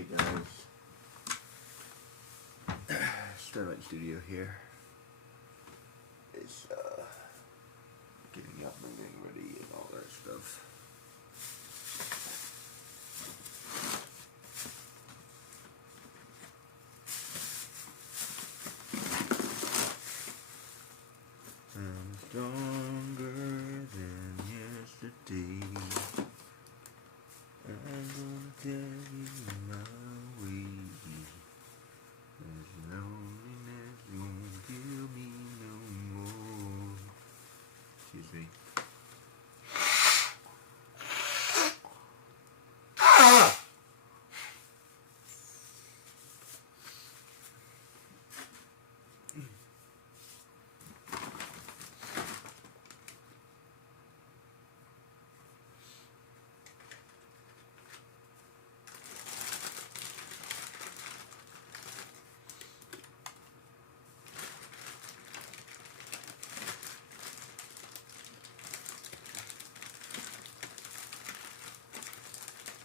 Hey guys, Starlight Studio here. It's getting up and getting ready and all that stuff. I'm stronger than yesterday. I'm gonna tell you my way. There's loneliness won't kill me no more. Excuse me.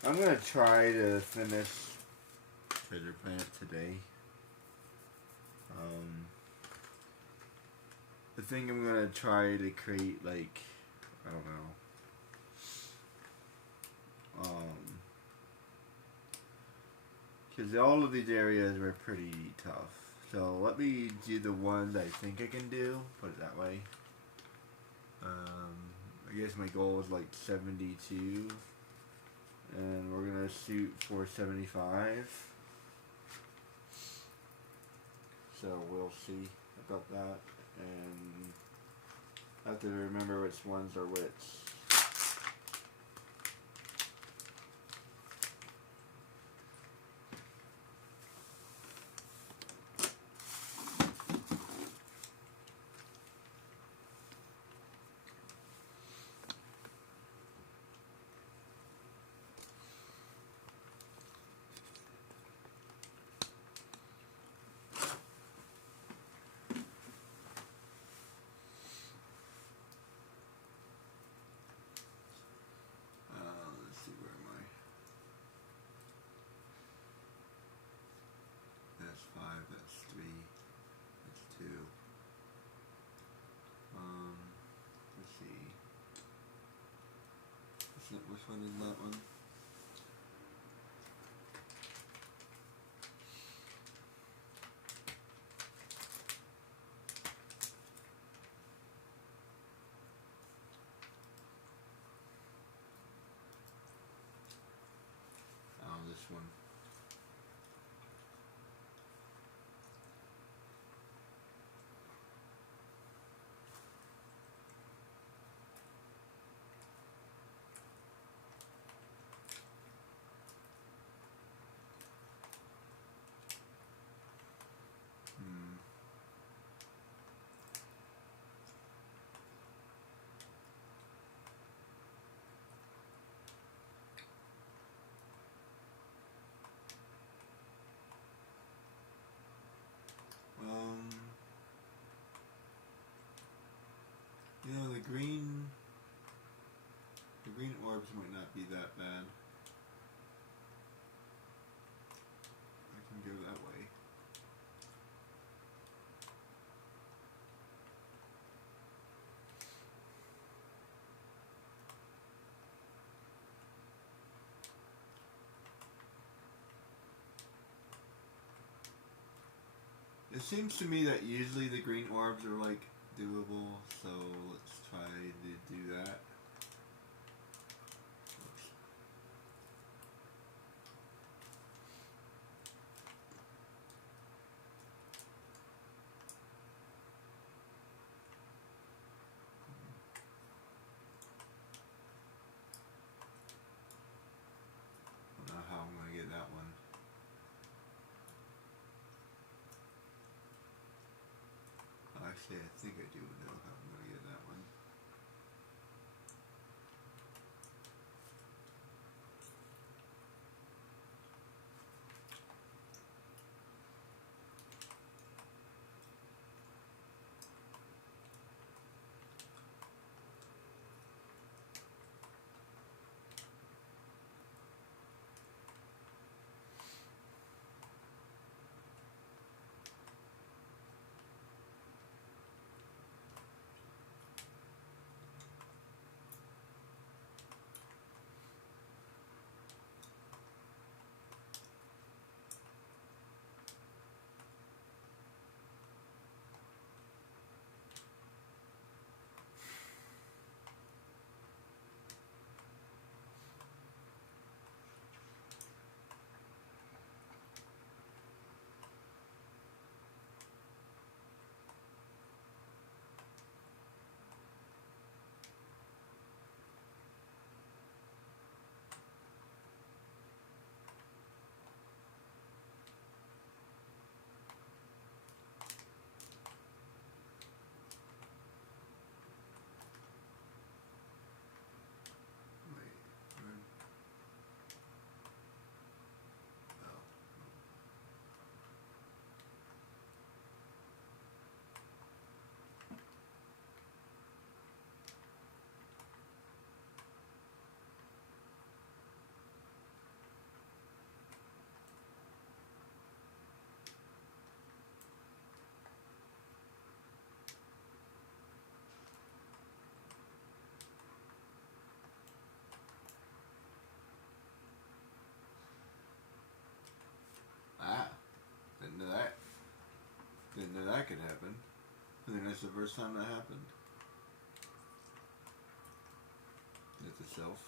I'm gonna try to finish Treasure Planet today. I think I'm gonna try to create, like, I don't know, because all of these areas were pretty tough. So let me do the ones I think I can do, put it that way. I guess my goal is like 72. And we're gonna shoot for 75. So we'll see about that. And I have to remember which ones are which. Let's see, where am I? That's 5, that's 3, that's 2. Let's see. Which one is that one? Oh, this one. You know, the green orbs might not be that bad. I can go that way. It seems to me that usually the green orbs are like doable, so let's try to do that. I don't know how I'm going to get that one. Actually, I think I do know how I'm going to get that one. that could happen. I think that's the first time that happened. It's itself.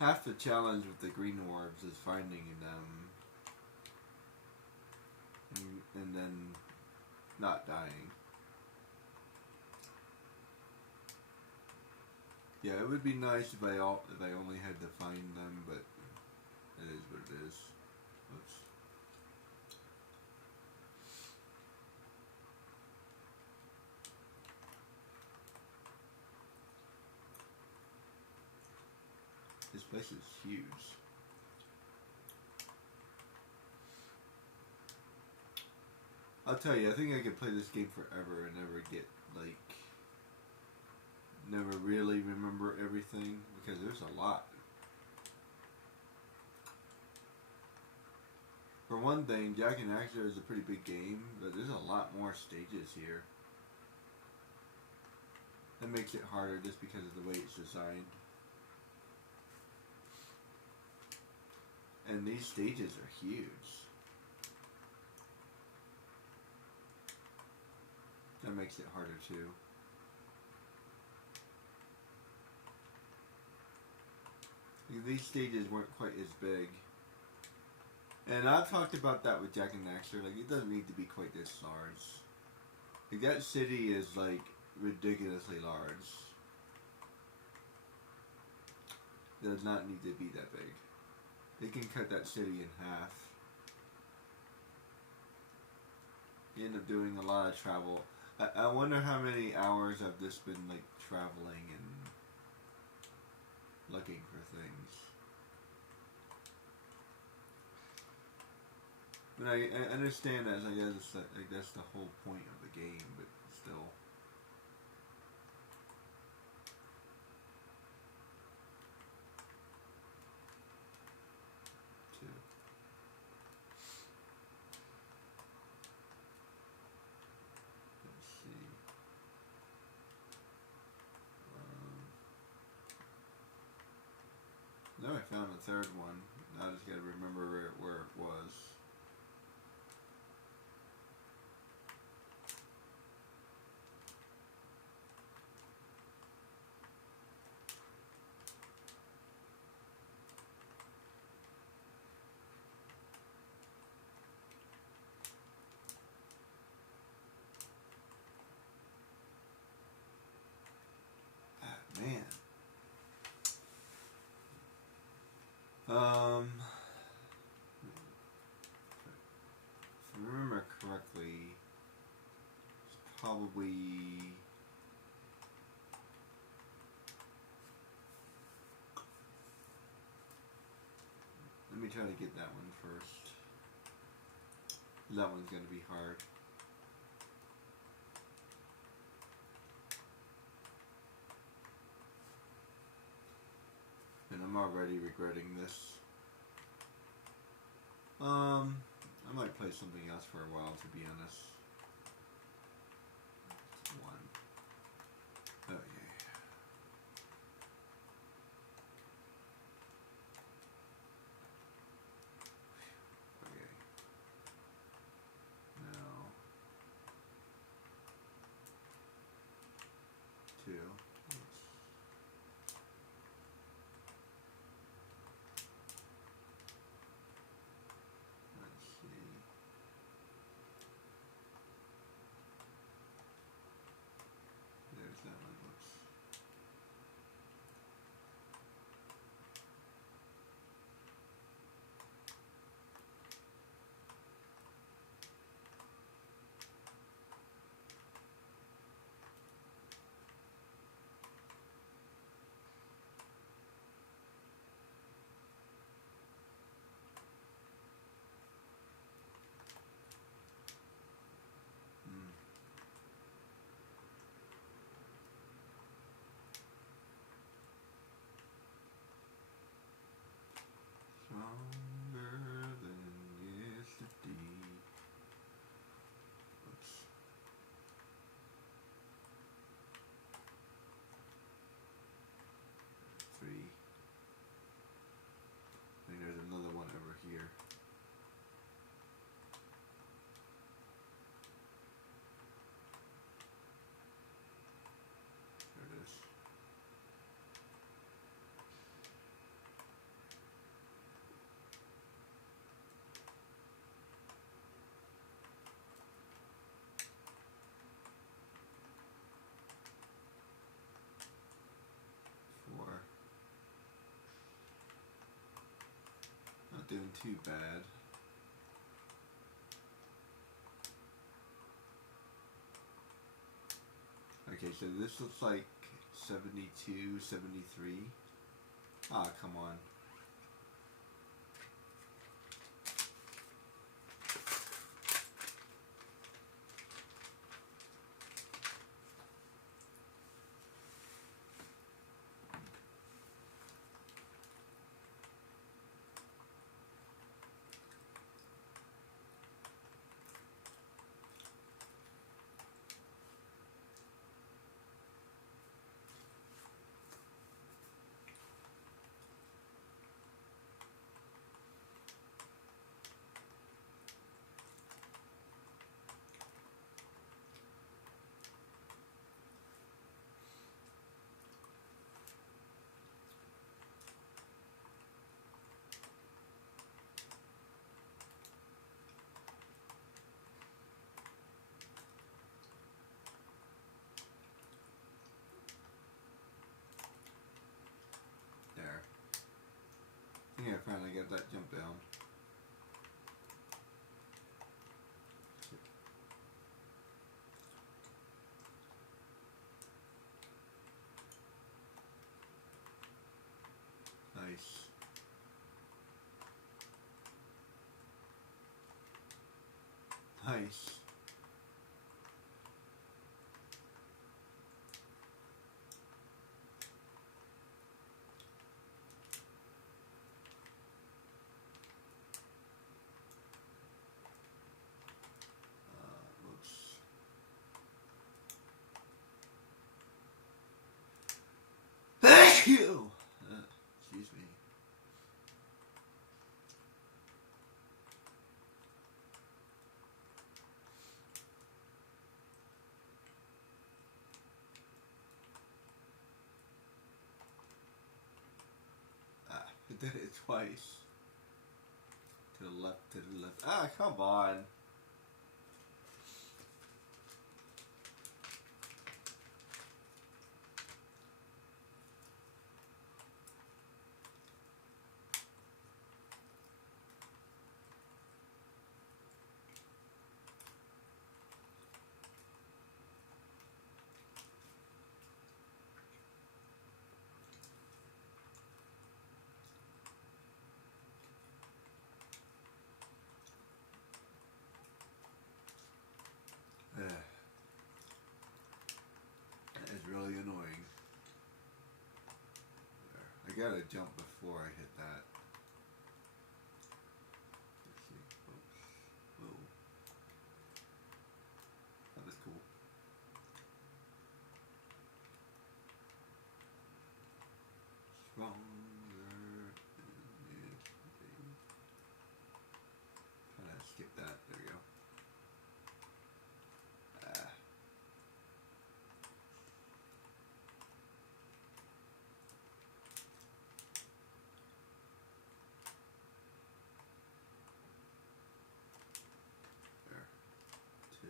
Half the challenge with the green orbs is finding them and then not dying. Yeah, it would be nice if I only had to find them, but it is what it is. Oops. This place is huge. I'll tell you, I think I could play this game forever and never get, like, never really remember everything, because there's a lot. For one thing, Jak and Daxter is a pretty big game, but there's a lot more stages here. That makes it harder just because of the way it's designed. And these stages are huge. That makes it harder too. These stages weren't quite as big. And I've talked about that with Jak and Daxter. Like, it doesn't need to be quite this large. Like, that city is, like, ridiculously large. It does not need to be that big. They can cut that city in half. You end up doing a lot of travel. I wonder how many hours I've just been, like, traveling and looking for things. But I understand that, I guess, like, that's the whole point of the game, but still. Let's see. Now I found the third one. Now I just gotta remember where it was. Man. If I remember correctly, it's probably... Let me try to get that one first. That one's gonna be hard. And I'm already regretting this. I might play something else for a while, to be honest. One. Okay. Okay. Now. 2. Let's see. doing too bad. Okay, so this looks like 72, 73. Ah, come on. There. I think I finally got that jump down. Nice. Nice. Whoops. Excuse me. Ah, I did it twice. To the left, to the left. Ah, come on. That is really annoying. I gotta jump before I hit that. Let's see. Oops. Whoa. That was cool. Stronger than yesterday. Try to skip that. There we go. Ah. There. 2.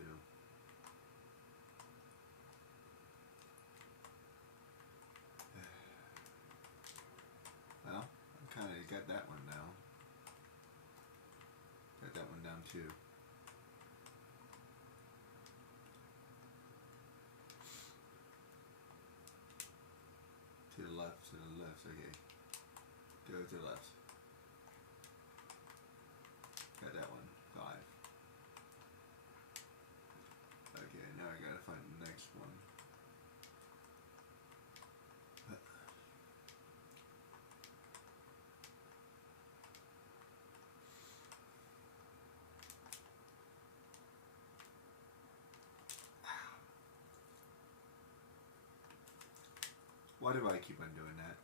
Well, I kind of got that one now. Got that one down too. To the left, okay. Go to the left. Got that one. 5. Okay, now I gotta find the next one. Why do I keep on doing that?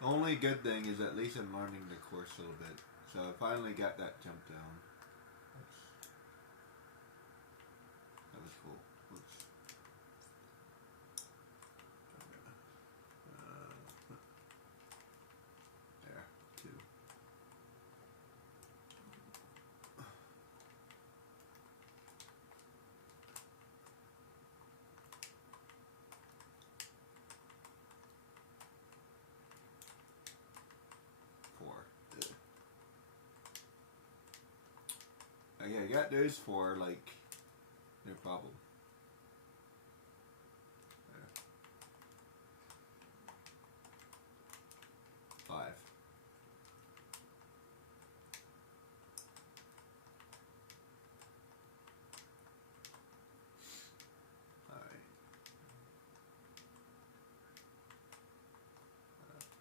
The only good thing is at least I'm learning the course a little bit. So I finally got that jump down. That was cool. Oops. There. 2. got those four, like, no problem. There. 5. Alright.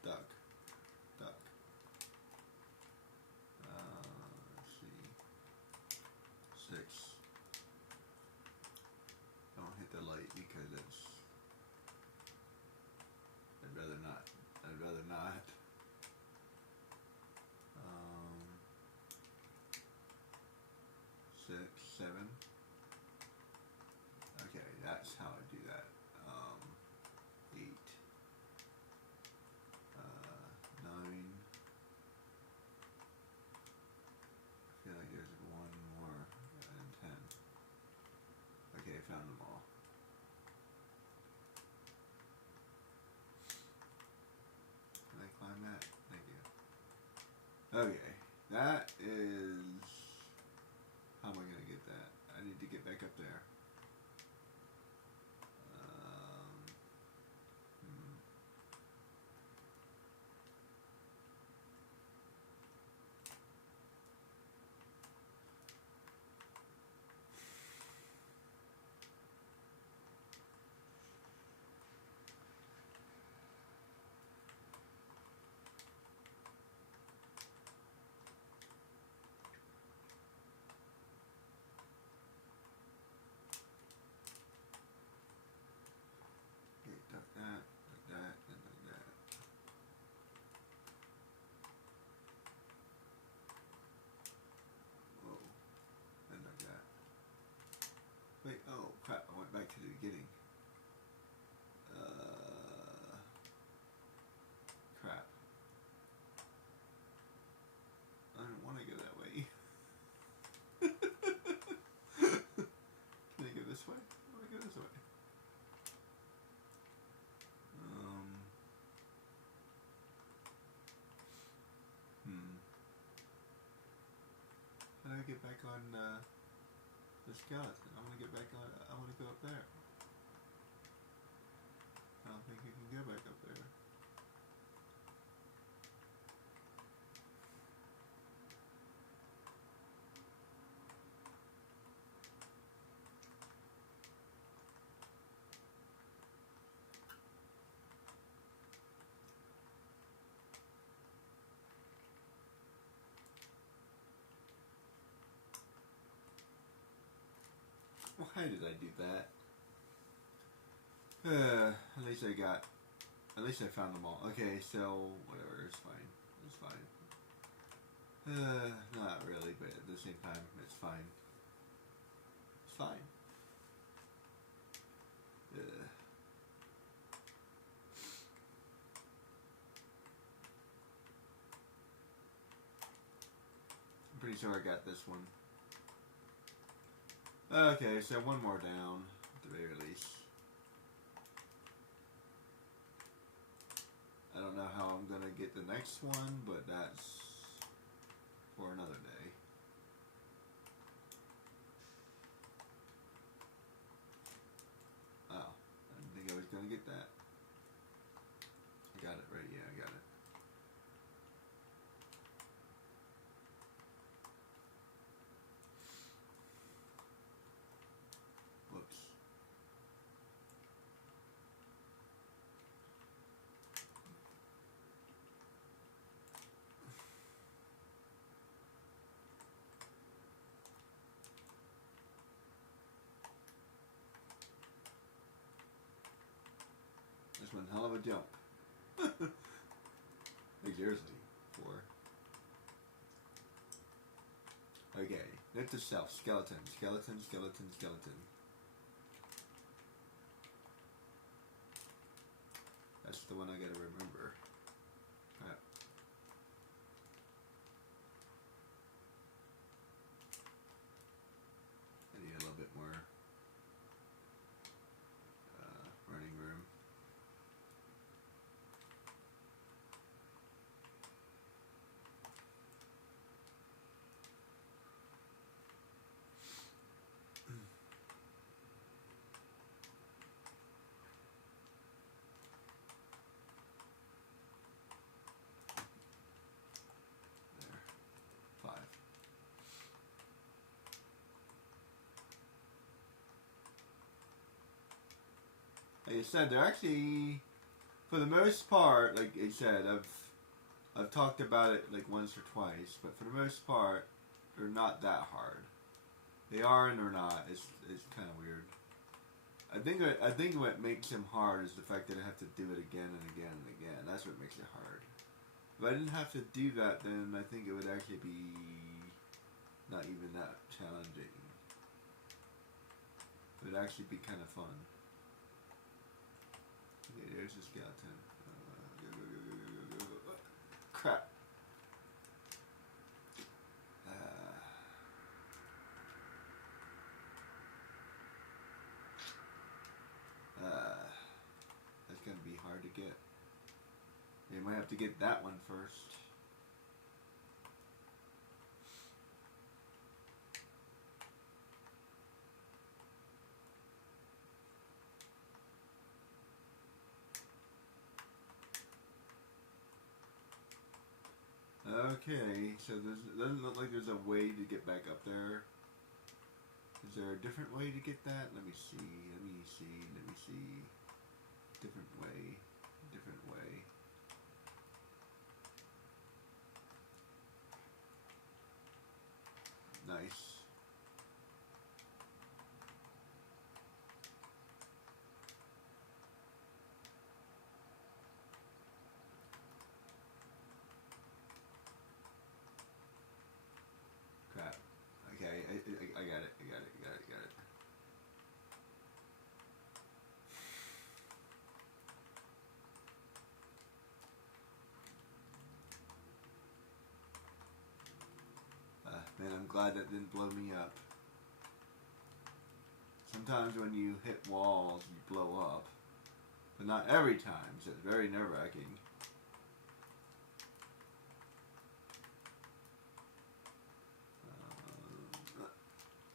Duck. Duck. Let's see. 6. Don't hit the light because it's... I'd rather not. I'd rather not. 6, 7. Okay, that's how I do that. 8. 9. I feel like there's one more, and 10. Okay, found them all. Can I climb that? Thank you. Okay, that is... How am I going to get that? I need to get back up there. Okay, duck that, and like that. Whoa, and like that. Wait, oh crap, I went back to the beginning. Crap. I don't want to go that way. Can I go this way? I want to go this way. How do I get back on the skeleton? I want to get back on. I want to go up there. I don't think you can go back up there. Why did I do that? At least I got... At least I found them all. Okay, so... Whatever, it's fine. It's fine. Not really, but at the same time, it's fine. It's fine. I'm pretty sure I got this one. Okay, so one more down, at the very least. I don't know how I'm gonna get the next one, but that's for another day. Oh, I didn't think I was gonna get that. I got it right, yeah, I got it. Whoops. That's one hell of a jump. Like seriously, 4. Okay, note to self, skeleton, skeleton, skeleton, skeleton. That's the one I gotta remember. Crap. I need a little bit more running room. like I said, they're actually, for the most part, like I said, I've talked about it like once or twice, but for the most part, they're not that hard. They are and they're not. It's kind of weird. I think what makes them hard is the fact that I have to do it again and again and again. That's what makes it hard. If I didn't have to do that, then I think it would actually be not even that challenging. It would actually be kind of fun. Okay, there's the skeleton. Go. Crap. That's gonna be hard to get. You might have to get that one first. Okay, so it doesn't look like there's a way to get back up there. Is there a different way to get that? Let me see. Different way. Nice. Crap. Okay, I got it. Man, I'm glad that didn't blow me up. Sometimes when you hit walls, you blow up. But not every time, so it's very nerve-wracking.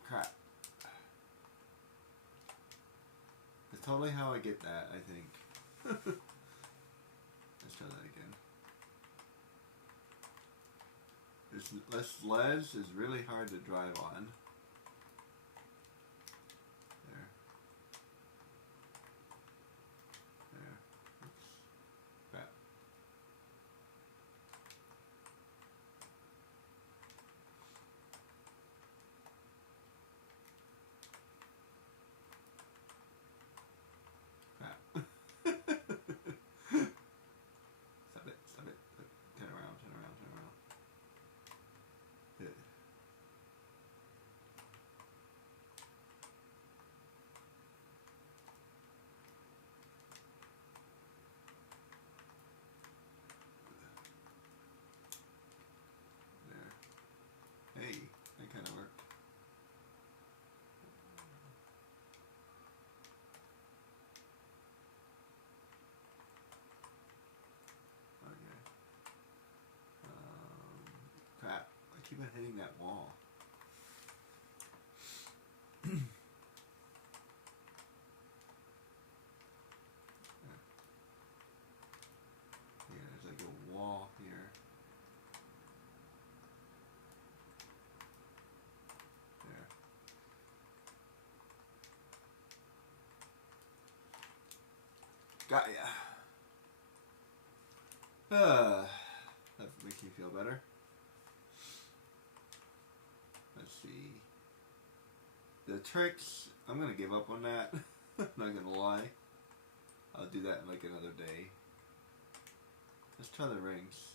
Crap. That's totally how I get that, I think. Let's try that again. This ledge is really hard to drive on. Oops. Crap. Stop it. Turn around. Yeah. There. Hey, that kind of worked. Okay. Crap. I keep on hitting that wall. Yeah, there's like a wall here. There. Got ya. That makes me feel better. Let's see. The tricks, I'm gonna give up on that. Not gonna lie. I'll do that in like another day. Let's try the rings.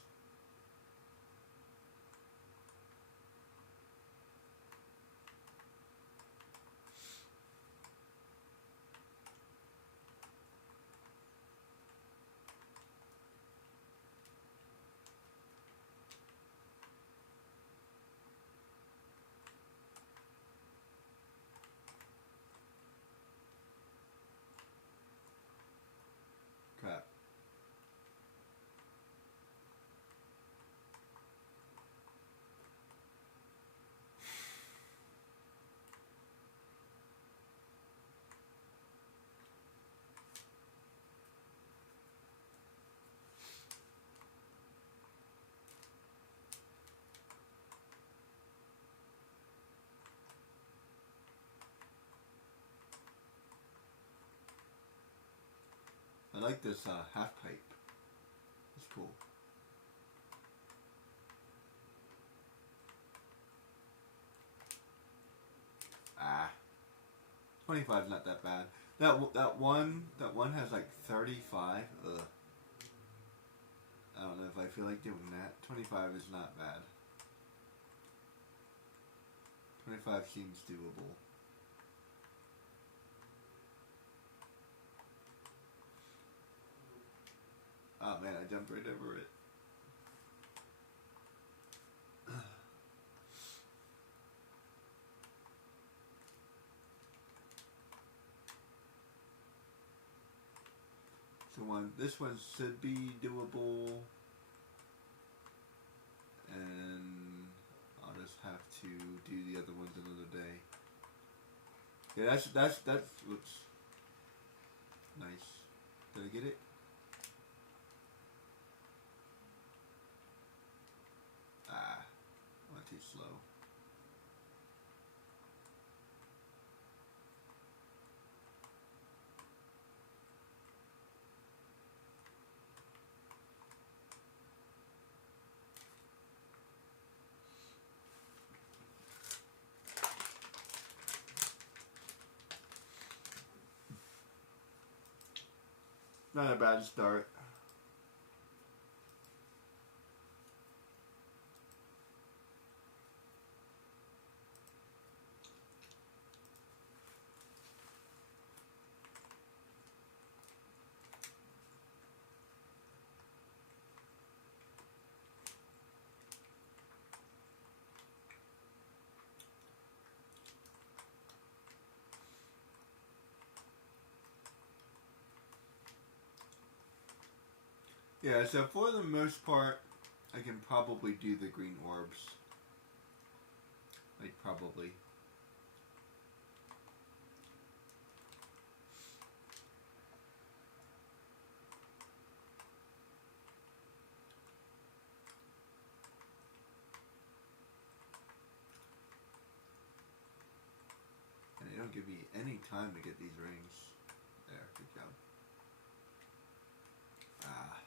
Crap. like this half pipe. It's cool. Ah, 25 is not that bad. That one has like 35. Ugh. I don't know if I feel like doing that. 25 is not bad. 25 seems doable. Oh man, I jumped right over it. So this one should be doable, and I'll just have to do the other ones another day. Yeah, that's whoops. Nice. Did I get it? Ah, went too slow. Not a bad start. Yeah, so for the most part, I can probably do the green orbs. Like, probably. And they don't give me any time to get these rings. There, good job. Ah.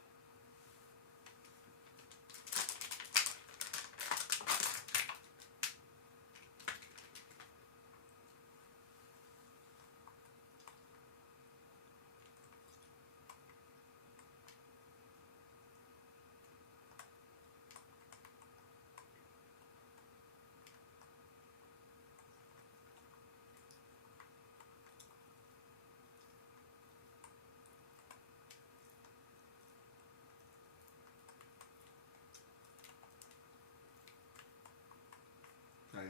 Nice.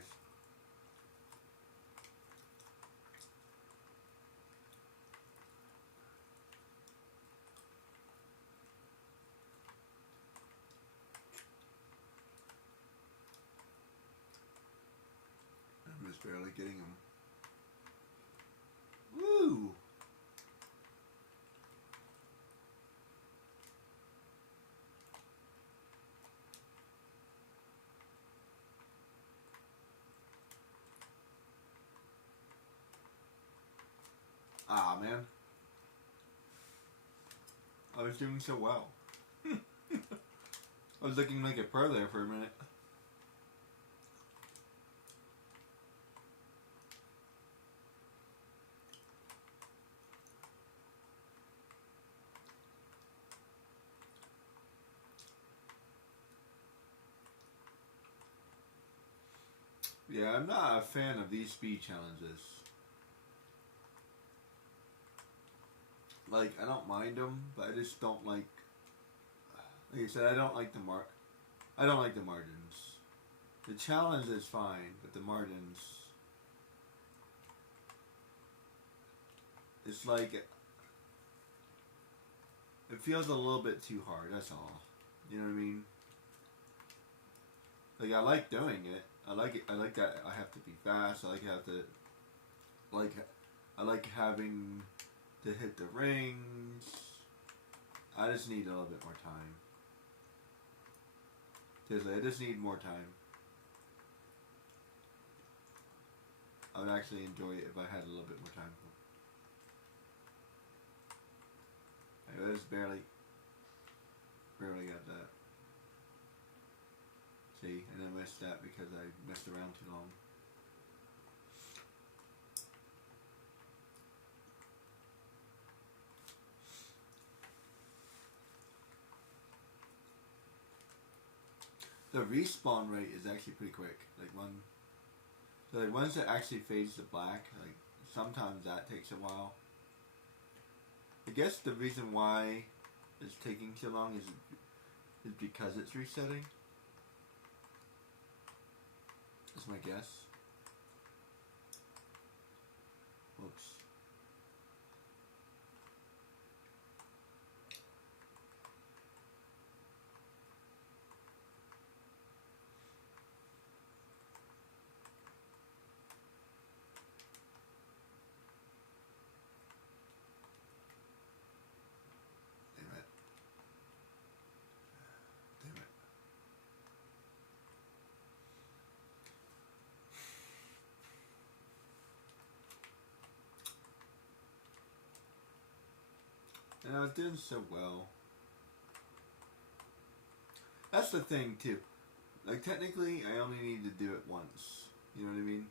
I'm just barely getting them. Woo! Ah, man. I was doing so well. I was looking like a pro there for a minute. Yeah, I'm not a fan of these speed challenges. Like, I don't mind them, but I just don't like I said, I don't like the I don't like the margins. The challenge is fine, but the margins, it's like, it feels a little bit too hard, that's all. You know what I mean? Like, I like doing it. I like it. I like that I have to be fast. I like having to hit the rings. I just need a little bit more time. Seriously, I just need more time. I would actually enjoy it if I had a little bit more time. It was barely got that. See, and I missed that because I messed around too long. The respawn rate is actually pretty quick. Like once it actually fades to black, like sometimes that takes a while. I guess the reason why it's taking so long is because it's resetting. That's my guess. Whoops. Damn it. Damn it. And I was doing so well. That's the thing too. Like technically I only need to do it once. You know what I mean?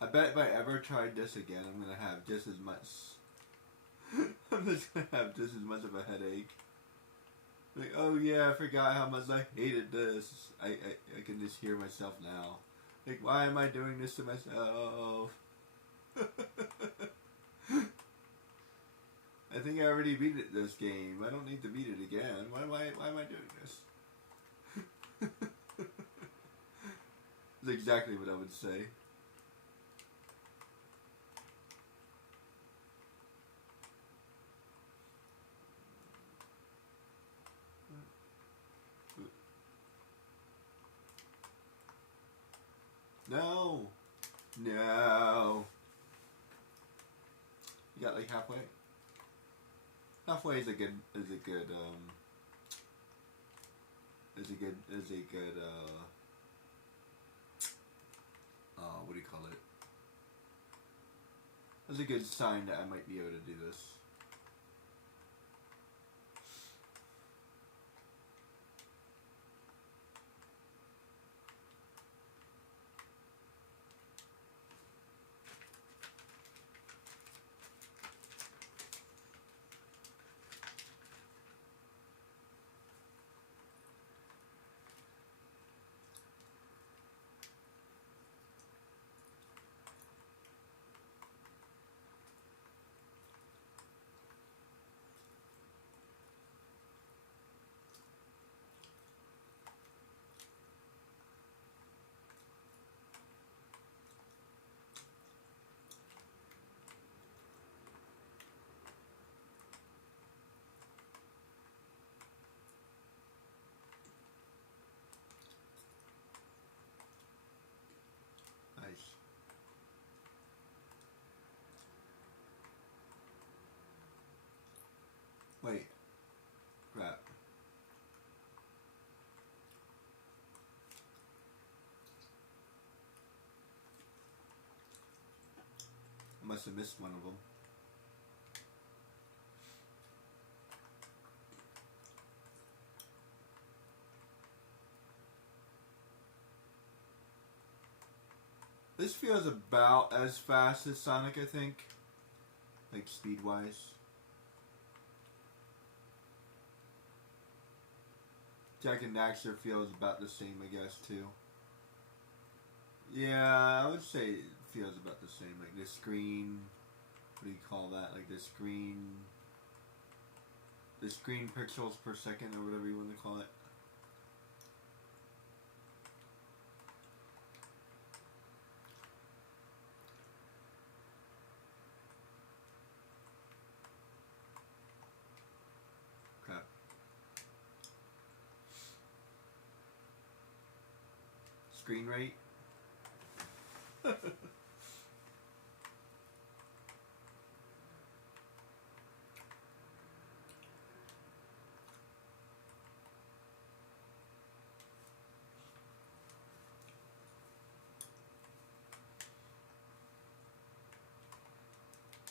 I bet if I ever tried this again I'm gonna have just as much I'm just gonna have just as much of a headache. Like, oh yeah, I forgot how much I hated this. I can just hear myself now. Like, why am I doing this to myself? I think I already beat this game. I don't need to beat it again. Why am I doing this? That's exactly what I would say. No. No. You got like halfway? Halfway is a good what do you call it? That's a good sign that I might be able to do this. Nice. Wait. Crap. I must have missed one of them. This feels about as fast as Sonic, I think. Like, speed-wise. Jak and Daxter feels about the same, I guess, too. Yeah, I would say it feels about the same. Like, the screen... What do you call that? Like, the screen pixels per second, or whatever you want to call it. Crap. Screen rate.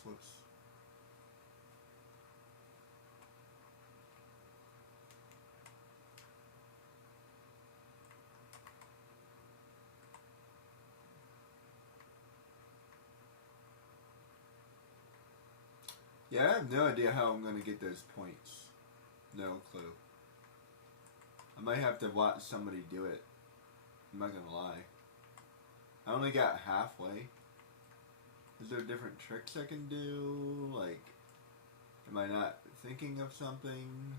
Whoops. Yeah, I have no idea how I'm gonna get those points. No clue. I might have to watch somebody do it. I'm not gonna lie. I only got halfway. Is there different tricks I can do? Like, am I not thinking of something?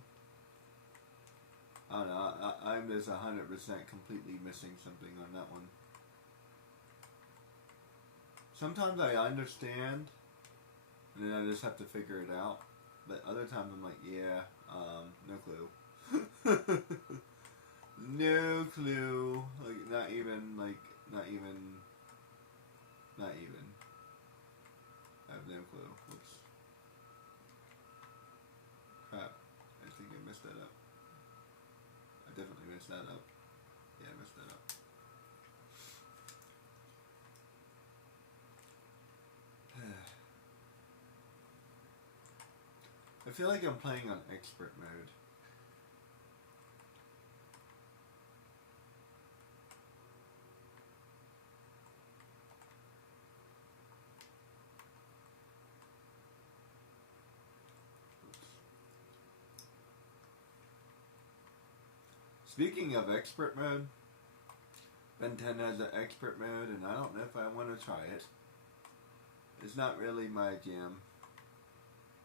I don't know. I'm just 100% completely missing something on that one. Sometimes I understand, and then I just have to figure it out. But other times I'm like, yeah, no clue. No clue. Like, not even. I have no clue. Whoops. Crap. I think I messed that up. I definitely messed that up. Yeah, I messed that up. I feel like I'm playing on expert mode. Speaking of expert mode, Ben 10 has an expert mode, and I don't know if I want to try it. It's not really my jam.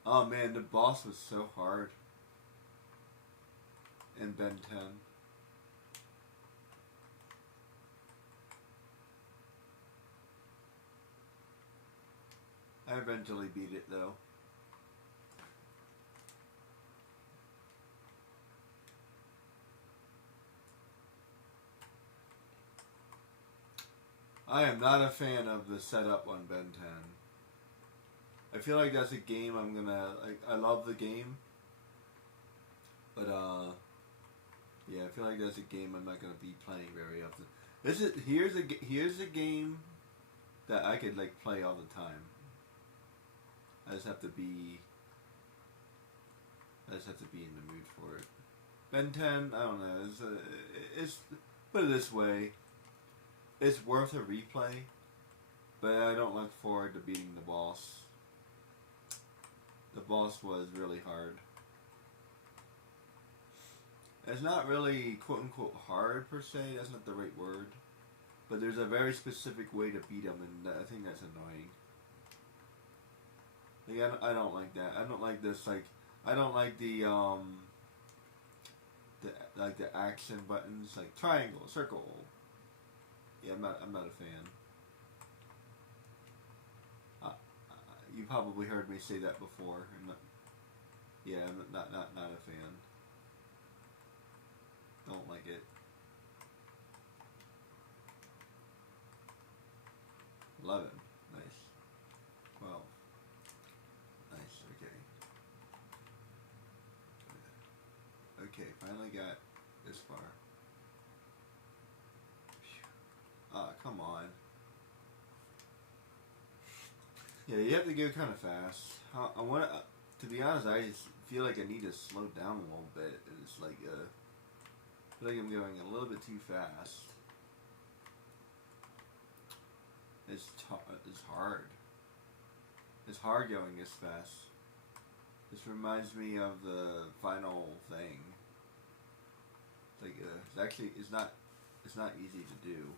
Oh man, the boss was so hard in Ben 10. I eventually beat it though. I am not a fan of the setup on Ben 10. I feel like that's a game I'm gonna like. I love the game, but yeah, I feel like that's a game I'm not gonna be playing very often. Here's a game that I could like play all the time. I just have to be in the mood for it. Ben 10, I don't know. It's put it this way, it's worth a replay, but I don't look forward to beating the boss. The boss was really hard. It's not really quote unquote hard per se, that's not the right word. But there's a very specific way to beat him, and I think that's annoying. Like, I don't like that. I don't like this, like, I don't like the action buttons, like triangle, circle. Yeah, I'm not a fan. You probably heard me say that before. Yeah, I'm not a fan. Don't like it. 11. Nice. 12. Nice. Okay. Okay, finally got this far. Ah, come on. Yeah, you have to go kind of fast. I want to be honest, I just feel like I need to slow down a little bit. It's like, I feel like I'm going a little bit too fast. It's hard. It's hard going this fast. This reminds me of the final thing. It's actually it's not easy to do.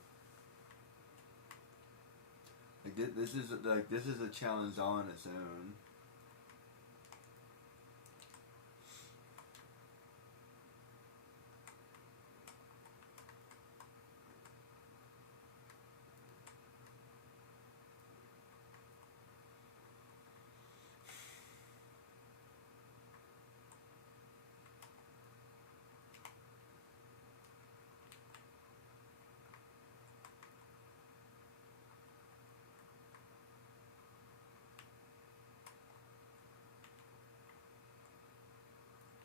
Like this is a challenge on its own.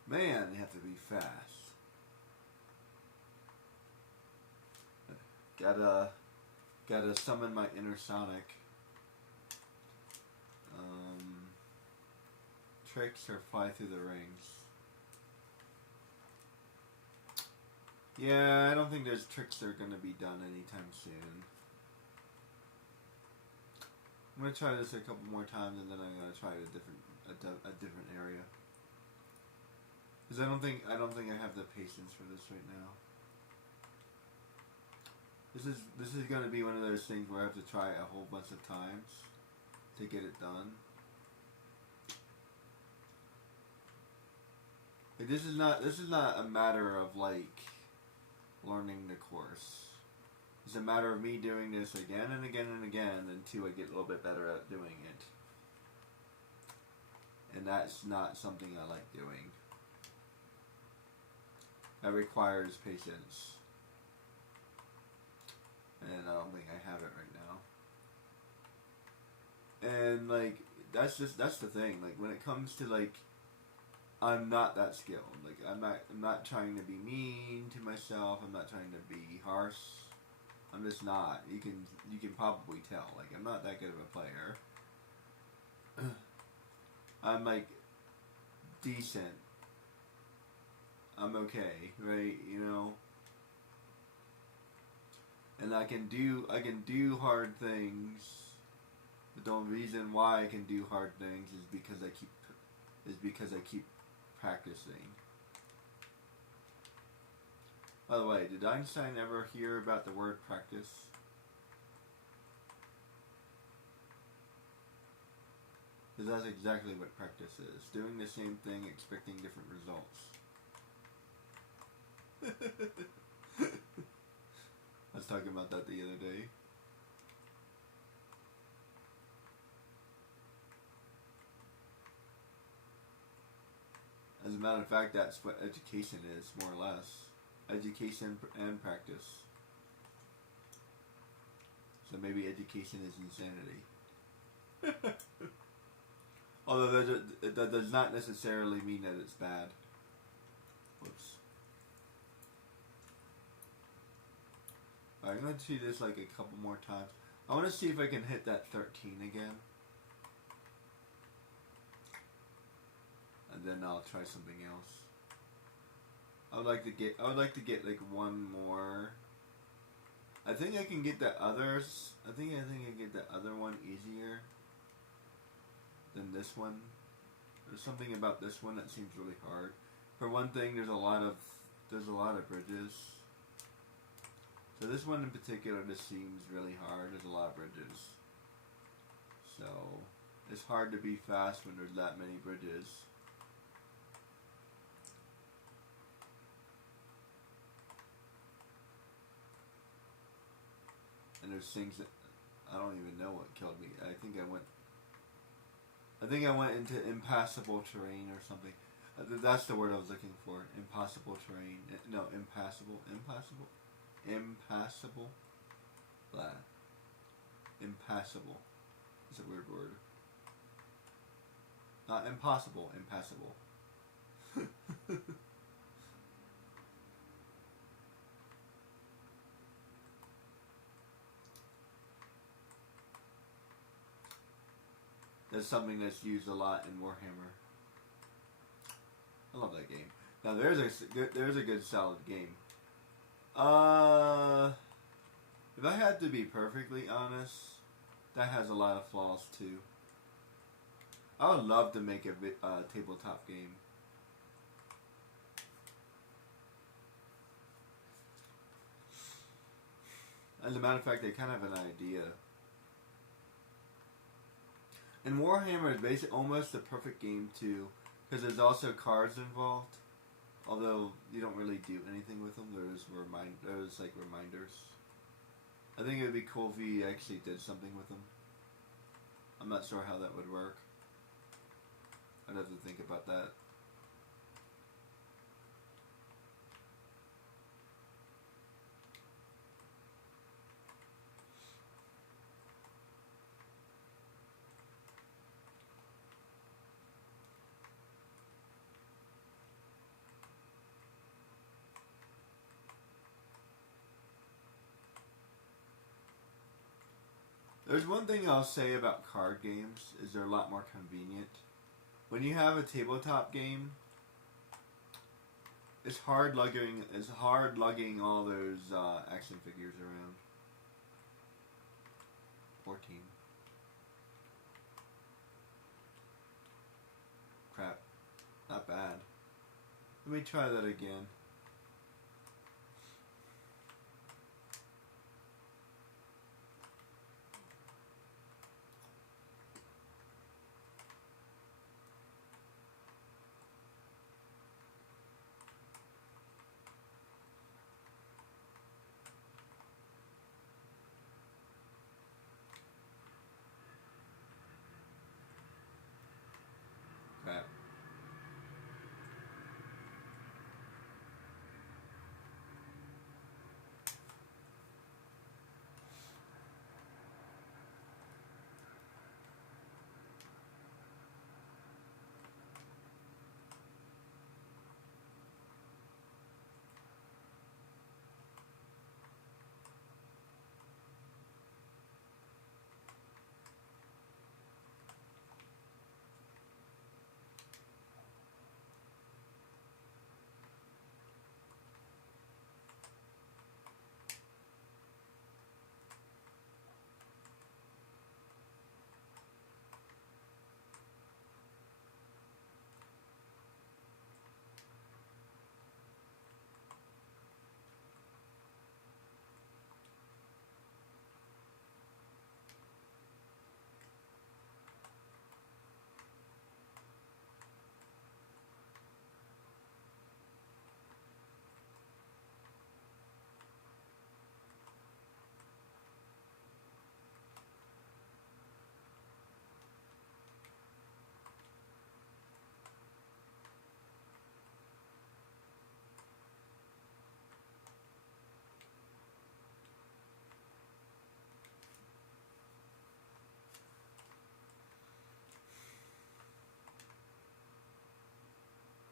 Man, you have to be fast. Gotta summon my inner Sonic. Tricks or fly through the rings. Yeah, I don't think there's tricks that are gonna be done anytime soon. I'm gonna try this a couple more times and then I'm gonna try a different a different area. Because I don't think I have the patience for this right now. This is going to be one of those things where I have to try a whole bunch of times to get it done. Like, this is not a matter of like learning the course. It's a matter of me doing this again and again and again until I get a little bit better at doing it. And that's not something I like doing. That requires patience. And I don't think I have it right now. And like that's the thing. Like when it comes to like I'm not that skilled. Like I'm not trying to be mean to myself. I'm not trying to be harsh. I'm just not. You can probably tell. Like I'm not that good of a player. I'm like decent. I'm okay, right? You know. And I can do hard things. But the only reason why I can do hard things is because I keep practicing. By the way, did Einstein ever hear about the word practice? Because that's exactly what practice is. Doing the same thing, expecting different results. I was talking about that the other day. As a matter of fact, that's what education is, more or less. Education and practice. So maybe education is insanity. Although that does not necessarily mean that it's bad. Whoops. Alright, I'm going to do this like a couple more times. I want to see if I can hit that 13 again. And then I'll try something else. I would like to get like one more. I think I can get the others. I think I can get the other one easier than this one. There's something about this one that seems really hard. For one thing, there's a lot of bridges. So this one in particular just seems really hard. There's a lot of bridges. So it's hard to be fast when there's that many bridges. And there's things that I don't even know what killed me. I think I went into impassable terrain or something. That's the word I was looking for. Impossible terrain. No, impassable. Impassable. Blah. Impassable. It's a weird word. Not impossible. Impassable. That's something that's used a lot in Warhammer. I love that game. Now there's a good solid game. If I had to be perfectly honest, that has a lot of flaws too. I would love to make a tabletop game. As a matter of fact, I kind of have an idea. And Warhammer is basically almost the perfect game too, because there's also cards involved. Although you don't really do anything with them, there's like reminders. I think it would be cool if you actually did something with them. I'm not sure how that would work. I'd have to think about that. There's one thing I'll say about card games is they're a lot more convenient. When you have a tabletop game, it's hard lugging all those action figures around. 14. Let me try that again. Crap.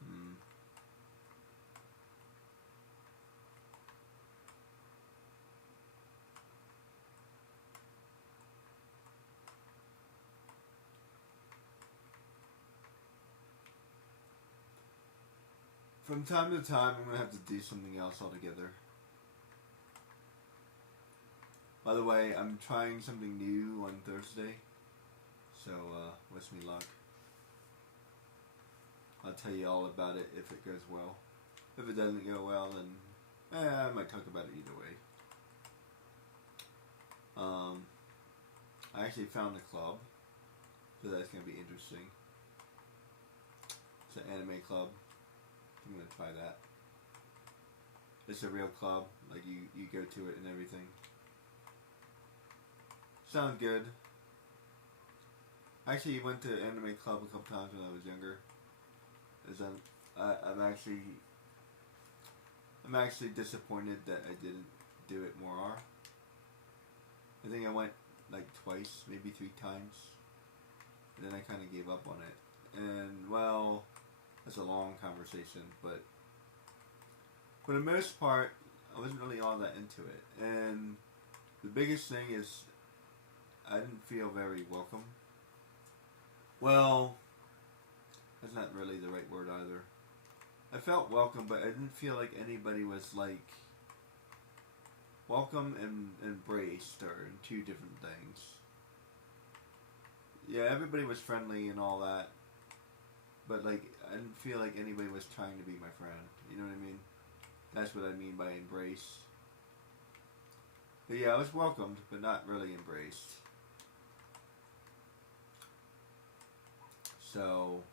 Hmm. From time to time, I'm gonna have to do something else altogether. By the way, I'm trying something new on Thursday, so wish me luck. I'll tell you all about it if it goes well. If it doesn't go well, then I might talk about it either way. I actually found a club, so that's gonna be interesting. It's an anime club. I'm gonna try that. It's a real club, like you go to it and everything. Sounds good. I actually went to anime club a couple times when I was younger. I'm actually disappointed that I didn't do it more. I think I went like twice, maybe 3 times, and then I kind of gave up on it. And well, that's a long conversation, but for the most part, I wasn't really all that into it. And the biggest thing is I didn't feel very welcome. Well, that's not really the right word either. I felt welcome, but I didn't feel like anybody was like welcome and embraced are two different things. Yeah, everybody was friendly and all that, but like I didn't feel like anybody was trying to be my friend. You know what I mean? That's what I mean by embrace. But yeah, I was welcomed, but not really embraced. So,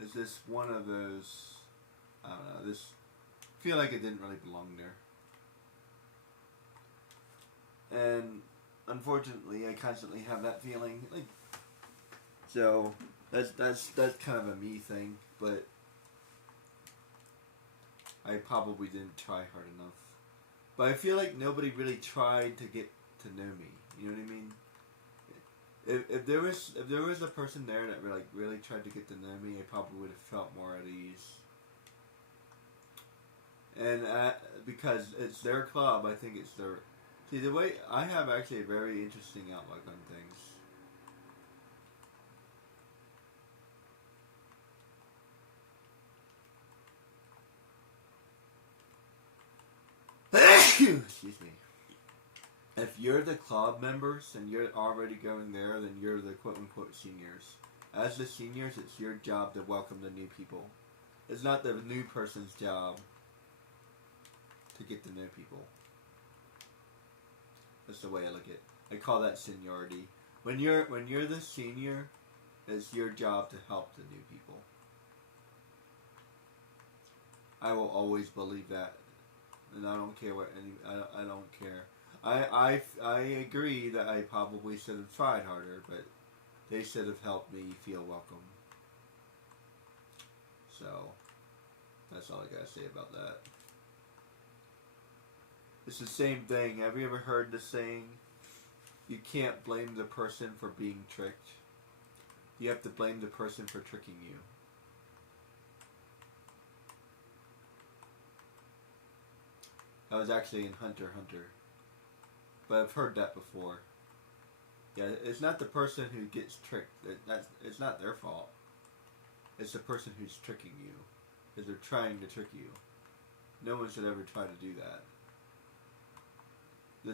is this one of those? I don't know. This feel like it didn't really belong there, and unfortunately, I constantly have that feeling. Like, so that's kind of a me thing, but I probably didn't try hard enough. But I feel like nobody really tried to get to know me. You know what I mean? If there was a person there that really tried to get to know me, I probably would have felt more at ease. And because it's their club, I think it's their. See, the way I have actually a very interesting outlook on things. Excuse me. If you're the club members and you're already going there, then you're the quote unquote seniors. As the seniors, it's your job to welcome the new people. It's not the new person's job to get to know people. That's the way I look at it. I call that seniority. When you're the senior, it's your job to help the new people. I will always believe that, and I don't care what any. I don't care. I agree that I probably should have tried harder, but they should have helped me feel welcome. So that's all I gotta say about that. It's the same thing. Have you ever heard the saying, you can't blame the person for being tricked? You have to blame the person for tricking you. That was actually in Hunter x Hunter. But I've heard that before. Yeah, it's not the person who gets tricked. It's not their fault. It's the person who's tricking you. Because they're trying to trick you. No one should ever try to do that. The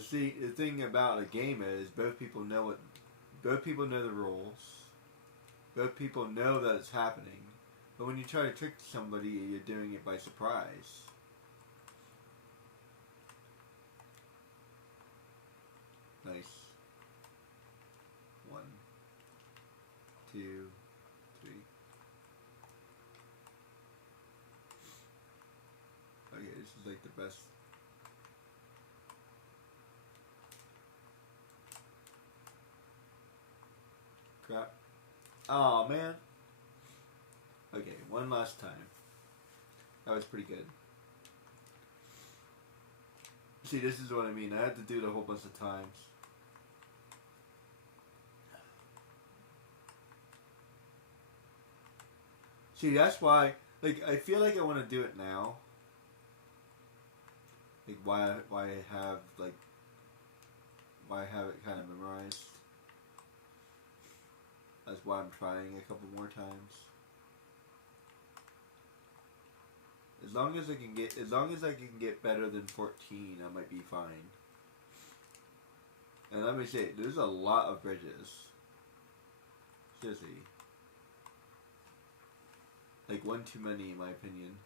thing about a game is both people know the rules. Both people know that it's happening. But when you try to trick somebody, you're doing it by surprise. Nice. 1, 2, 3. Okay, this is like the best. Crap. Oh man. Okay, one last time. That was pretty good. See, this is what I mean. I had to do it a whole bunch of times. See, that's why, like, I feel like I want to do it now. Like, why I have it kind of memorized. That's why I'm trying a couple more times. As long as I can get better than 14, I might be fine. And let me say, there's a lot of bridges. Seriously. Like, one too many, in my opinion.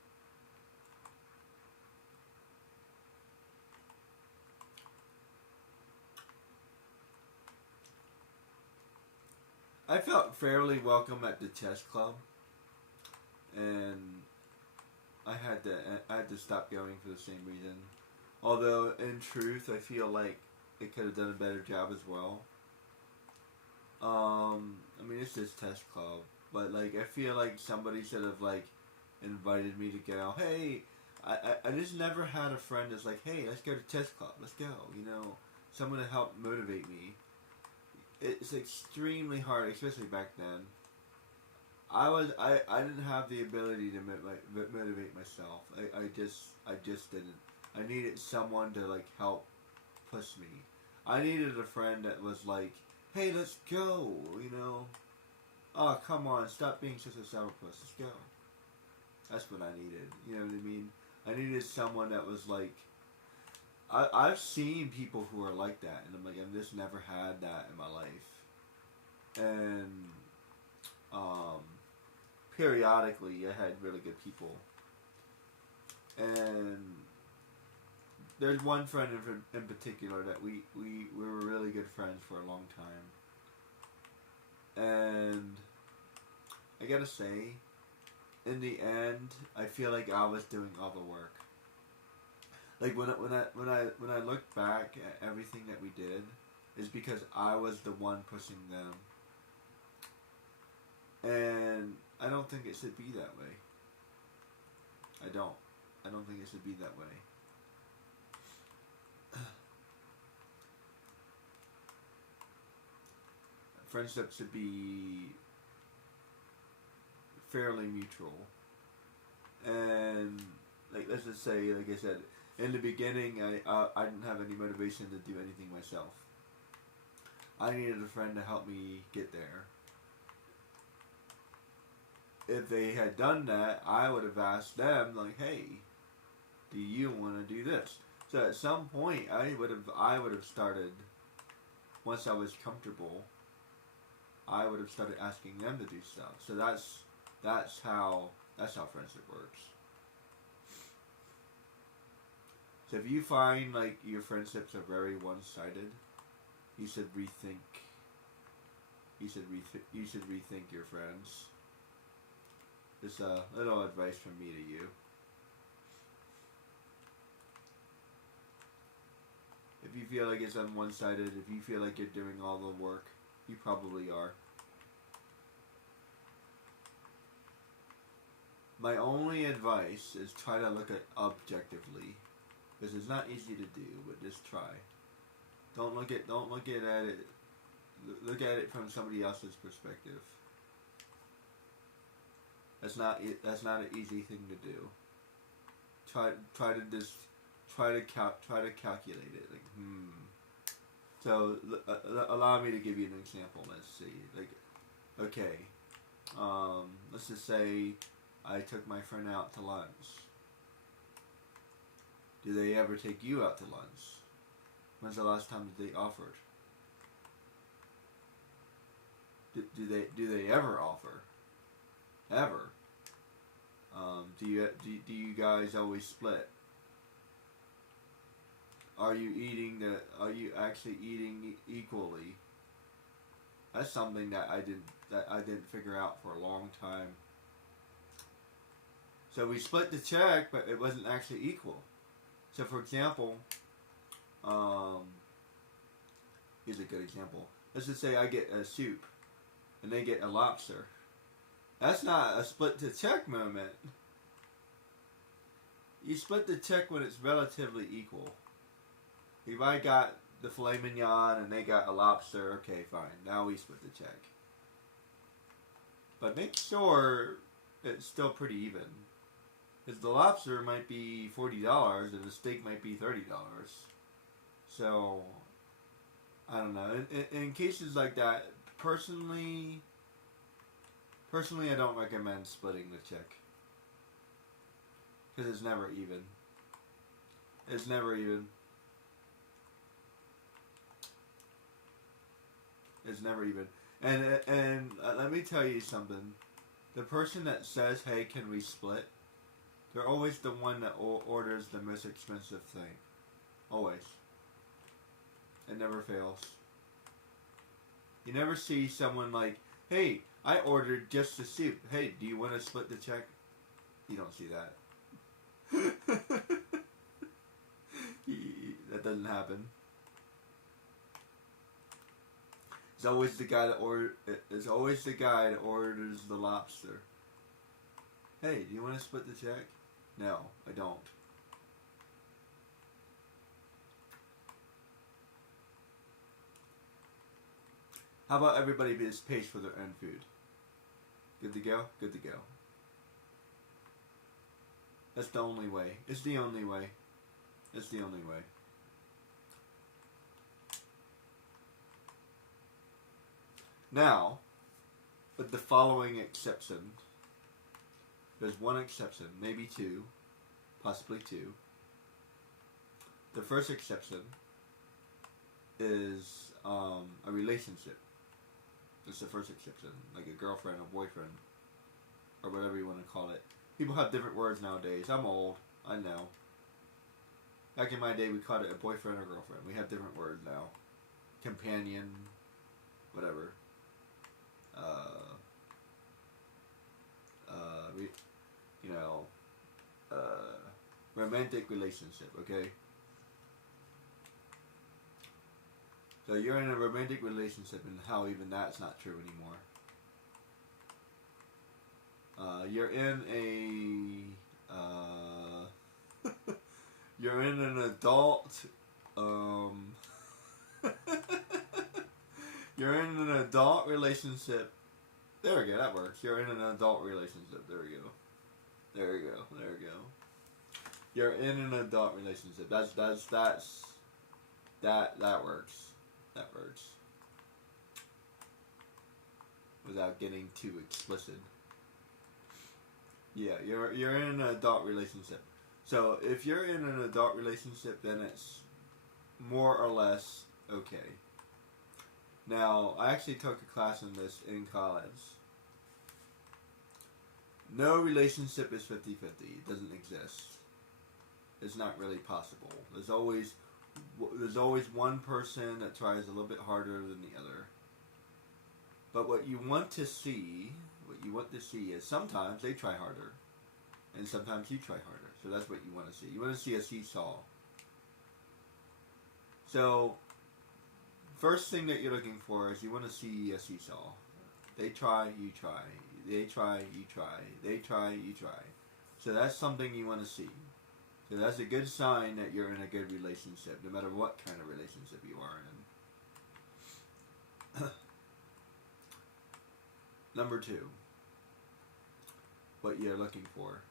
I felt fairly welcome at the chess club, and I had to stop going for the same reason. Although, in truth, I feel like it could have done a better job as well. I mean, it's just chess club, but like, I feel like somebody should have like invited me to go. Hey, I just never had a friend that's like, hey, let's go to chess club. Let's go. You know, someone to help motivate me. It's extremely hard, especially back then. I didn't have the ability to motivate myself. I just didn't. I needed someone to like help push me. I needed a friend that was like, hey, let's go, you know. Oh, come on, stop being such a sourpuss. Let's go. That's what I needed. You know what I mean? I needed someone that was like, I've seen people who are like that, and I'm like, I've just never had that in my life. And periodically, I had really good people. And there's one friend in particular that we were really good friends for a long time. And I gotta say, in the end, I feel like I was doing all the work. Like when I look back at everything that we did, is because I was the one pushing them. And I don't think it should be that way. I don't think it should be that way. Friendship should be fairly mutual. And like, let's just say, like I said, in the beginning, I didn't have any motivation to do anything myself. I needed a friend to help me get there. If they had done that, I would have asked them, like, hey, do you want to do this? So at some point, I would have started, once I was comfortable, I would have started asking them to do stuff. So that's how That's how friendship works. So if you find like your friendships are very one-sided, you should rethink. You should rethink your friends. Just a little advice from me to you. If you feel like it's on one-sided, if you feel like you're doing all the work, you probably are. My only advice is try to look at it objectively, because it's not easy to do, but just try. Don't look at it. Look at it from somebody else's perspective. That's not an easy thing to do. Try to calculate it. Like, So allow me to give you an example. Let's see. Like, okay, let's just say I took my friend out to lunch. Do they ever take you out to lunch? When's the last time that they offered? Do they ever offer? Ever? Do you guys always split? Are you actually eating equally? That's something that I didn't figure out for a long time. So we split the check, but it wasn't actually equal. So for example, here's a good example. Let's just say I get a soup and they get a lobster. That's not a split the check moment. You split the check when it's relatively equal. If I got the filet mignon and they got a lobster, okay, fine. Now we split the check. But make sure it's still pretty even. Because the lobster might be $40 and the steak might be $30. So, I don't know. In cases like that, personally, I don't recommend splitting the check. Because it's never even. It's never even. It's never even. And let me tell you something. The person that says, hey, can we split? They're always the one that orders the most expensive thing. Always. It never fails. You never see someone like, hey, I ordered just the soup. Hey, do you want to split the check? You don't see that. That doesn't happen. It's always the guy that orders the lobster. Hey, do you want to split the check? No, I don't. How about everybody just pays for their own food? Good to go? Good to go. That's the only way. It's the only way. It's the only way. Now, with the following exception, there's one exception, maybe two, possibly two. The first exception is a relationship. It's the first exception, like a girlfriend or boyfriend, or whatever you want to call it. People have different words nowadays. I'm old, I know. Back in my day, we called it a boyfriend or girlfriend. We have different words now. Companion, whatever. Romantic relationship, okay? So you're in a romantic relationship, and how even that's not true anymore. You're in you're in an adult, you're in an adult relationship. There we go, that works. You're in an adult relationship. There we go. There we go. There we go. You're in an adult relationship. That works. That works. Without getting too explicit. Yeah, you're in an adult relationship. So if you're in an adult relationship, then it's more or less okay. Now, I actually took a class in this in college. No relationship is 50-50. It doesn't exist. It's not really possible. There's always one person that tries a little bit harder than the other. But what you want to see is sometimes they try harder, and sometimes you try harder. So that's what you want to see. You want to see a seesaw. So, first thing that you're looking for is you want to see a seesaw. They try, you try. They try, you try. They try, you try. So that's something you want to see. So that's a good sign that you're in a good relationship, no matter what kind of relationship you are in. Number 2, what you're looking for.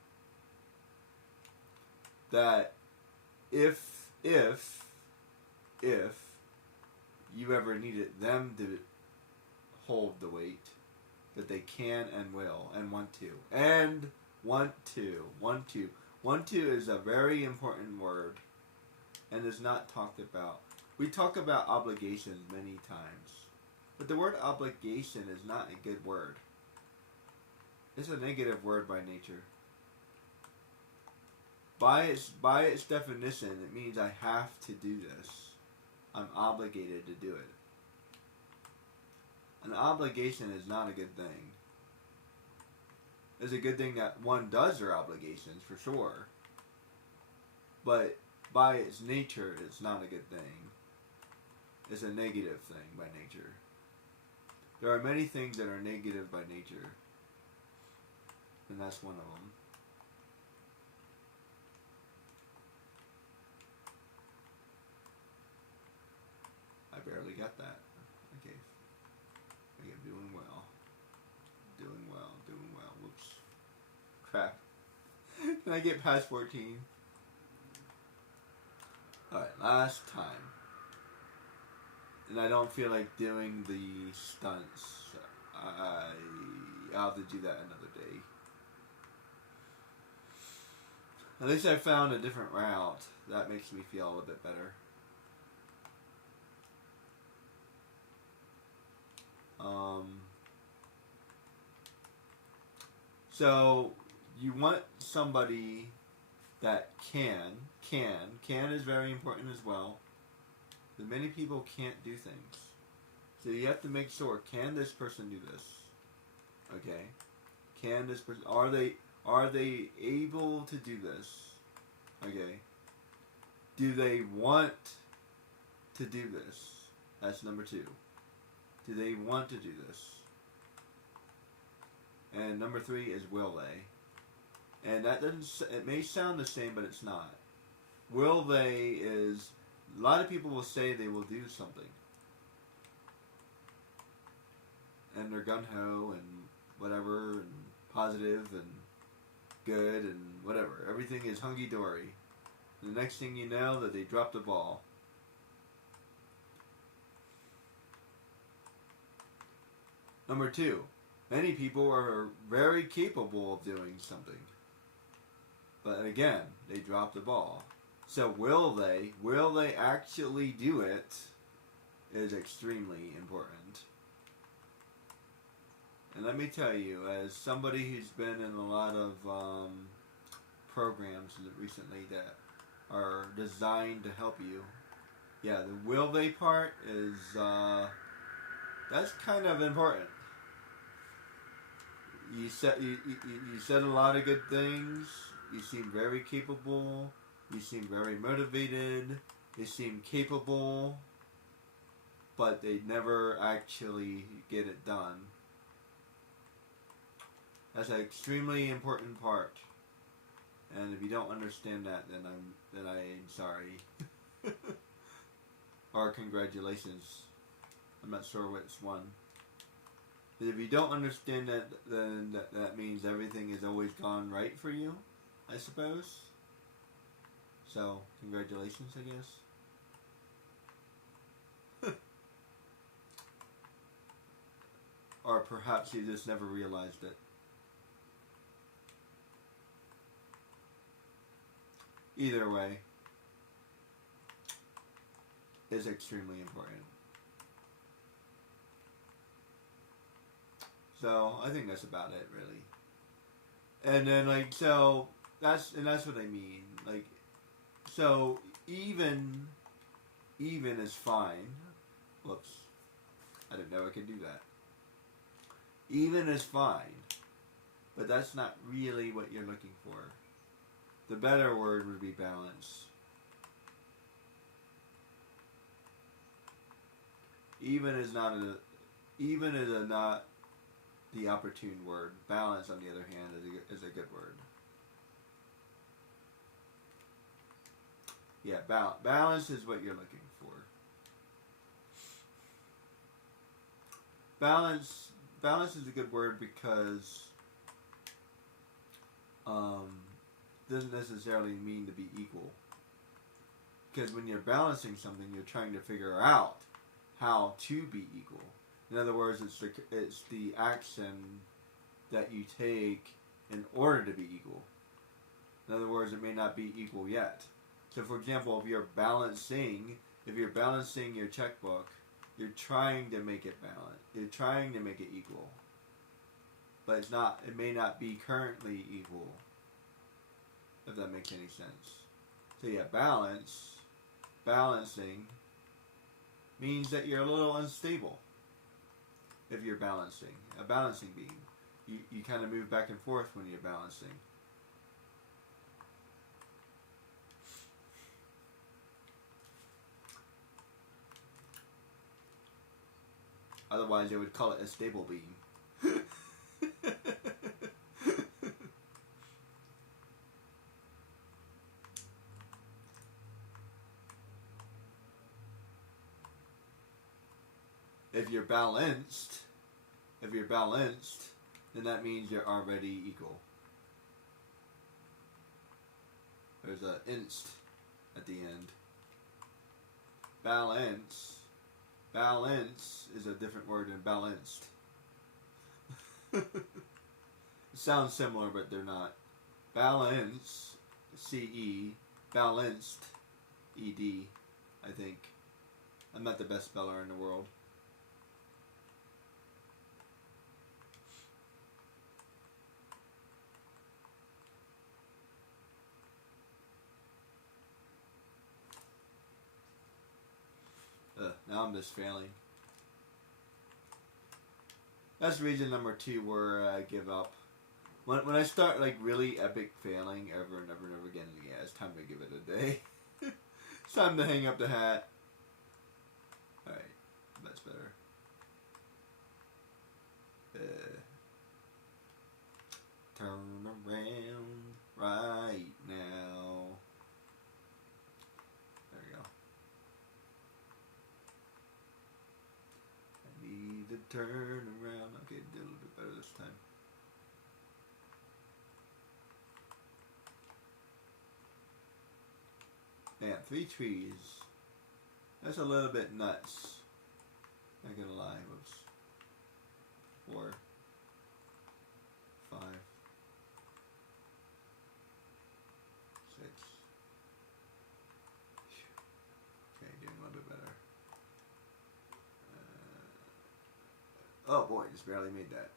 That if you ever needed them to hold the weight, that they can and will and want to. And want to. Want to. Want to is a very important word and is not talked about. We talk about obligations many times. But the word obligation is not a good word. It's a negative word by nature. By its definition, it means I have to do this. I'm obligated to do it. An obligation is not a good thing. It's a good thing that one does their obligations, for sure. But by its nature, it's not a good thing. It's a negative thing by nature. There are many things that are negative by nature. And that's one of them. I barely got that. Okay. I am doing well. Doing well. Doing well. Whoops. Crap. Can I get past 14? Alright, last time. And I don't feel like doing the stunts. I'll have to do that another day. At least I found a different route. That makes me feel a little bit better. So you want somebody that can is very important as well. But many people can't do things. So you have to make sure, can this person do this? Okay. Can this person, are they able to do this? Okay. Do they want to do this? That's number 2. Do they want to do this? And number 3 is will they? And that doesn't, it may sound the same, but it's not. Will they is, a lot of people will say they will do something. And they're gung-ho and whatever, and positive and good and whatever. Everything is hunky-dory. The next thing you know, that they drop the ball. Number 2, many people are very capable of doing something. But again, they drop the ball. So will they actually do it is extremely important. And let me tell you, as somebody who's been in a lot of programs recently that are designed to help you, yeah, the will they part is, that's kind of important. You said a lot of good things. You seem very capable. You seem very motivated. You seem capable. But they never actually get it done. That's an extremely important part. And if you don't understand that, then I'm sorry. Or congratulations. I'm not sure which one. But if you don't understand that, then that means everything has always gone right for you, I suppose. So, congratulations, I guess. Or perhaps you just never realized it. Either way, is extremely important. So, I think that's about it, really. And then like so that's what I mean. Like so even is fine. Whoops. I didn't know I could do that. Even is fine. But that's not really what you're looking for. The better word would be balance. Even is not not the opportune word. Balance, on the other hand, is a good word. Yeah, balance is what you're looking for. Balance is a good word because doesn't necessarily mean to be equal. Because when you're balancing something, you're trying to figure out how to be equal. In other words, it's the action that you take in order to be equal. In other words, it may not be equal yet. So, for example, if you're balancing your checkbook, you're trying to make it balance. You're trying to make it equal, but it's not. It may not be currently equal. If that makes any sense. So yeah, balancing means that you're a little unstable. If you're balancing, a balancing beam, you kind of move back and forth when you're balancing. Otherwise, they would call it a stable beam. If you're balanced, then that means you're already equal. There's a inst at the end. Balance is a different word than balanced. It sounds similar, but they're not. Balance, C-E, balanced, E-D, I think. I'm not the best speller in the world. Now I'm just failing. That's reason number 2 where I give up. When I start like really epic failing ever and ever and ever again, yeah, it's time to give it a day. It's time to hang up the hat. Alright, that's better. Turn around right now. There we go. I need to turn around. Okay, did a little bit better this time. Man, 3 trees. That's a little bit nuts. Not gonna lie. Whoops. 4, 5, 6. Okay, doing a little bit better. Oh boy, just barely made that.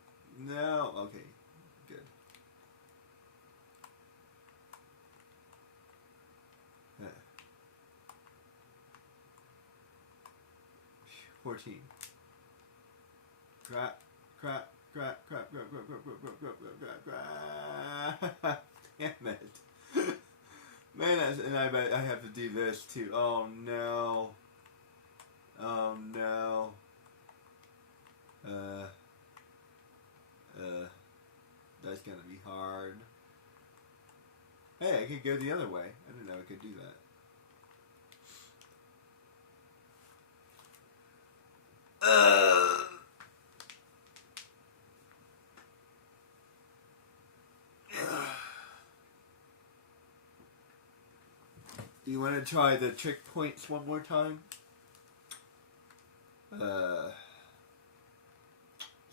No, okay, good. 14. Crap. Damn it. Man, and I bet I have to do this too. Oh no. Oh no. That's gonna be hard. Hey, I could go the other way. I didn't know I could do that. Do you want to try the trick points one more time?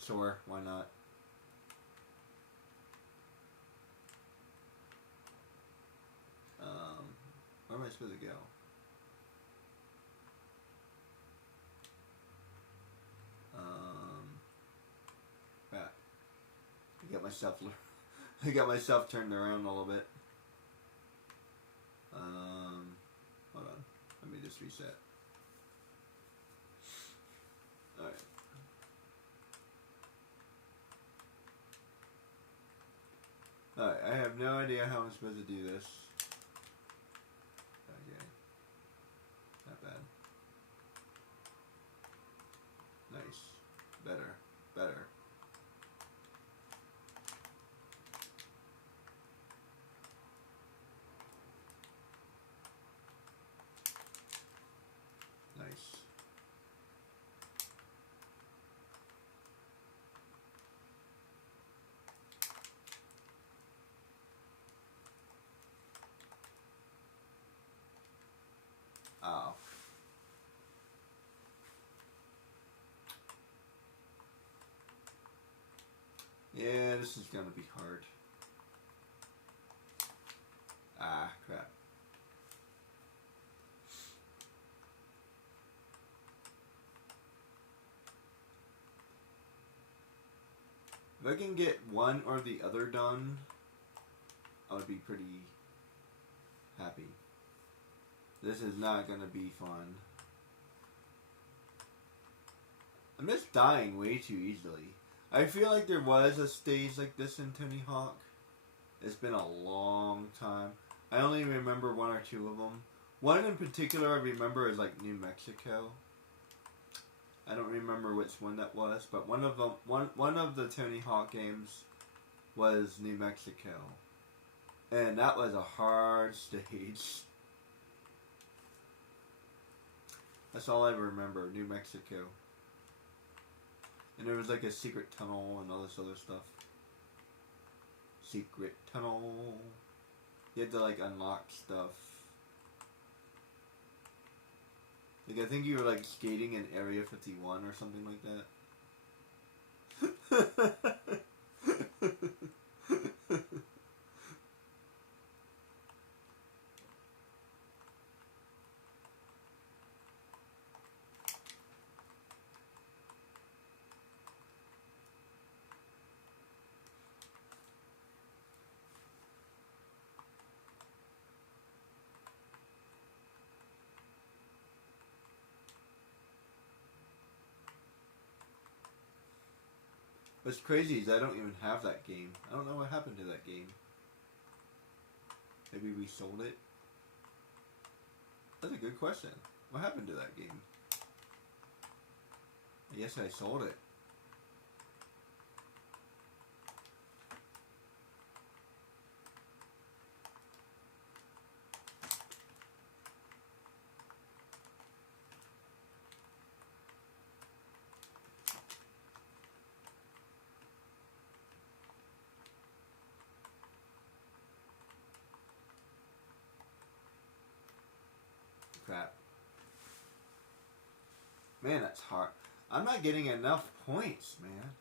Sure, why not? Where am I supposed to go? Back. I get myself I got myself turned around a little bit. Hold on. Let me just reset. Alright. Alright, I have no idea how I'm supposed to do this. Okay. Not bad. Nice. Better. Better. Nice. Oh. Yeah, this is gonna be hard. Ah, crap. If I can get one or the other done, I would be pretty happy. This is not gonna be fun. I'm just dying way too easily. I feel like there was a stage like this in Tony Hawk. It's been a long time. I only remember one or two of them. One in particular I remember is like New Mexico. I don't remember which one that was, but one of them, one of the Tony Hawk games was New Mexico, and that was a hard stage. That's all I remember, New Mexico. And there was like a secret tunnel and all this other stuff. Secret tunnel. You had to like unlock stuff. Like I think you were like skating in Area 51 or something like that. What's crazy is I don't even have that game. I don't know what happened to that game. Maybe we sold it? That's a good question. What happened to that game? I guess I sold it. Crap. Man, that's hard. I'm not getting enough points, man.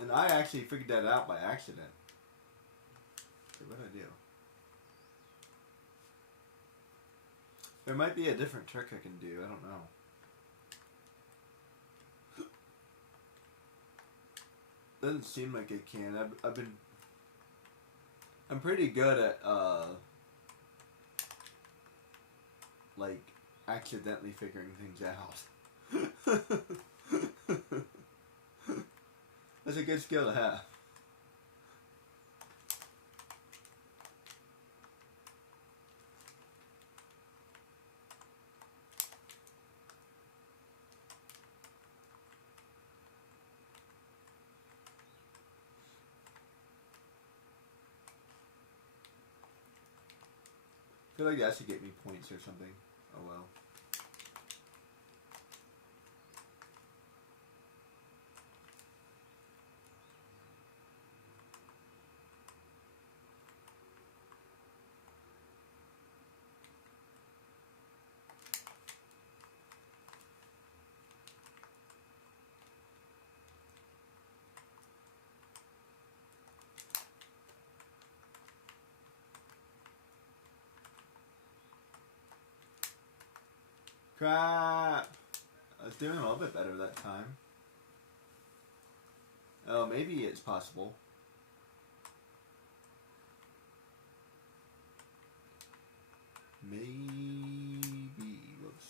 And I actually figured that out by accident. Okay, what did I do? There might be a different trick I can do. I don't know. Doesn't seem like it can. I'm pretty good at like accidentally figuring things out. That's a good skill to have. I feel like that should get me points or something. Oh well. Crap! I was doing a little bit better that time. Oh, maybe it's possible. Maybe. Whoops.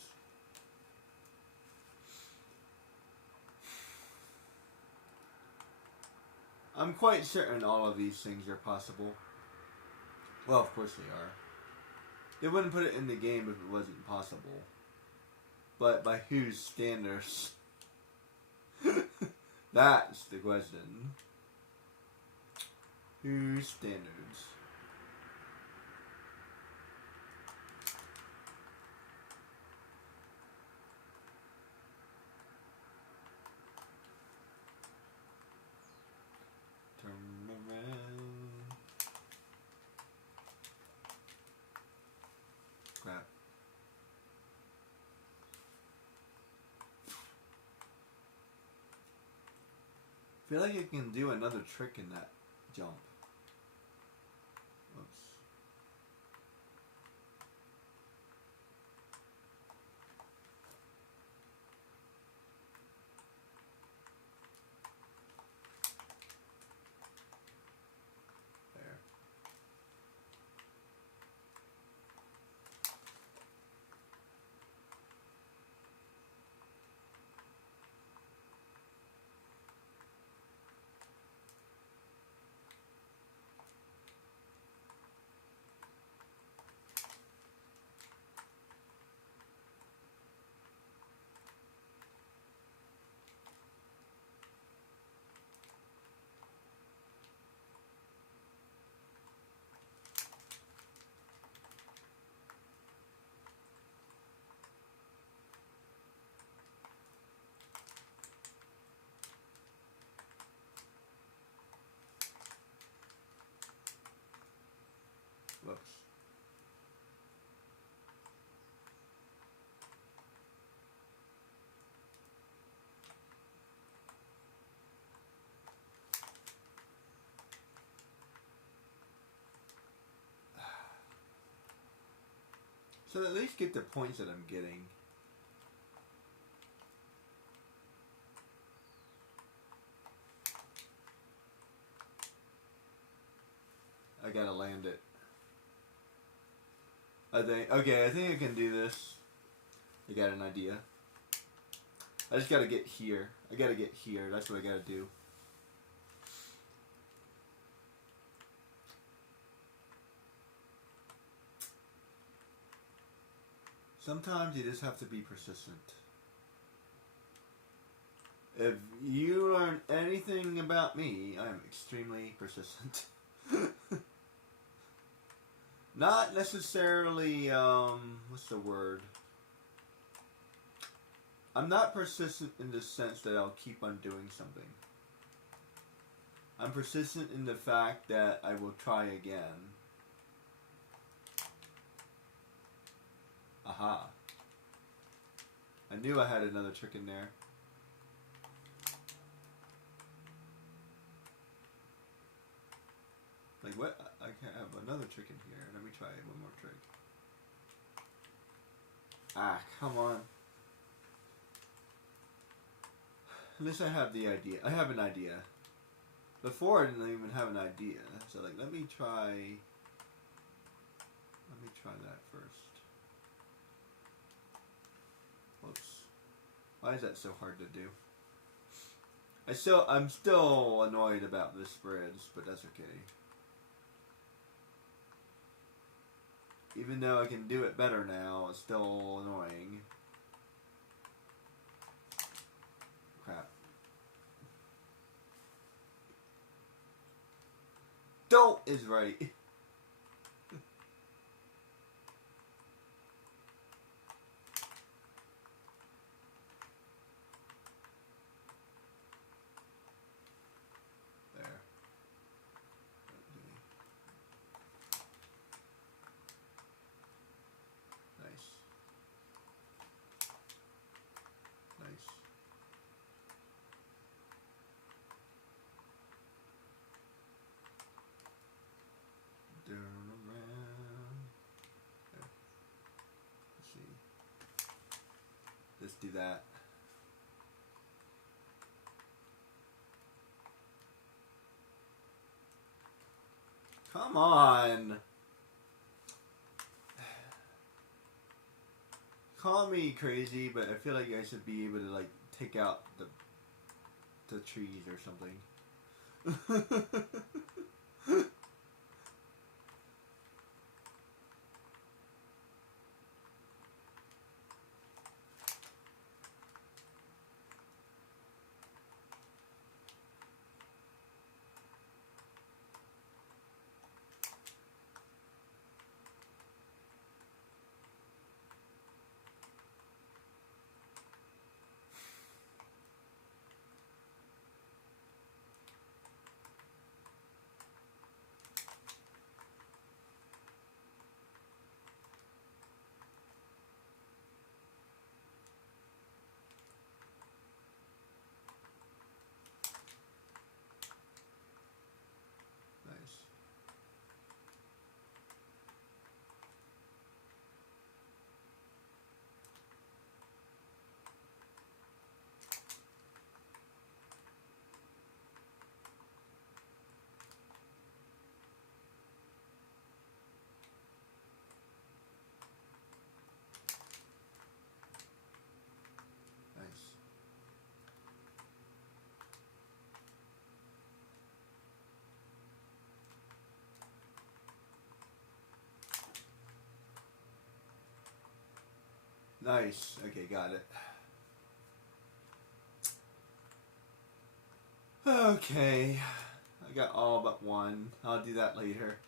I'm quite certain all of these things are possible. Well, of course they are. They wouldn't put it in the game if it wasn't possible. But by whose standards? That's the question. Whose standards? Turn around. Crap. I feel like I can do another trick in that jump. Whoops. There. Whoops. So at least get the points that I'm getting. I gotta land it. I think I can do this. I got an idea. I just gotta get here. I gotta get here. That's what I gotta do. Sometimes you just have to be persistent. If you learn anything about me, I am extremely persistent. Not necessarily, what's the word? I'm not persistent in the sense that I'll keep on doing something. I'm persistent in the fact that I will try again. Aha. I knew I had another trick in there. Like what? I can't have another trick in here. Let me try one more trick. Ah, come on. At least I have the idea. I have an idea. Before I didn't even have an idea. So like, let me try that first. Whoops. Why is that so hard to do? I'm still annoyed about this bridge, but that's okay. Even though I can do it better now, it's still annoying. Crap. Don't is right. Let's do that. Come on. Call me crazy, but I feel like I should be able to like take out the trees or something. Nice. Nice. Nice. Okay, got it. Okay. I got all but one. I'll do that later.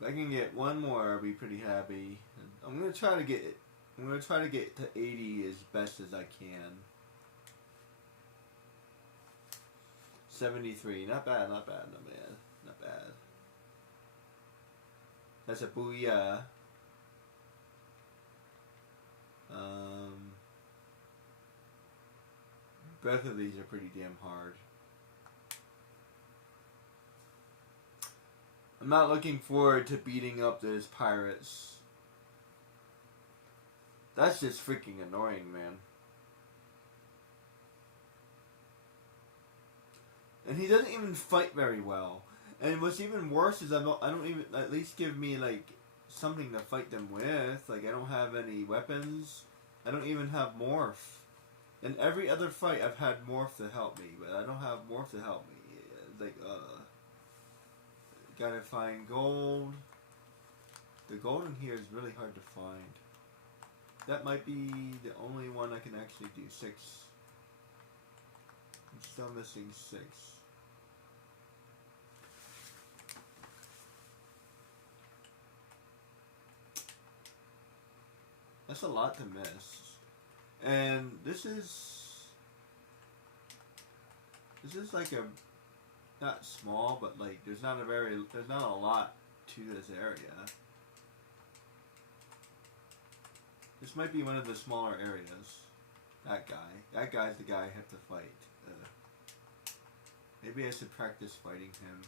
If I can get one more, I'll be pretty happy. I'm gonna try to get it. I'm gonna try to get to 80 as best as I can. 73. Not bad, not bad, not bad. Not bad. That's a booyah. Both of these are pretty damn hard. I'm not looking forward to beating up those pirates. That's just freaking annoying, man. And he doesn't even fight very well. And what's even worse is I don't even at least give me like something to fight them with. Like I don't have any weapons. I don't even have Morph. In every other fight I've had Morph to help me, but I don't have Morph to help me. Like gotta find gold. The gold in here is really hard to find. That might be the only one I can actually do. 6. I'm still missing 6. That's a lot to miss. And this is like a not small, but like there's not a lot to this area. This might be one of the smaller areas. That guy's the guy I have to fight. Maybe I should practice fighting him.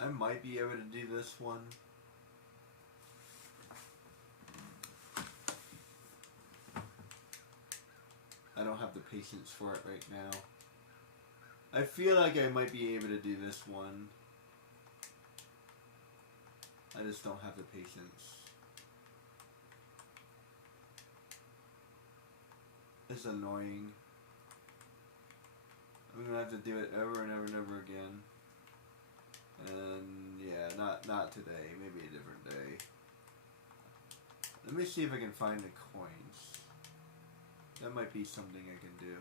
I might be able to do this one. I don't have the patience for it right now. I feel like I might be able to do this one. I just don't have the patience. It's annoying. I'm gonna have to do it over and over and over again. And yeah, not today. Maybe a different day. Let me see if I can find the coins. That might be something I can do.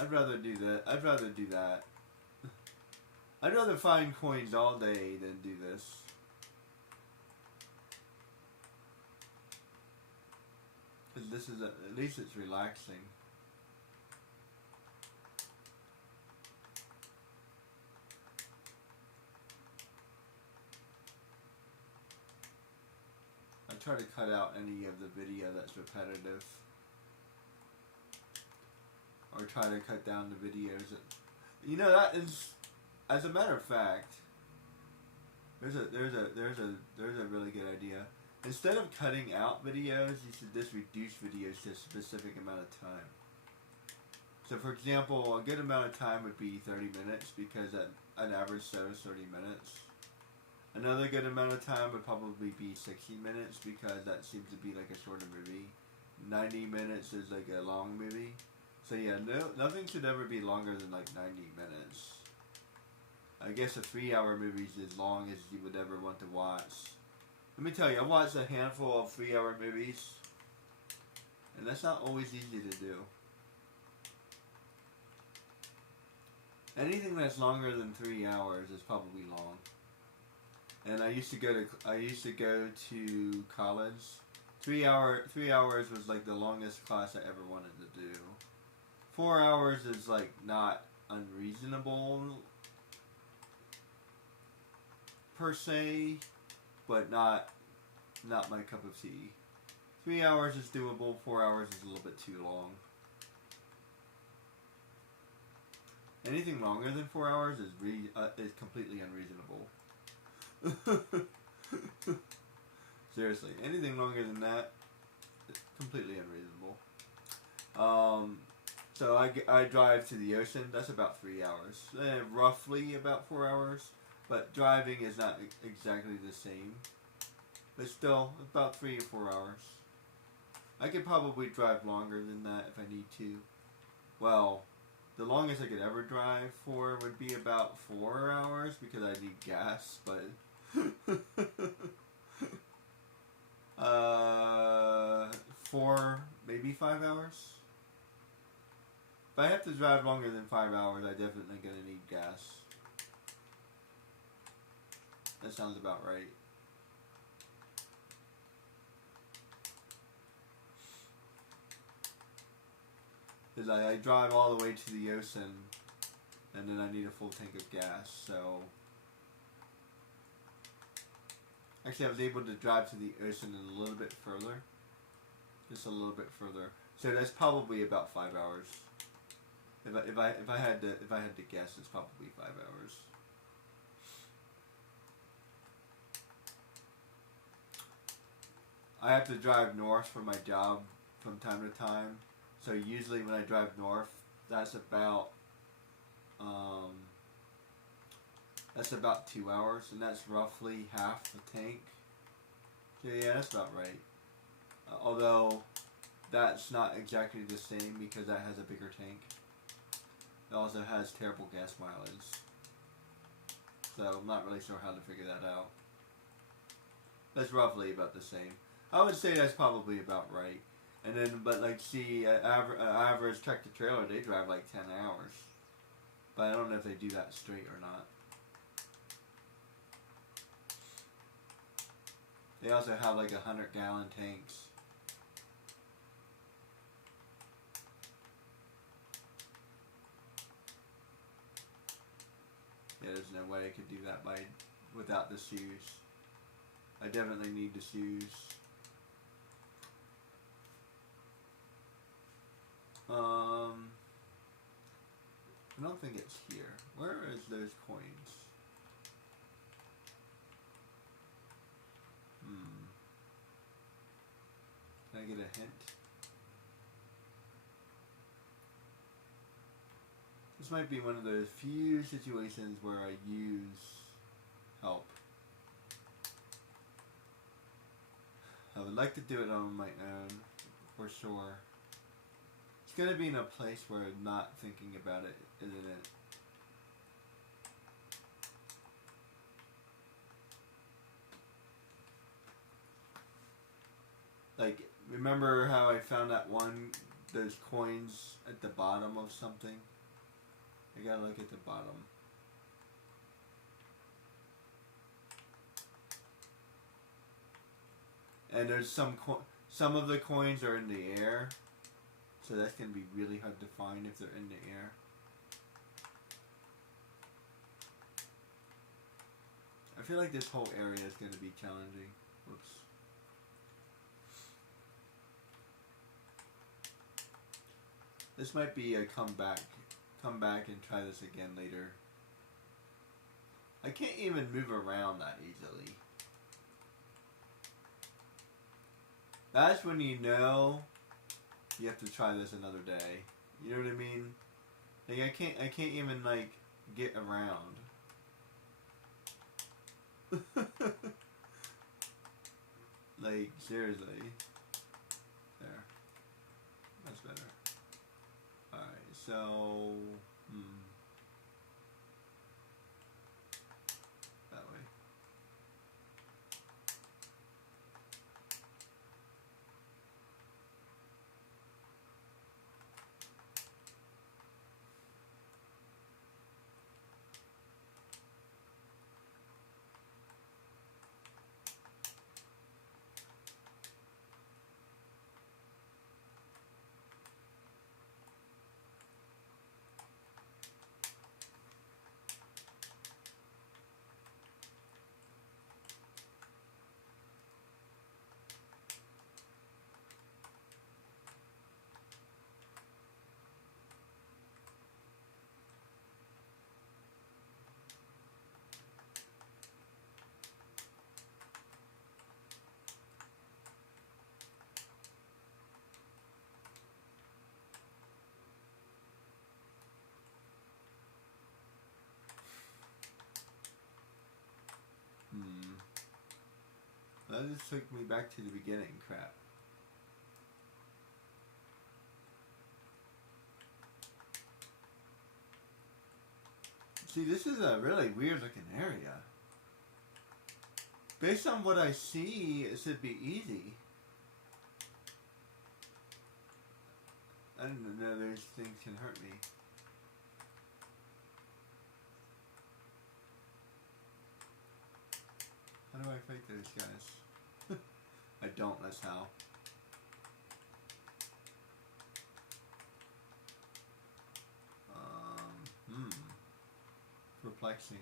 I'd rather do that. I'd rather do that. I'd rather find coins all day than do this. Because this is, at least it's relaxing. I try to cut out any of the video that's repetitive. Or try to cut down the videos. You know, that is, as a matter of fact, there's a really good idea. Instead of cutting out videos, you should just reduce videos to a specific amount of time. So for example, a good amount of time would be 30 minutes because an average show is 30 minutes. Another good amount of time would probably be 60 minutes because that seems to be like a shorter movie. 90 minutes is like a long movie. So yeah, nothing should ever be longer than like 90 minutes. I guess a 3-hour movie is as long as you would ever want to watch. Let me tell you, I've watched a handful of 3-hour movies, and that's not always easy to do. Anything that's longer than 3 hours is probably long. And I used to go to college. 3 hours was like the longest class I ever wanted to do. 4 hours is like not unreasonable per se, but not my cup of tea. 3 hours is doable. 4 hours is a little bit too long. Anything longer than 4 hours is completely unreasonable. Seriously, anything longer than that, is completely unreasonable. So I drive to the ocean. That's about 3 hours, roughly about 4 hours. But driving is not exactly the same. But still, about 3 or 4 hours. I could probably drive longer than that if I need to. Well, the longest I could ever drive for would be about 4 hours because I need gas, but 4, maybe 5 hours. If I have to drive longer than 5 hours, I definitely gonna need gas. That sounds about right. Because I drive all the way to the ocean, and then I need a full tank of gas, so... Actually, I was able to drive to the ocean a little bit further. Just a little bit further. So that's probably about 5 hours. If I had to guess, it's probably 5 hours. I have to drive north for my job from time to time. So usually when I drive north, that's about 2 hours, and that's roughly half the tank. So yeah, that's about right. Although that's not exactly the same because that has a bigger tank. It also has terrible gas mileage. So I'm not really sure how to figure that out. That's roughly about the same. I would say that's probably about right. And then, but like, see, average tractor trailer, they drive like 10 hours. But I don't know if they do that straight or not. They also have like 100-gallon tanks. Yeah, there's no way I could do that without the shoes. I definitely need the shoes. I don't think it's here. Where is those coins? Can I get a hint? This might be one of those few situations where I use help. I would like to do it on my own, for sure. It's gonna be in a place where I'm not thinking about it, isn't it? Like, remember how I found those coins at the bottom of something? I gotta look at the bottom. And there's some of the coins are in the air, so that's gonna be really hard to find if they're in the air. I feel like this whole area is gonna be challenging. Whoops. This might be a comeback. Come back and try this again later. I can't even move around that easily. That's when you know you have to try this another day. You know what I mean? Like I can't even like get around. Like seriously. There. That's better. Alright, so that way. That just took me back to the beginning, crap. See, this is a really weird looking area. Based on what I see, it should be easy. I didn't know those things can hurt me. How do I fight those guys? I don't, that's how. Perplexing.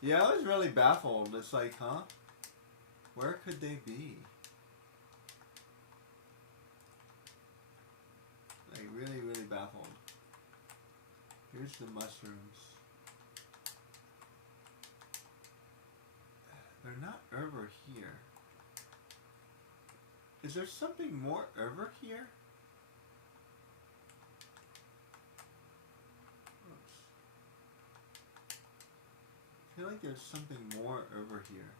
Yeah, I was really baffled. It's like, huh? Where could they be? Like, really, really baffled. Here's the mushrooms. They're not over here. Is there something more over here? Oops. I feel like there's something more over here.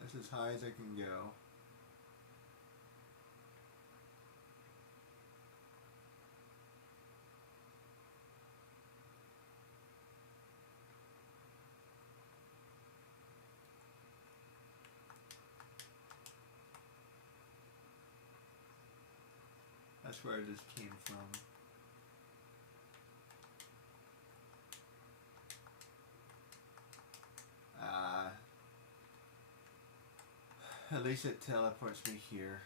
That's as high as I can go. That's where this came from. At least it teleports me here.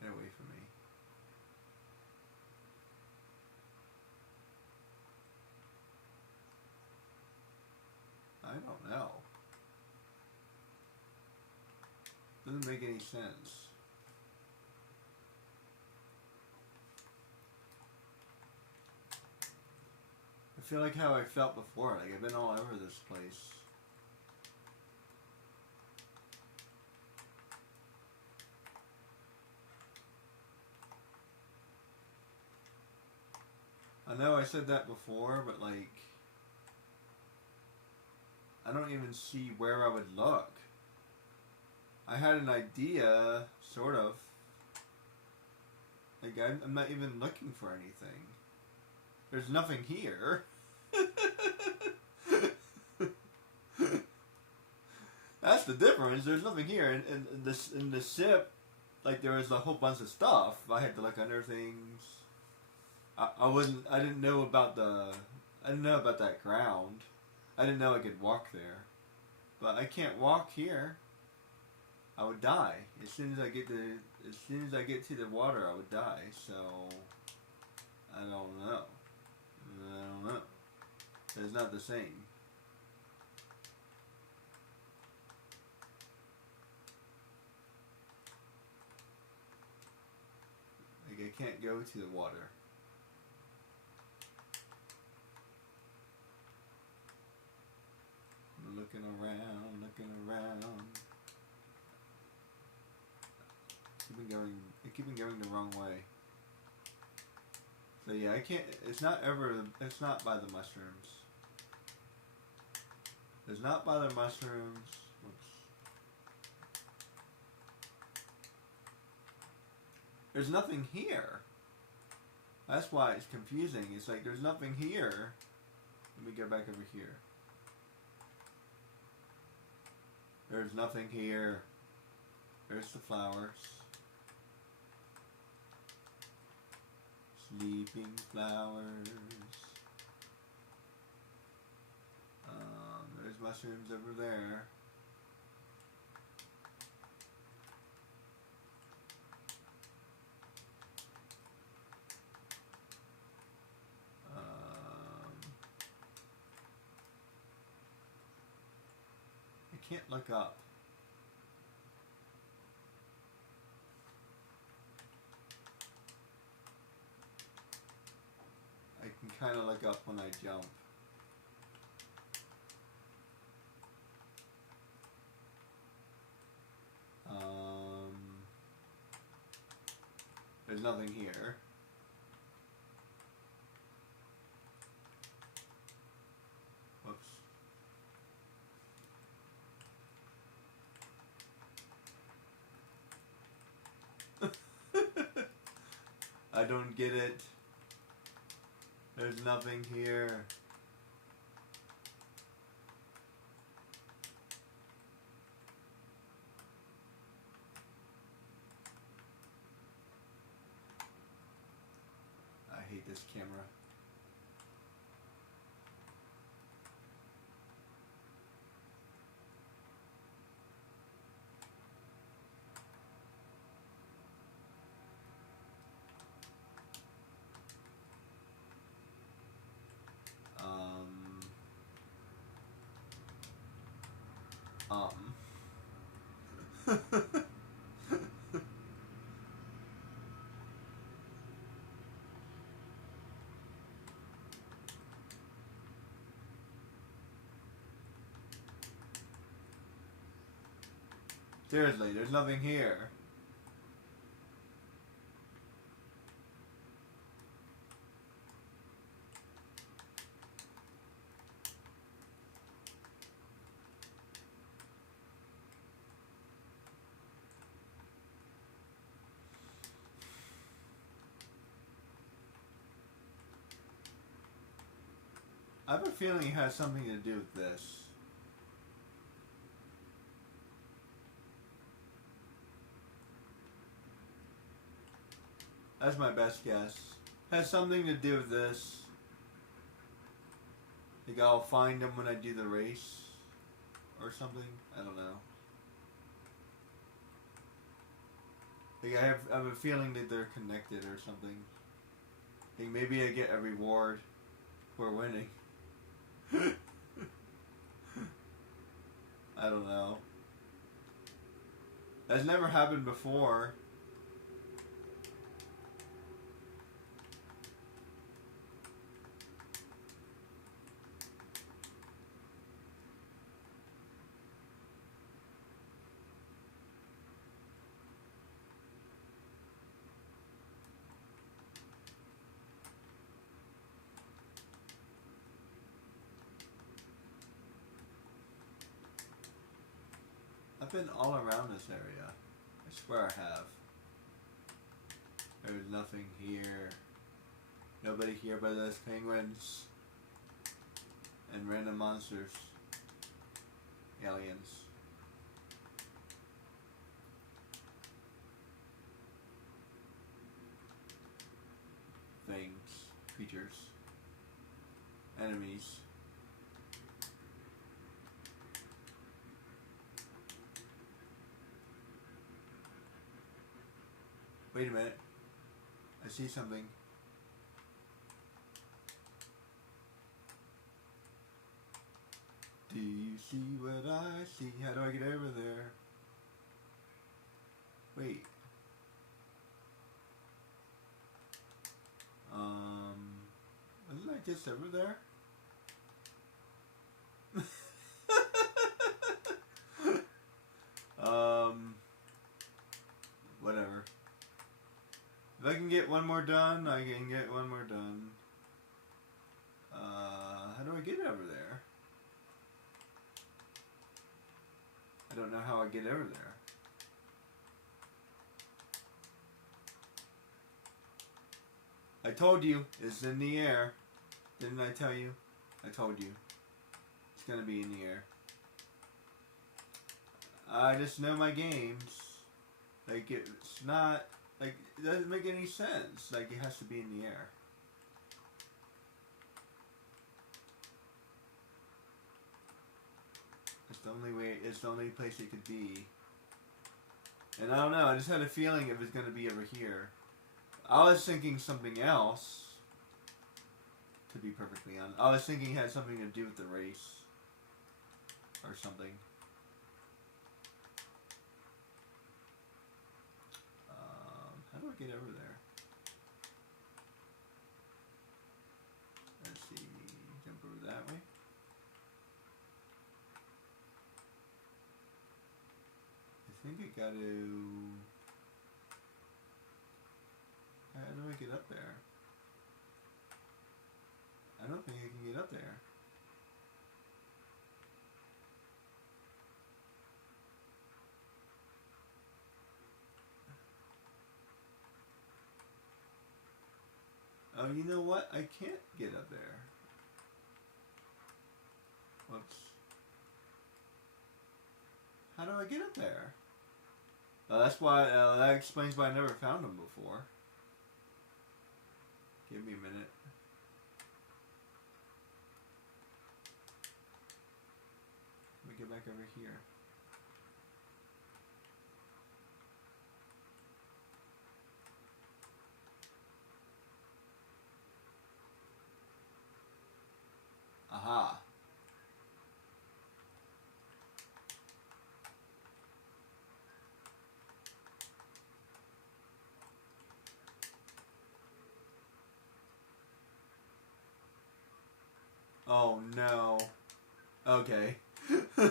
Get away from me. I don't know. Doesn't make any sense. I feel like how I felt before. Like I've been all over this place. I know I said that before, but like, I don't even see where I would look. I had an idea, sort of. Like, I'm not even looking for anything. There's nothing here. That's the difference. There's nothing here. In the ship, like, there was a whole bunch of stuff. I had to look under things. I didn't know about that ground. I didn't know I could walk there. But I can't walk here. I would die. As soon as I get to the water, I would die. So I don't know. It's not the same. Like, I can't go to the water. I'm looking around. I keep going the wrong way. So yeah, I can't. It's not by the mushrooms. It's not by the mushrooms. Whoops. There's nothing here. That's why it's confusing. It's like there's nothing here. Let me go back over here. There's nothing here. There's the flowers. Sleeping flowers. There's mushrooms over there. I can't look up. I can kind of look up when I jump. There's nothing here. Whoops. I don't get it. There's nothing here. I hate this camera. Seriously, there's nothing here. I have a feeling it has something to do with this. That's my best guess. Has something to do with this. Think I'll find them when I do the race or something. I don't know. Like I have a feeling that they're connected or something. Think maybe I get a reward for winning. I don't know. That's never happened before. I've been all around this area. I swear I have. There's nothing here. Nobody here but those penguins. And random monsters. Aliens. Things. Creatures. Enemies. Wait a minute. I see something. Do you see what I see? How do I get over there? Wait. Wasn't I just over there? Whatever. If I can get one more done, I can get one more done. How do I get over there? I don't know how I get over there. I told you, it's in the air. Didn't I tell you? I told you. It's gonna be in the air. I just know my games. Like, it's not, like, it doesn't make any sense. Like, it has to be in the air. It's the only way, it's the only place it could be. And I don't know, I just had a feeling it was gonna be over here. I was thinking something else. To be perfectly honest. I was thinking it had something to do with the race. Or something. How do I get over there? Let's see. Jump over that way. I think I gotta... How do I get up there? I don't think I can get up there. Oh, you know what? I can't get up there. Whoops. How do I get up there? That's why, that explains why I never found them before. Give me a minute. Let me get back over here. Aha. Oh no. Okay. I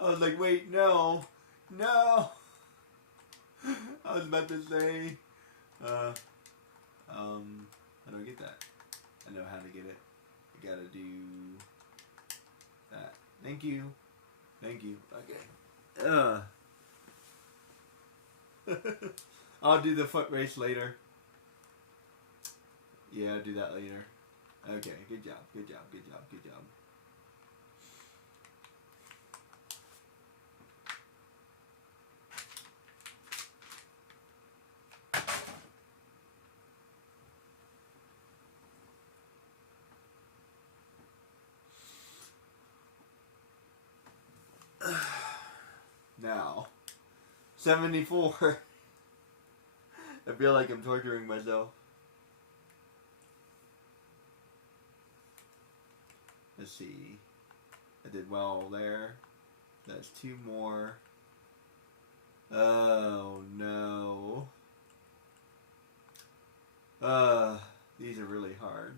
was like, wait, no. No. I was about to say, how do I get that? I know how to get it. You gotta do that. Thank you. Thank you. Okay. I'll do the foot race later. Yeah, I'll do that later. Okay, good job, good job, good job, good job. Now, 74. I feel like I'm torturing myself. Let's see. I did well there. That's 2 more. Oh no. These are really hard.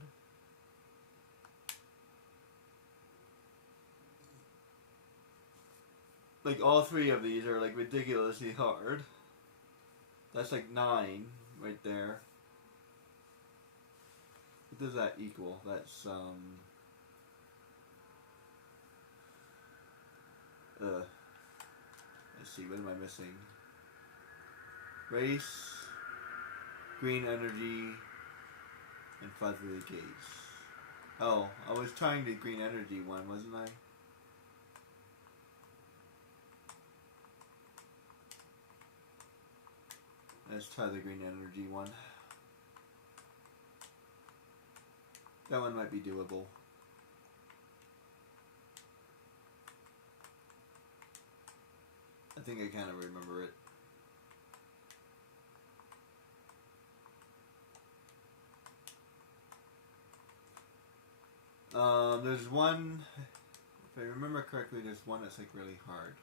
Like, all 3 of these are like ridiculously hard. That's like 9 right there. What does that equal? That's see, what am I missing? Race, green energy, and Floodlit Gates. Oh, I was trying the green energy one, wasn't I? Let's try the green energy one. That one might be doable. I think I kind of remember it. There's one, if I remember correctly, there's one that's like really hard.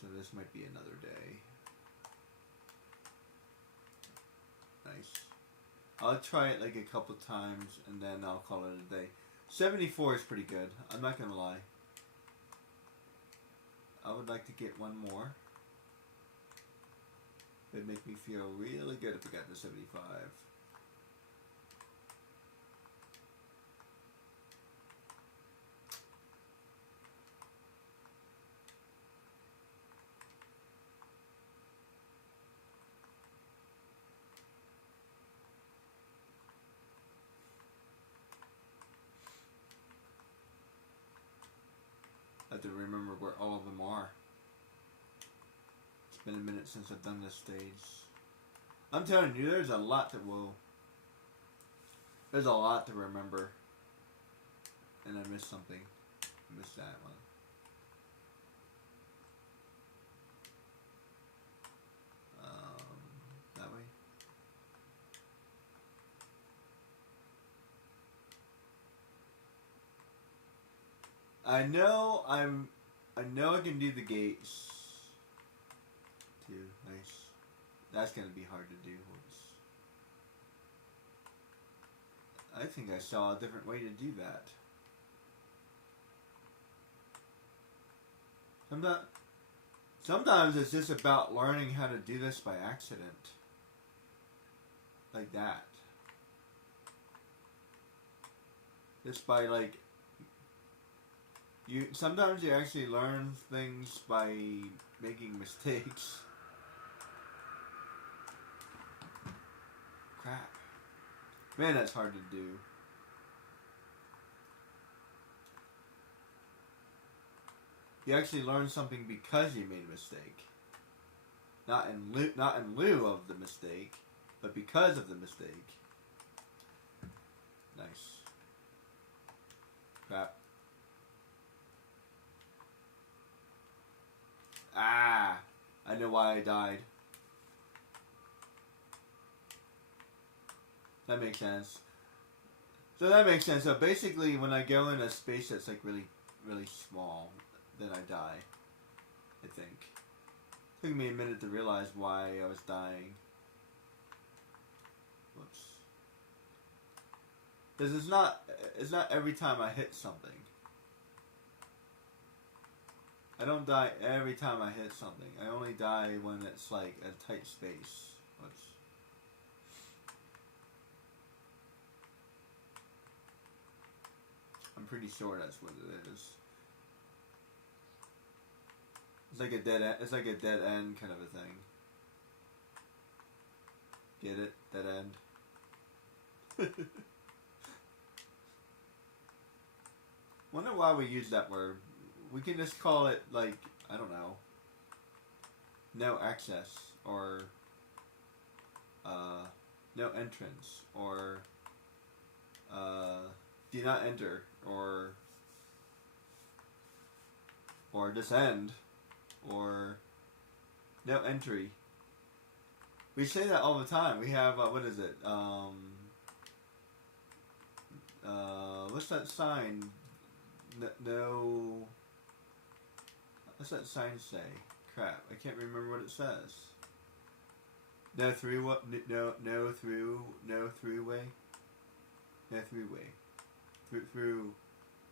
So this might be another day. Nice. I'll try it like a couple times and then I'll call it a day. 74 is pretty good. I'm not gonna lie. I would like to get one more. It'd make me feel really good if we got to 75. I have to remember where all of them are. It's been a minute since I've done this stage. I'm telling you, there's a lot to, whoa. There's a lot to remember. And I missed something. I missed that one. That way. I know I can do the gates. Too nice. That's gonna be hard to do. I think I saw a different way to do that. Sometimes it's just about learning how to do this by accident. Like that. Just by like sometimes you actually learn things by making mistakes. Crap. Man, that's hard to do. You actually learn something because you made a mistake. Not in lieu of the mistake, but because of the mistake. Nice. Crap. Ah! I know why I died. That makes sense. So that makes sense. So basically, when I go in a space that's like really, really small, then I die. I think. It took me a minute to realize why I was dying. Whoops. Because it's not every time I hit something. I don't die every time I hit something. I only die when it's like a tight space. Whoops. I'm pretty sure that's what it is. It's like a dead end. It's like a dead end kind of a thing. Get it? Dead end. Wonder why we use that word. We can just call it like, I don't know, no access or no entrance or do not enter or descend or no entry. We say that all the time. We have what is it? What's that sign? No. What's that sign say? Crap, I can't remember what it says. No through what? No through. No throughway. No throughway. Through.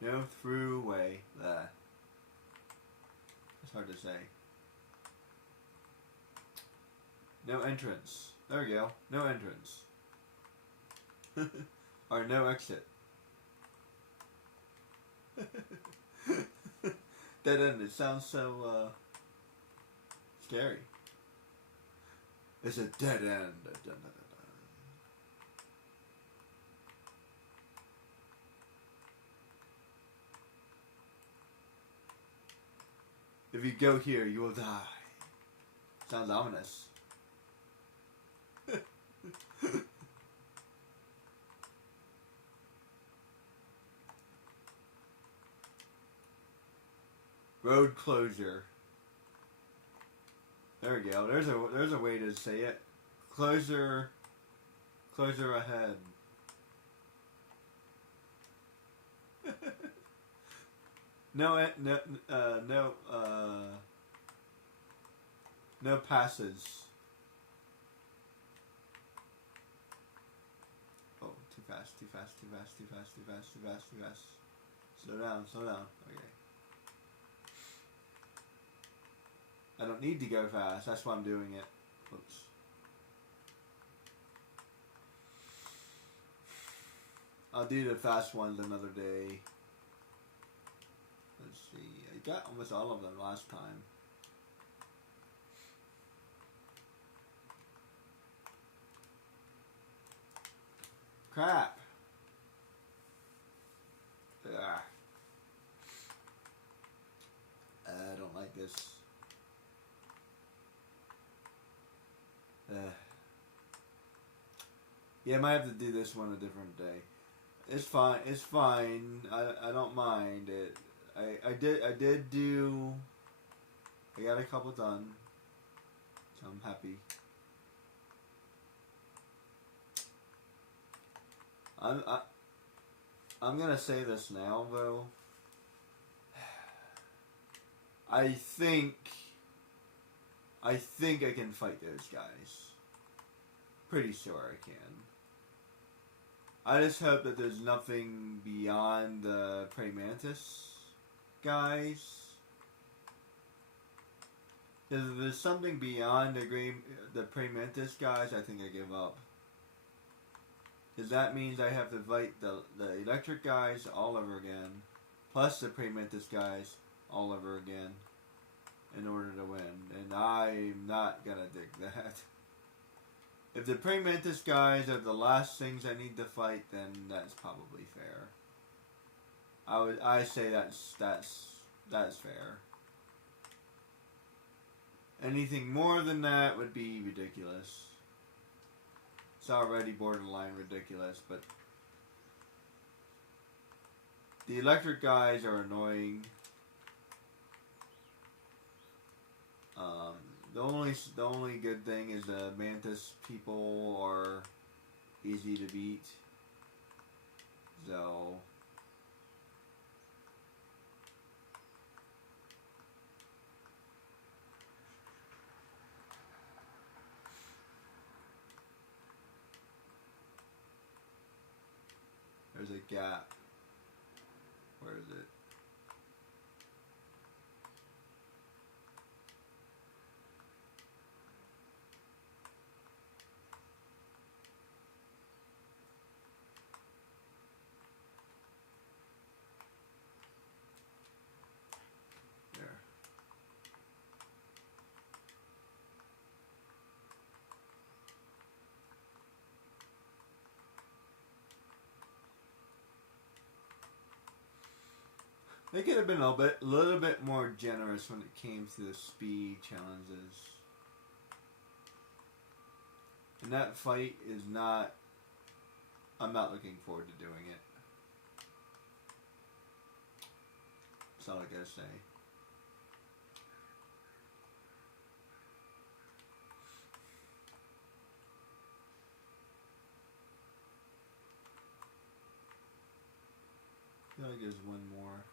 No throughway. There. It's hard to say. No entrance. There we go. No entrance. Or no exit. Dead end. It sounds so scary. It's a dead end. Dun, dun, dun, dun. If you go here, you will die. Sounds ominous. Road closure. There we go. There's a way to say it. Closure ahead. No passes. Oh, too fast. Slow down. Okay. I don't need to go fast. That's why I'm doing it. Oops. I'll do the fast ones another day. Let's see. I got almost all of them last time. Crap. Ugh. I don't like this. Yeah, I might have to do this one a different day. It's fine. I don't mind it. I did do. I got a couple done, so I'm happy. I'm gonna say this now though. I think I can fight those guys. Pretty sure I can. I just hope that there's nothing beyond the Praying Mantis guys. If there's something beyond the Praying Mantis guys, I think I give up. Because that means I have to fight the electric guys all over again, plus the Praying Mantis guys all over again, in order to win. And I'm not gonna dig that. If the Praying Mantis guys are the last things I need to fight, then that's probably fair. I say that's fair. Anything more than that would be ridiculous. It's already borderline ridiculous, but the electric guys are annoying. The only good thing is the Mantis people are easy to beat. So there's a gap. Where is it? They could have been a little bit more generous when it came to the speed challenges. And that fight is not. I'm not looking forward to doing it. That's all I gotta say. I feel like there's one more.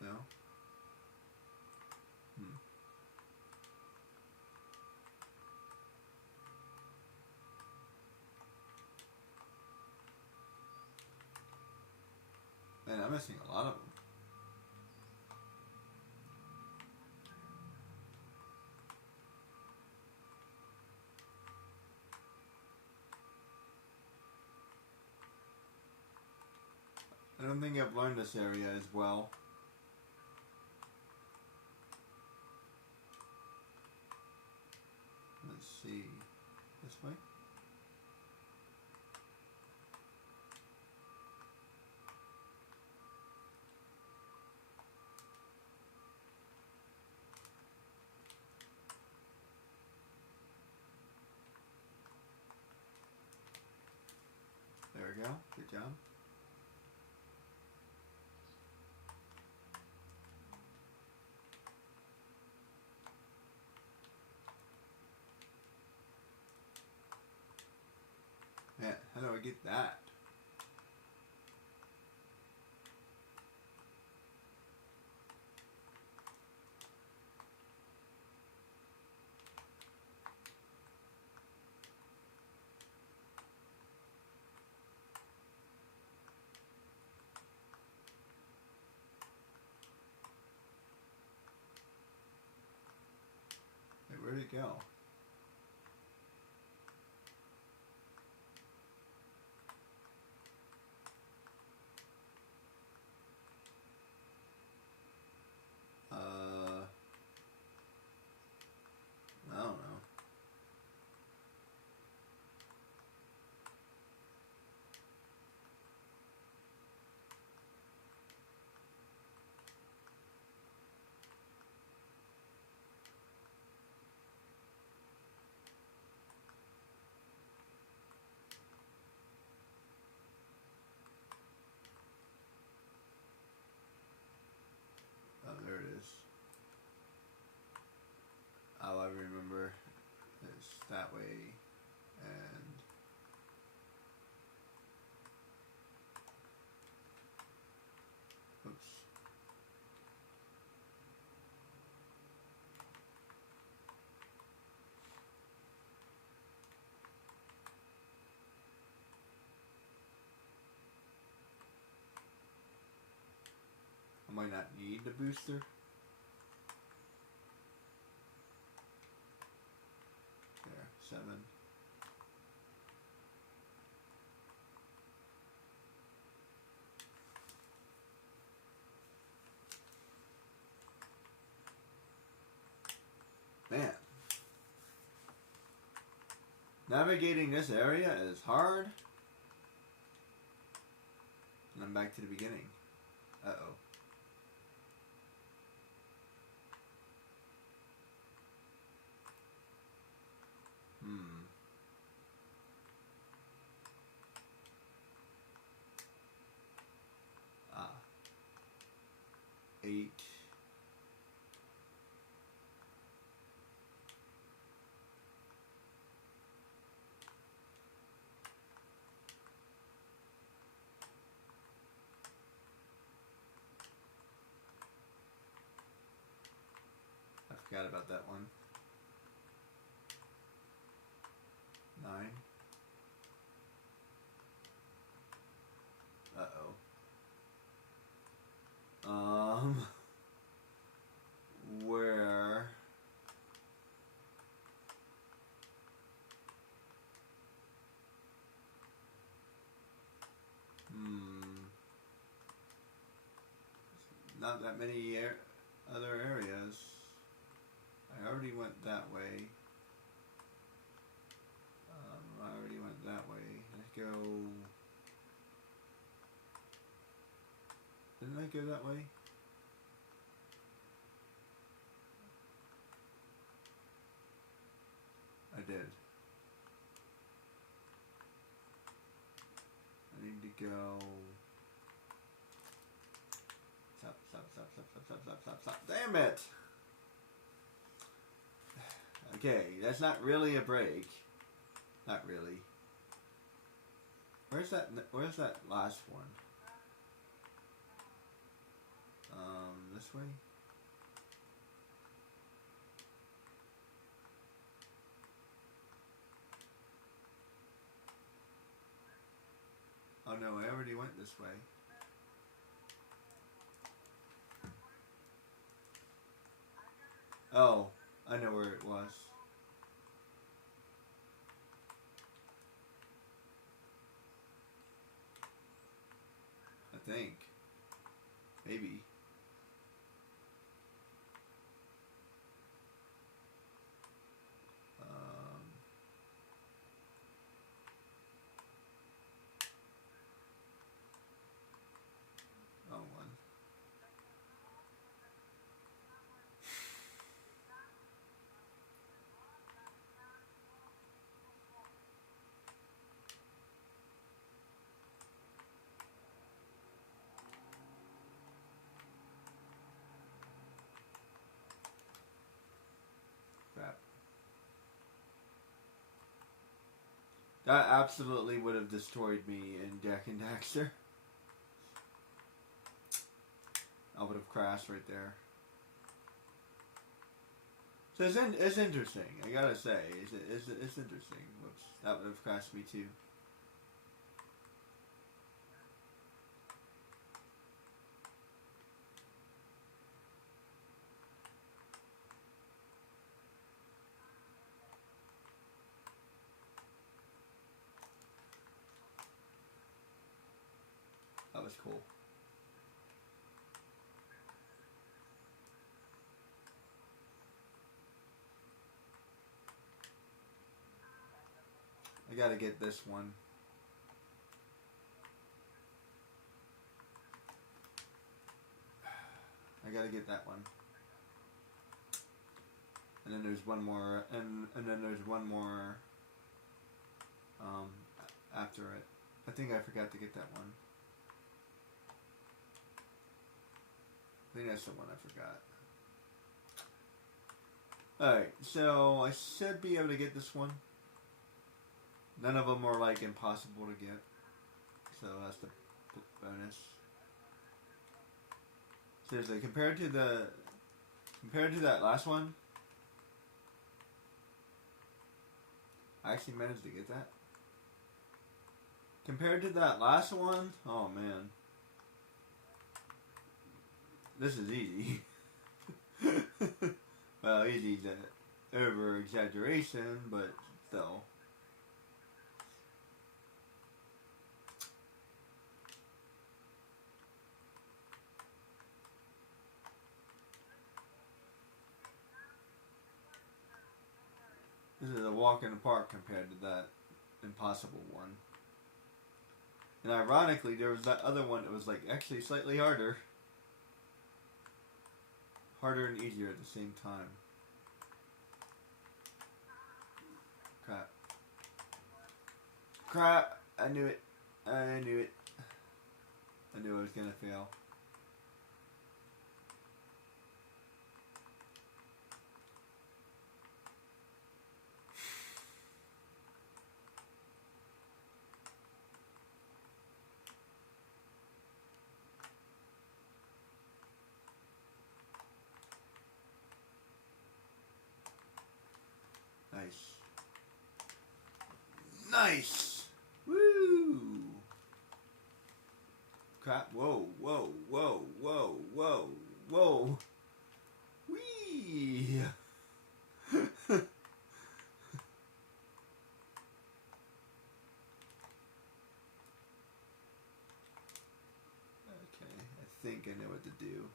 No? Man, I'm missing a lot of them. I don't think I've learned this area as well. Let's see. This way? There we go. Good job. Yeah, how do I get that? Hey, where'd it go? I don't know. Oh, there it is. Oh, I remember. It's that way, and oops. I might not need the booster. There, 7. Man. Navigating this area is hard. And I'm back to the beginning. Uh-oh. Ah. 8. I forgot about that one. 9. Uh-oh. Where? Not that many other areas. I already went that way. I already went that way. Let's go. Didn't I go that way? I did. I need to go. Stop. Damn it! Okay, that's not really a break. Not really. Where's that last one? This way? Oh no, I already went this way. Oh, I know where it was. I think. Maybe. Wrong one. Crap. That absolutely would have destroyed me in Jak and Daxter. I would have crashed right there. So it's interesting. I gotta say, it's interesting. Whoops, that would have crashed me too. That was cool. I gotta get this one. I gotta get that one. And then there's one more, and then there's one more after it. I think I forgot to get that one. I think that's the one I forgot. Alright, so I should be able to get this one. None of them are like impossible to get. So that's the bonus. Seriously, compared to that last one, I actually managed to get that. Compared to that last one, oh man. This is easy. Well, easy is an over exaggeration, but still. This is a walk in the park compared to that impossible one. And ironically, there was that other one that was like actually slightly harder. Harder and easier at the same time. Crap. Crap! I knew it. I knew it. I knew I was gonna fail. Nice. Nice! Woo! Crap. Whoa, whoa, whoa, whoa, whoa, whoa. Whee! Okay, I think I know what to do.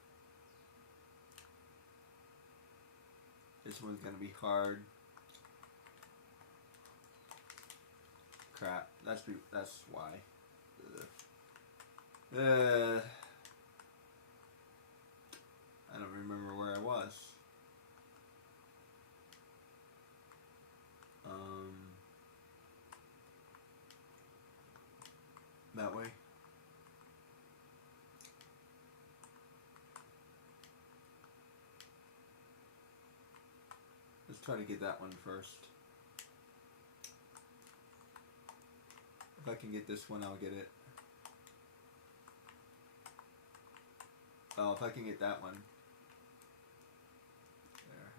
This one's gonna be hard. Crap. That's why. I don't remember where I was. That way. Let's try to get that one first. If I can get this one, I'll get it. Oh, if I can get that one. There,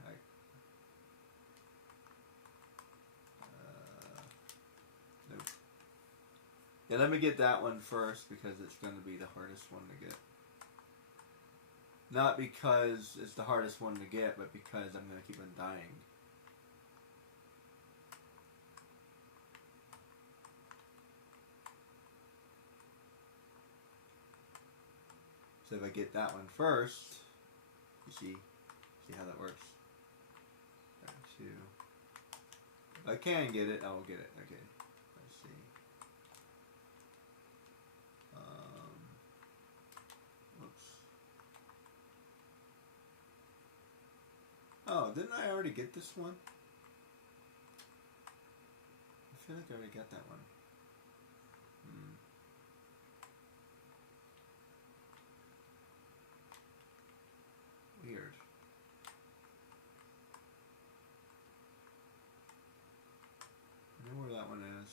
nope. Yeah, let me get that one first because it's going to be the hardest one to get. Not because it's the hardest one to get, but because I'm going to keep on dying. So if I get that one first, you see how that works. Two. If I can get it, I will get it. Okay. Let's see. Whoops. Oh, didn't I already get this one? I feel like I already got that one. Weird. I know where that one is.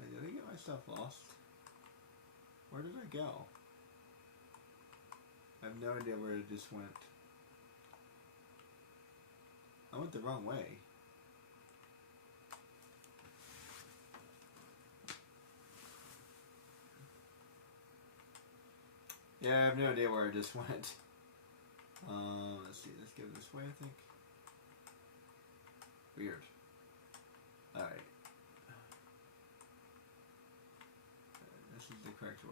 Did I get myself lost? Where did I go? I have no idea where it just went. I went the wrong way. Yeah, I have no idea where it just went. Let's see, let's go this way, I think. Weird. Alright. This is the correct way.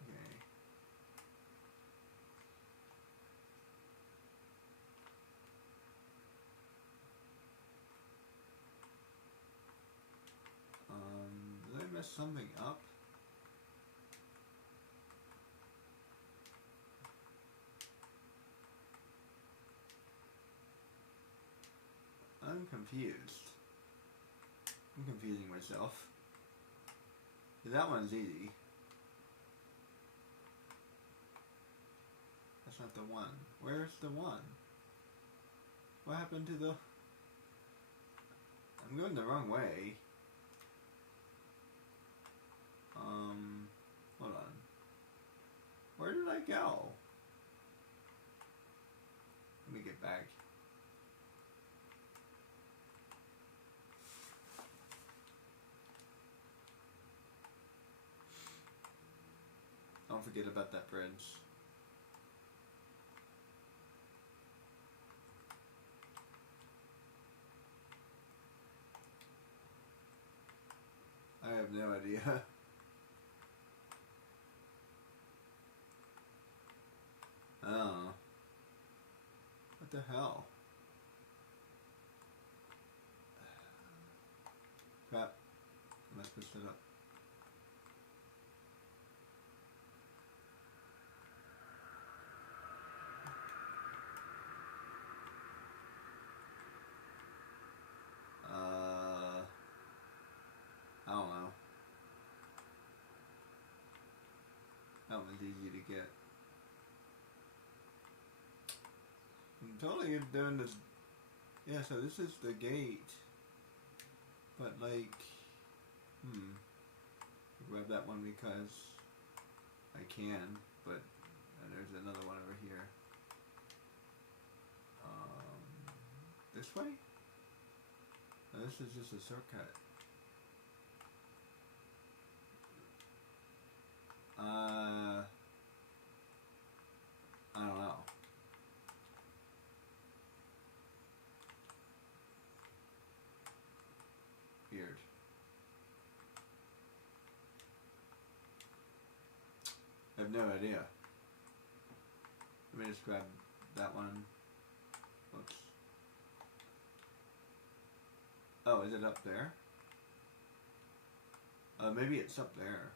Okay. Did I mess something up? I'm confused. I'm confusing myself. That one's easy. That's not the one. Where's the one? What happened to the... I'm going the wrong way. Hold on. Where did I go? Let me get back. Don't forget about that bridge. I have no idea. Oh. What the hell? Crap. I must push it up. I don't know. That one's easy to get. I'm totally doing this. Yeah, so this is the gate. But like, grab that one because I can, but there's another one over here. This way? No, this is just a shortcut. I don't know. Weird. I have no idea. Let me just grab that one. Oops. Oh, is it up there? Maybe it's up there.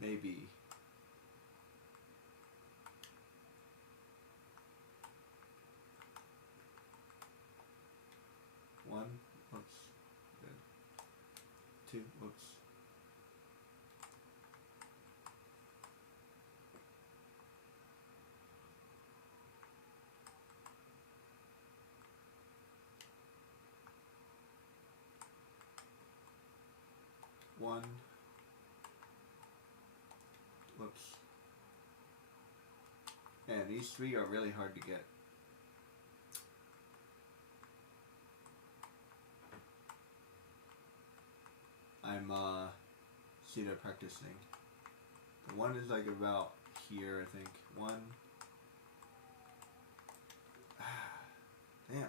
Maybe. One. Whoops. Good. Two. Whoops. One. Whoops. Man, these three are really hard to get. I'm see they're practicing. The one is like about here, I think. One. Damn.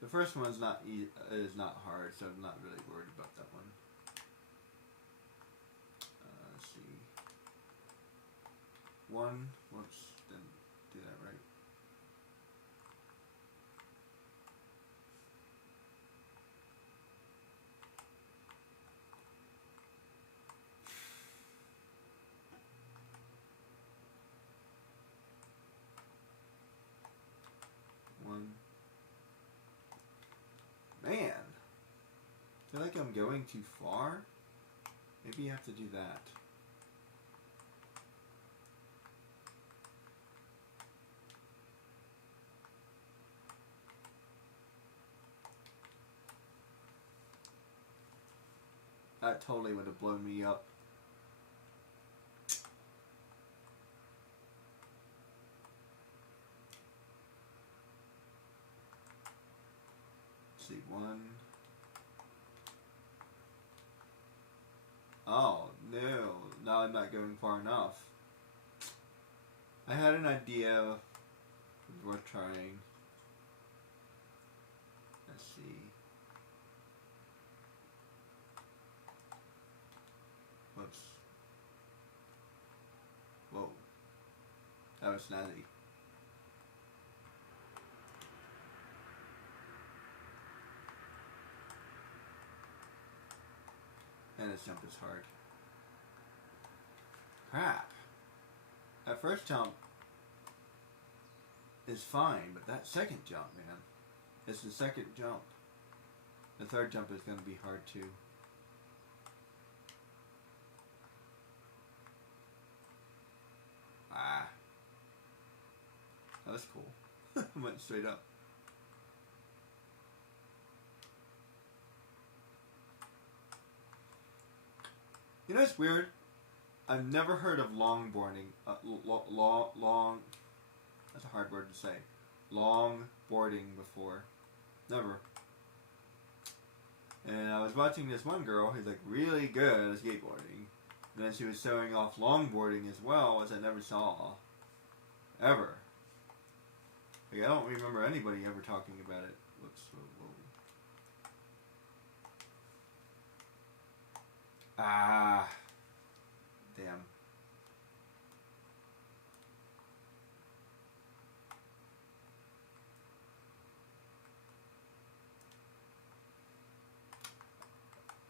The first one's not is not hard, so I'm not really worried about that one. Let's see. One. Whoops. Didn't do that right. One. Man. I feel like I'm going too far. Maybe you have to do that. That totally would have blown me up. Let's see, one. Oh, no. Now I'm not going far enough. I had an idea. It was worth trying. Let's see. Whoops. Whoa. That was snazzy. And this jump is hard. Crap. That first jump is fine, but that second jump, man. It's the second jump. The third jump is going to be hard too. Ah. That was cool. Went straight up. You know what's weird? I've never heard of longboarding. Long. That's a hard word to say. Longboarding before. Never. And I was watching this one girl who's like really good at skateboarding. And then she was showing off longboarding as well, which I never saw. Ever. Like, I don't remember anybody ever talking about it. Whoops. Whoa. Ah. Damn.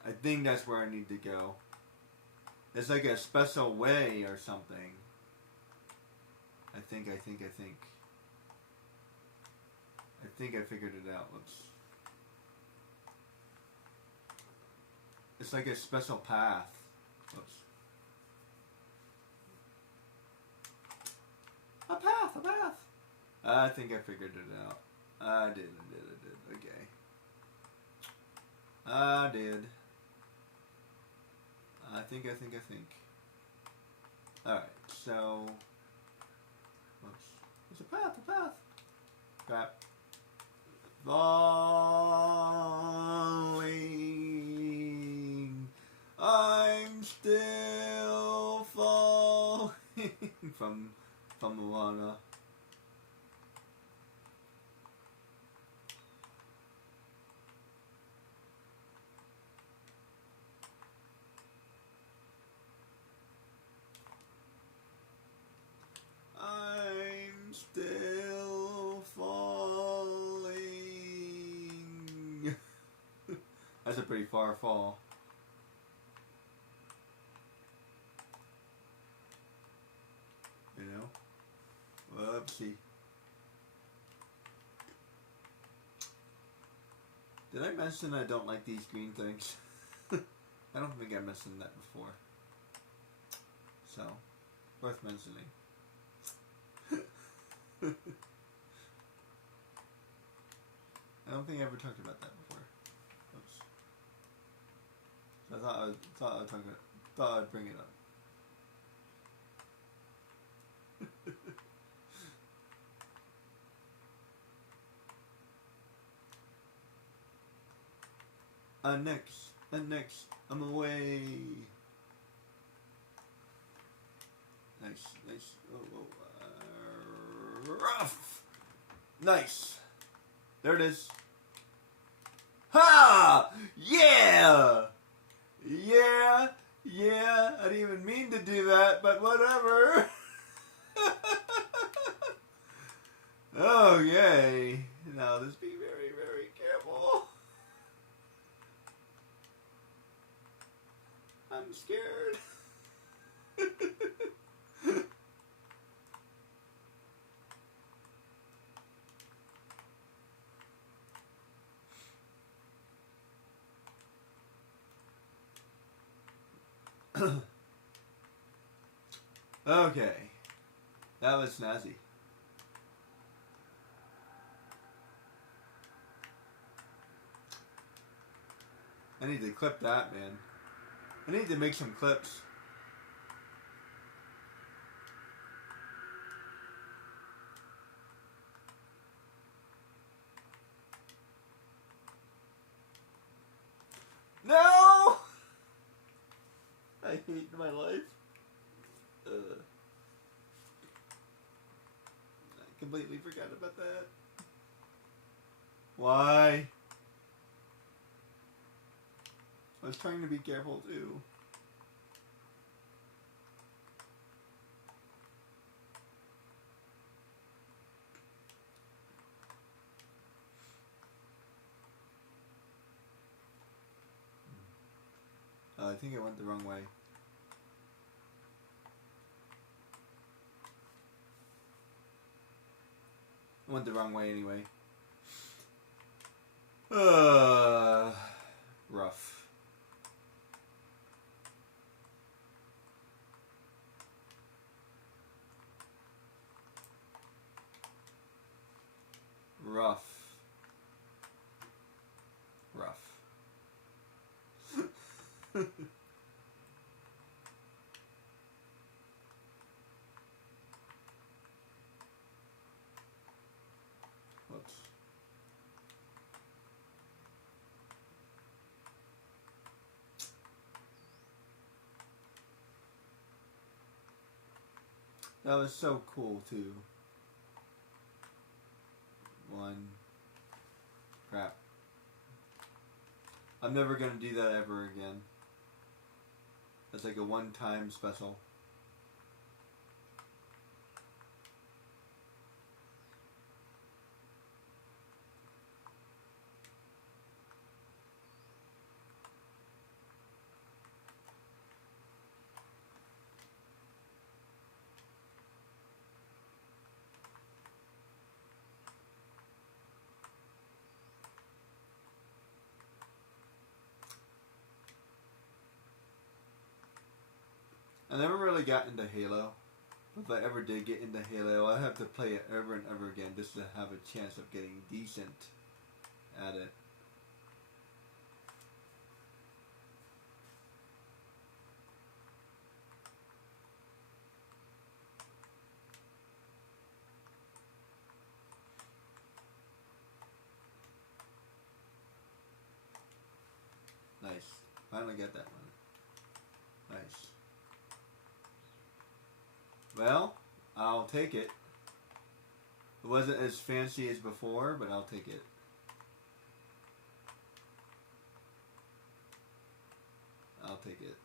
I think that's where I need to go. It's like a special way or something. I think I figured it out. Whoops. It's like a special path. Whoops. A path. I think I figured it out. I did. Okay. I did. I think. Alright, so... Whoops. There's a path. Crap. Falling. I'm still falling from Moana. I'm still falling. That's a pretty far fall. You know? Whoopsie. Did I mention I don't like these green things? I don't think I mentioned that before. So, worth mentioning. I don't think I ever talked about that before. Oops. So I thought I'd bring it up. next. I'm away. Nice. Rough. Nice. There it is. Ha! Yeah! Yeah! I didn't even mean to do that, but whatever. Okay. Now let's be very, very careful. I'm scared. Okay. That was snazzy. I need to clip that, man. I need to make some clips. No! I hate my life. I completely forgot about that. Why? I was trying to be careful too. I think it went the wrong way. It went the wrong way anyway. Rough. Rough. Whoops. That was so cool too. One. Crap. I'm never gonna do that ever again. That's like a one-time special. I never really got into Halo. If I ever did get into Halo, I'd have to play it over and over again just to have a chance of getting decent at it. Nice. Finally got that one. Nice. Well, I'll take it. It wasn't as fancy as before, but I'll take it. I'll take it.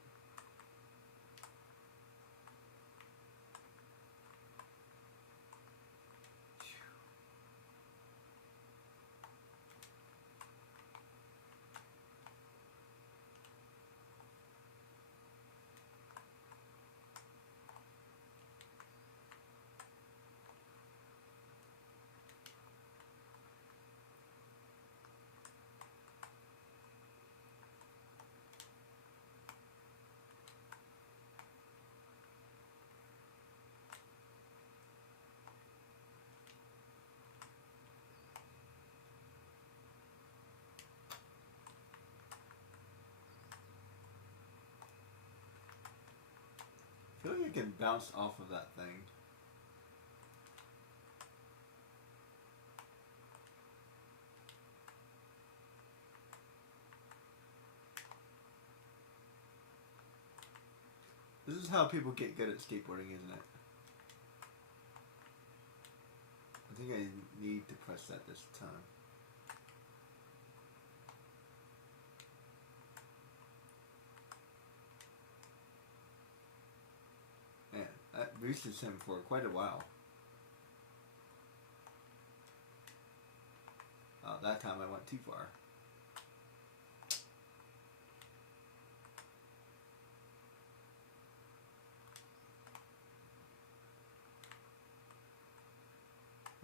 I feel like I can bounce off of that thing. how people get good at skateboarding, isn't it? I think I need to press that this time. Man, that boosted him for quite a while. Oh, that time I went too far.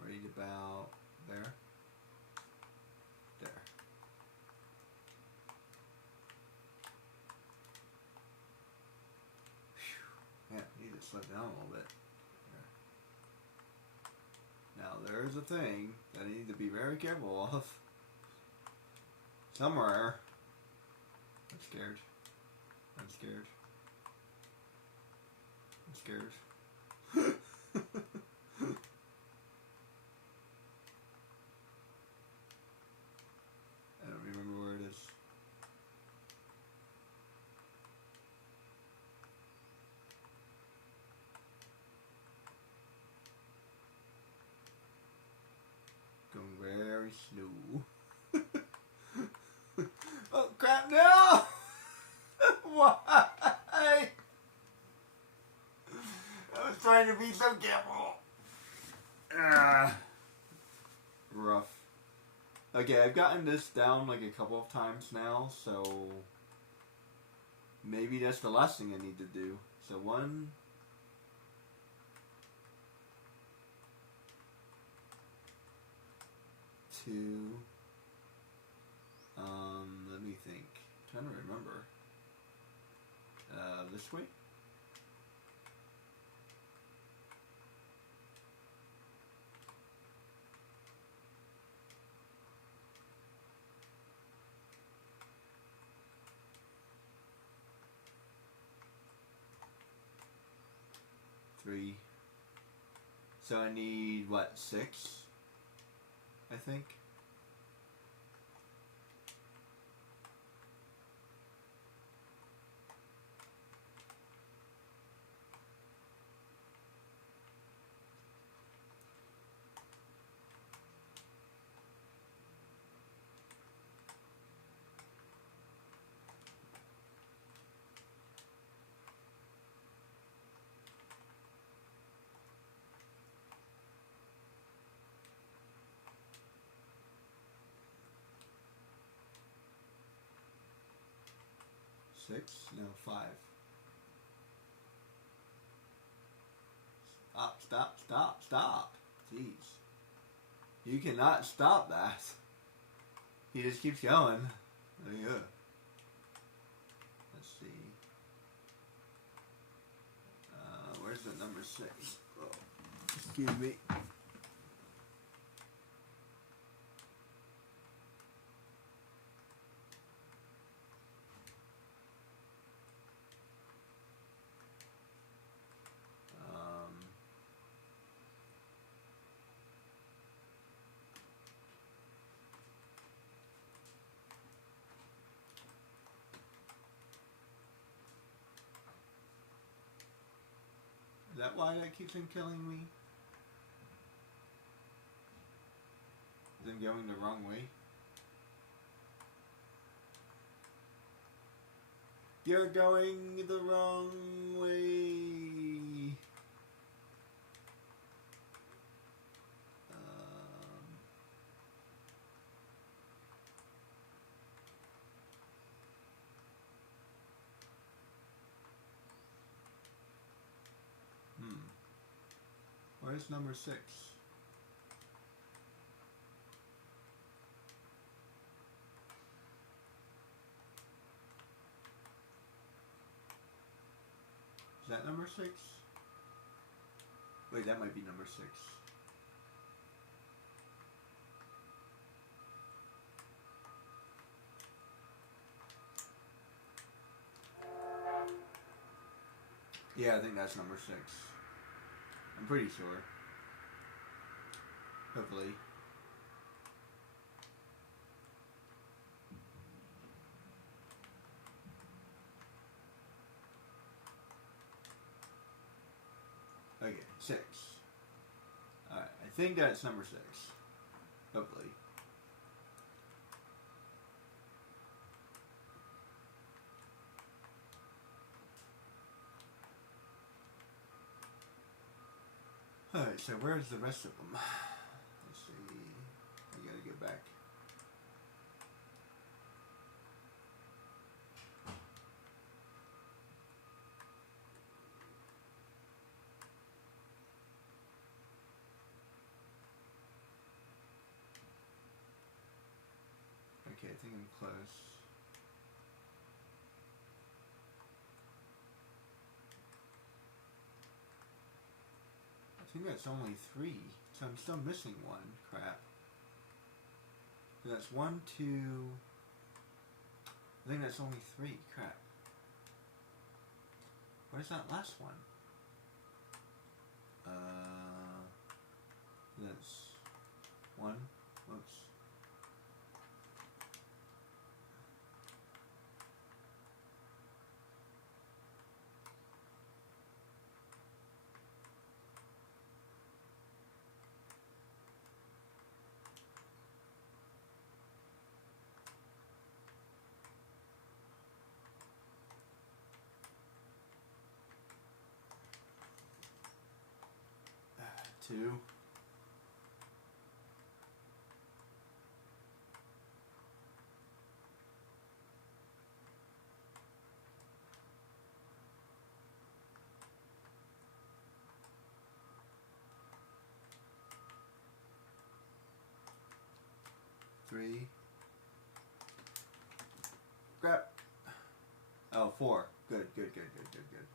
Right about there. There. Whew. Man, I need to slow down a little bit. There. Now there's a thing that I need to be very careful of. Somewhere. I'm scared. I'm scared. I'm scared. I don't remember where it is. Going very slow. Oh crap, no! Why? I was trying to be so careful. Rough. Okay, I've gotten this down like a couple of times now, so maybe that's the last thing I need to do. So 1, 2. Let me think. I'm trying to remember. This way? Three. So I need, what, 6? I think. Six? No, 5. Stop, stop, stop, stop. Jeez. You cannot stop that. He just keeps going. Yeah. Let's see. Where's the number 6? Oh, excuse me. Is that why that keeps him killing me? Is I'm going the wrong way? You're going the wrong way. Where's number 6? Is that number 6? Wait, that might be number 6. Yeah, I think that's number 6. I'm pretty sure. Hopefully. Okay, 6. Alright, I think that's number 6. Hopefully. Alright, so where's the rest of them? Let's see. I gotta get back. Okay, I think I'm close. I think that's only 3, so I'm still missing 1. Crap. That's 1, 2. I think that's only 3. Crap. Where's that last one? That's 1. Whoops. Two. Three. Crap. Oh, 4. Good, good, good, good, good, good.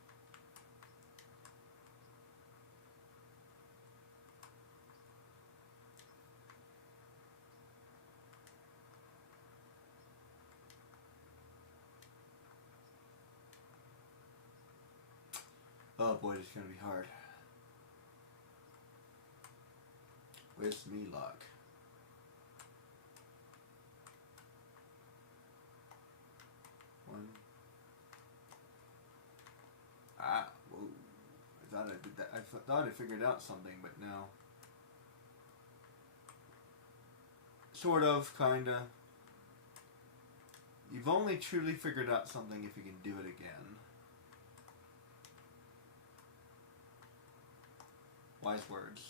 Oh boy, this is gonna be hard. Wish me luck. One. Ah, whoa. I thought I did that. I thought I figured out something, but no. Sort of, kinda. You've only truly figured out something if you can do it again. Wise words.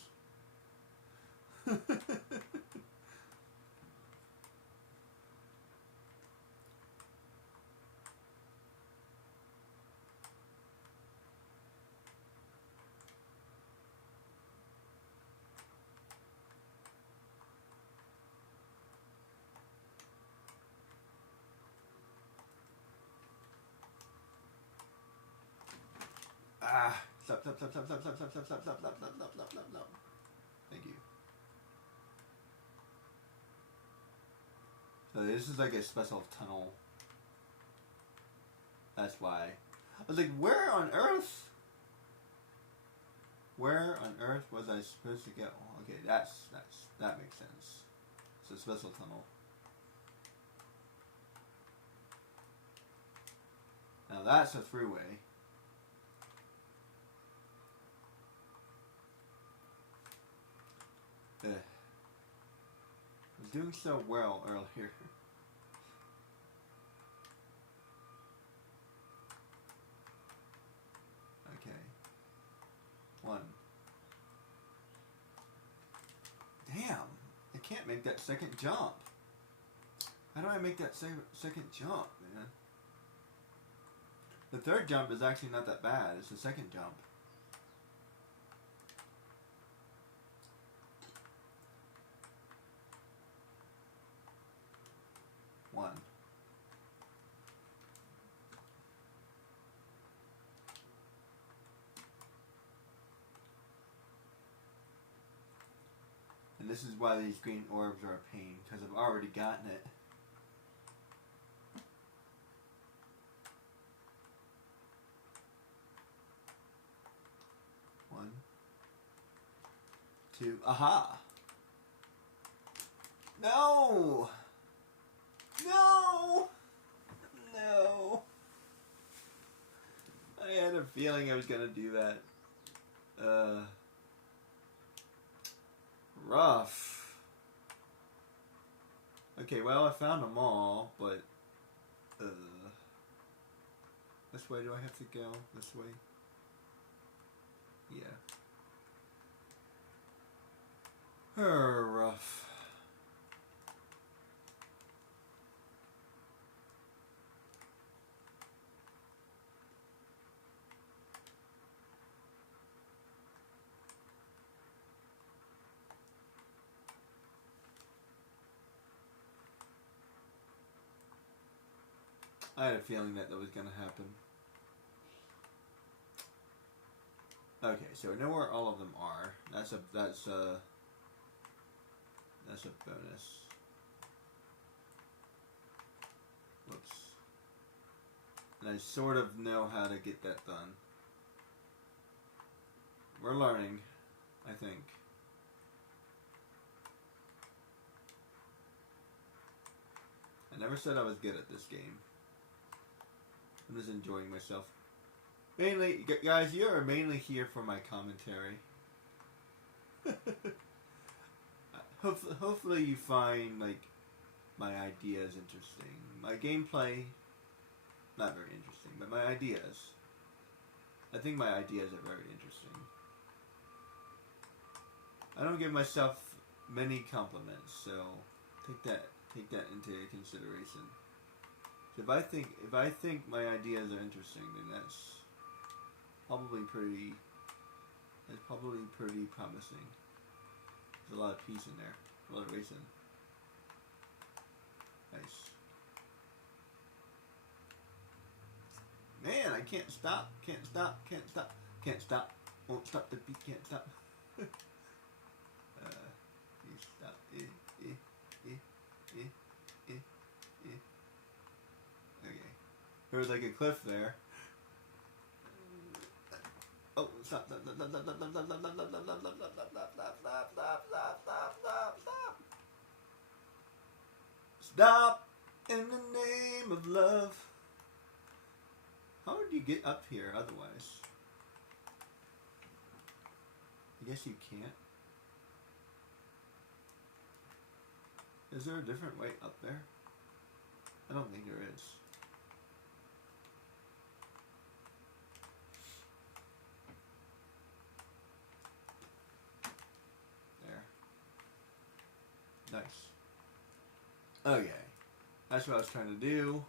Ah, stop, stop, stop, stop, stop, stop, stop, stop, stop, stop, stop, stop, stop, stop, stop, stop. Thank you. So this is like a special tunnel. That's why. I was like, where on earth? Where on earth was I supposed to go? Okay, that makes sense. It's a special tunnel. Now that's a throughway. I was doing so well earlier. Okay. 1. Damn! I can't make that second jump. How do I make that second jump, man? The third jump is actually not that bad. It's the second jump. One. And this is why these green orbs are a pain, because I've already gotten it. One. 2. Aha! No! No! No! I had a feeling I was gonna do that. Rough. Okay, well, I found them all, but this way do I have to go? This way? Yeah. Rough. I had a feeling that was going to happen. Okay, so I know where all of them are. That's a bonus. Whoops. And I sort of know how to get that done. We're learning, I think. I never said I was good at this game. I'm just enjoying myself. Mainly, guys, you are mainly here for my commentary. Hopefully you find, like, my ideas interesting. My gameplay, not very interesting, but my ideas. I think my ideas are very interesting. I don't give myself many compliments, so take that into consideration. So if I think my ideas are interesting, then that's probably pretty promising. There's a lot of peace in there, a lot of racing. Nice. Man, I can't stop, won't stop the beat, can't stop. You stop, Okay. There was like a cliff there. Oh, stop. Stop in the name of love. How would you get up here otherwise? I guess you can't. Is there a different way up there? I don't think there is. There. Nice. Okay. That's what I was trying to do.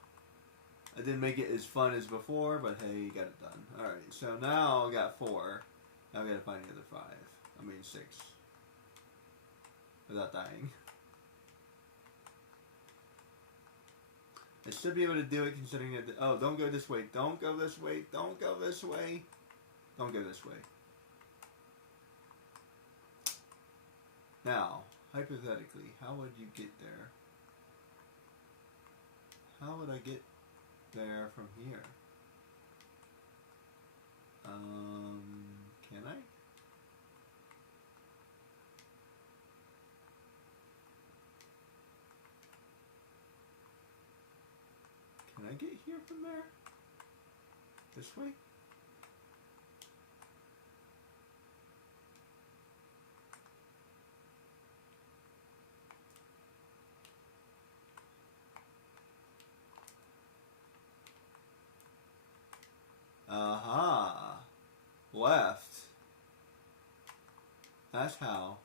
I didn't make it as fun as before, but hey, you got it done. Alright, so now I got 4. Now I gotta find the other 5. 6. Without dying. I should be able to do it considering that... Oh, don't go this way. Don't go this way. Don't go this way. Don't go this way. Now, hypothetically, how would you get there? How would I get there from here? Can I? Can I get here from there? This way? Aha. Left. That's how.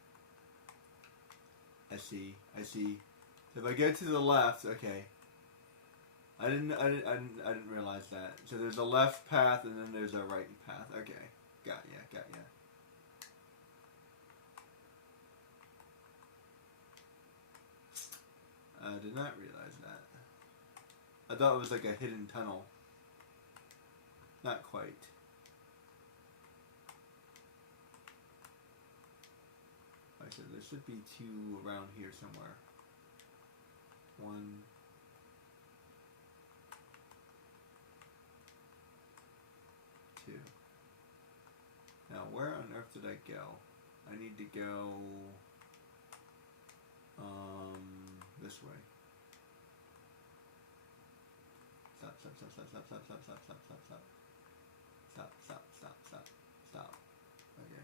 I see. If I go to the left, okay. I didn't realize that. So there's a left path and then there's a right path. Okay. Got ya. I did not realize that. I thought it was like a hidden tunnel. Not quite. Like I said, there should be 2 around here somewhere. 1. 2. Now, where on earth did I go? I need to go this way. Stop. Okay.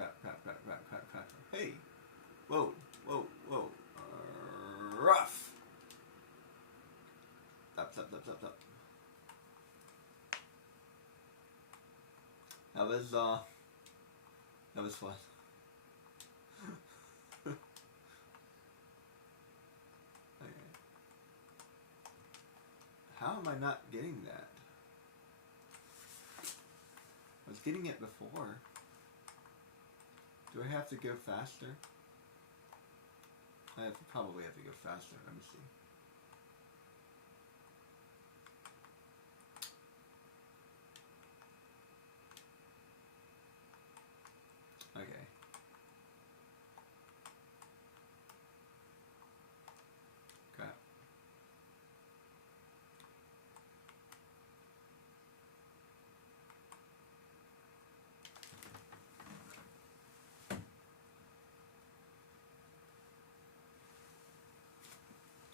Stop. That was fun. Okay. How am I not getting that? I was getting it before. Do I have to go faster? Probably have to go faster. Let me see. Okay. Crap.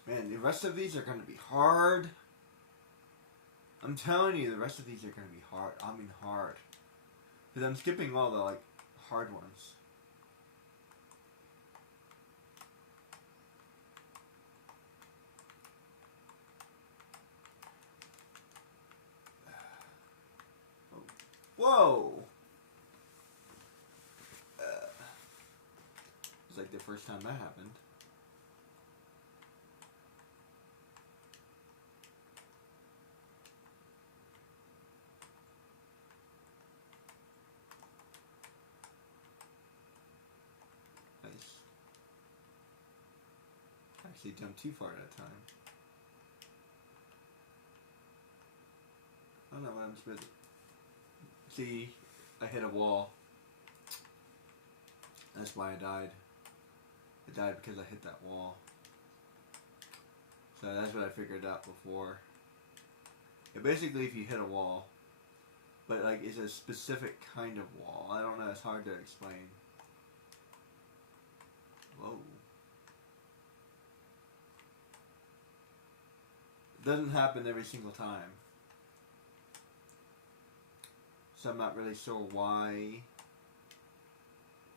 Man, the rest of these are going to be hard. I'm telling you, the rest of these are going to be hard. I mean hard. Because I'm skipping all the, like, hard ones. Whoa! It's like the first time that happened. Nice. Actually jumped too far at a time. I don't know what I'm supposed to... See, I hit a wall. That's why I died. I died because I hit that wall. So that's what I figured out before. Yeah, basically, if you hit a wall, but like it's a specific kind of wall. I don't know. It's hard to explain. Whoa. It doesn't happen every single time. So I'm not really sure why.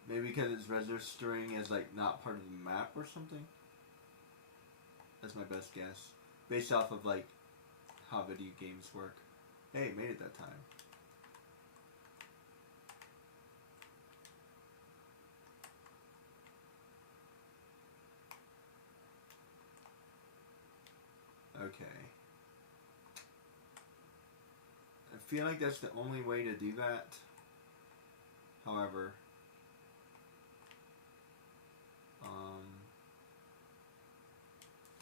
Maybe because it's registering as like not part of the map or something. That's my best guess. Based off of like how video games work. Hey, made it that time. Okay. I feel like that's the only way to do that. However,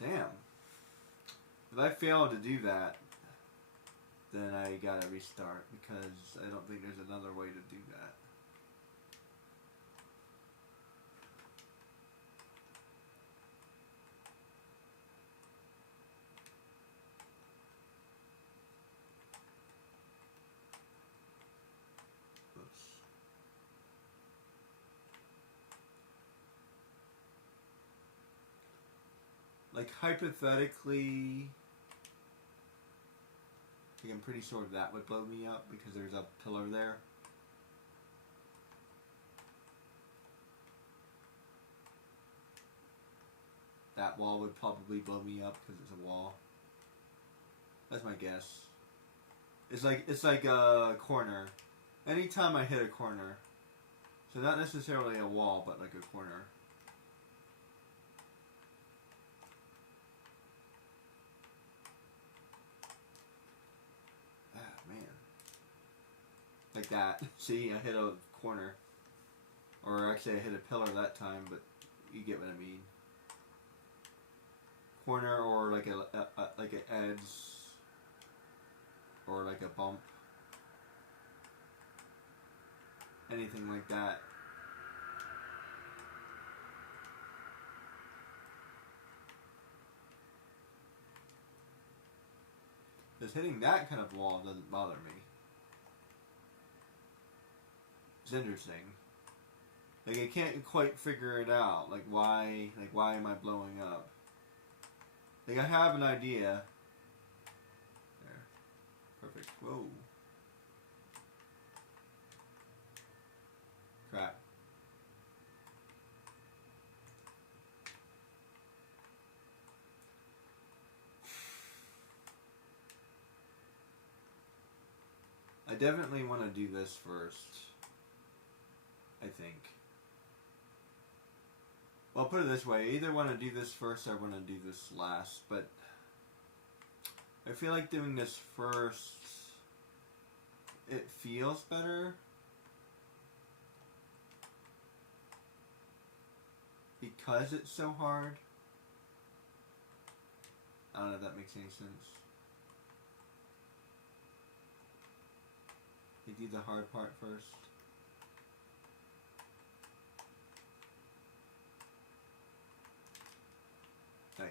damn. If I fail to do that, then I gotta restart because I don't think there's another way to do that. Oops. Like hypothetically, like I'm pretty sure that would blow me up because there's a pillar there. That wall would probably blow me up because it's a wall. That's my guess. It's like a corner. Anytime I hit a corner, so not necessarily a wall, but like a corner. Like that. See, I hit a corner. Or actually I hit a pillar that time, but you get what I mean. Corner or like like an edge. Or like a bump. Anything like that. Because hitting that kind of wall doesn't bother me. It's interesting. Like I can't quite figure it out. Like why am I blowing up? Like I have an idea. There. Perfect. Whoa. Crap. definitely want to do this first. I think. Well, I'll put it this way. I either want to do this first or I want to do this last. But I feel like doing this first, it feels better. Because it's so hard. I don't know if that makes any sense. You do the hard part first. Nice.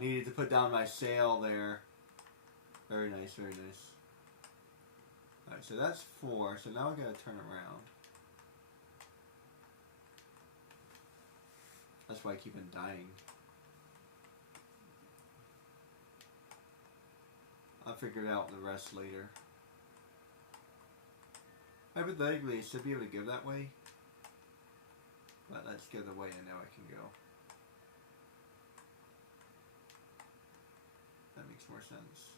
Needed to put down my sail there. Very nice, very nice. Alright, so that's 4. So now I gotta turn around. That's why I keep on dying. I'll figure out the rest later. Hypothetically, it should be able to go that way. But let's go the way I know I can go. That makes more sense.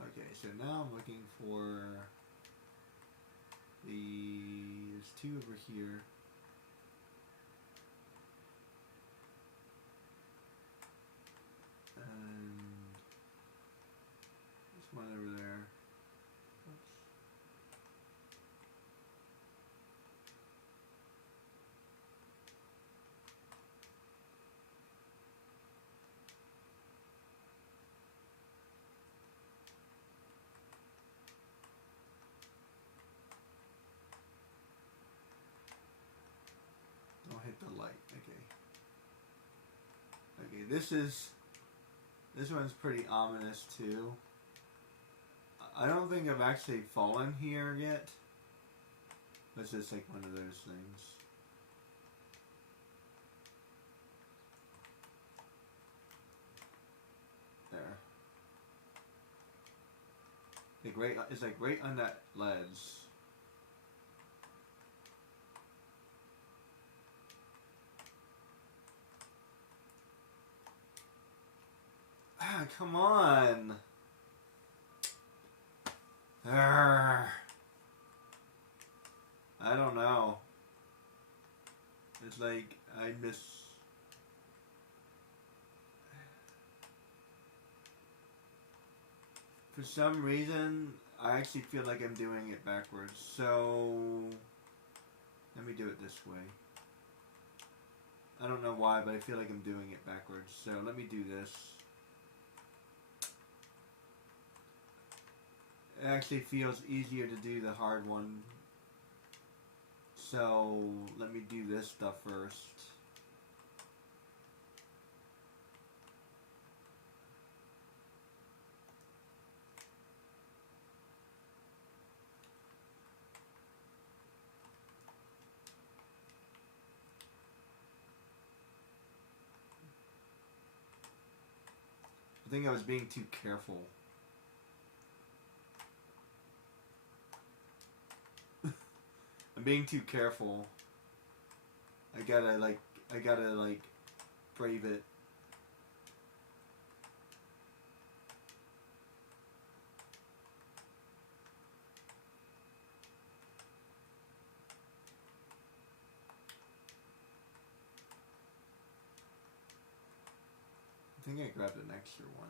Okay, so now I'm looking for there's 2 over here. And there's one over there. Oops. Don't hit the light. Okay. Okay, this one's pretty ominous too. I don't think I've actually fallen here yet. It's just like one of those things. There. It's like right on that ledge. Ah, come on. Arrgh. I don't know. It's like I miss. For some reason, I actually feel like I'm doing it backwards. So let me do it this way. I don't know why, but I feel like I'm doing it backwards. So let me do this. It actually feels easier to do the hard one. So let me do this stuff first. I think I was being too careful. I'm being too careful. I gotta brave it. I think I grabbed an extra one.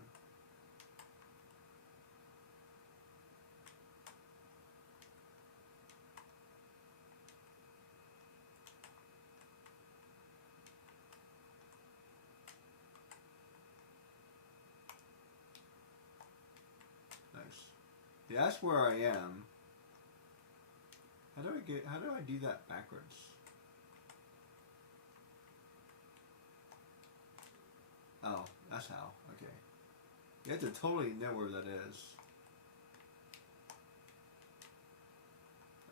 Nice. Yeah, that's where I am. How do I do that backwards? Oh, that's how. Okay. You have to totally know where that is.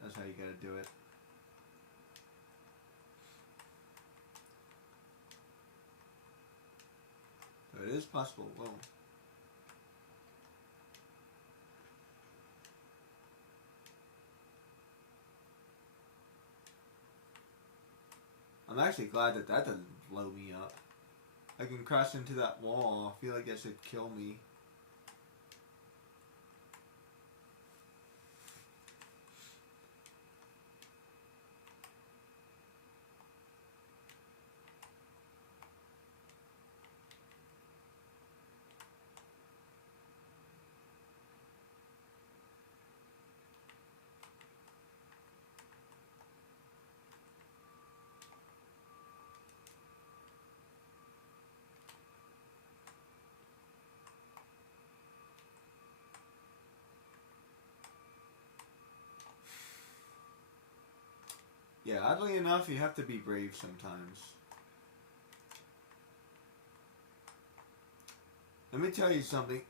That's how you gotta do it. So it is possible. Whoa. I'm actually glad that that doesn't blow me up. I can crash into that wall. I feel like that should kill me. Yeah, oddly enough, you have to be brave sometimes. Let me tell you something.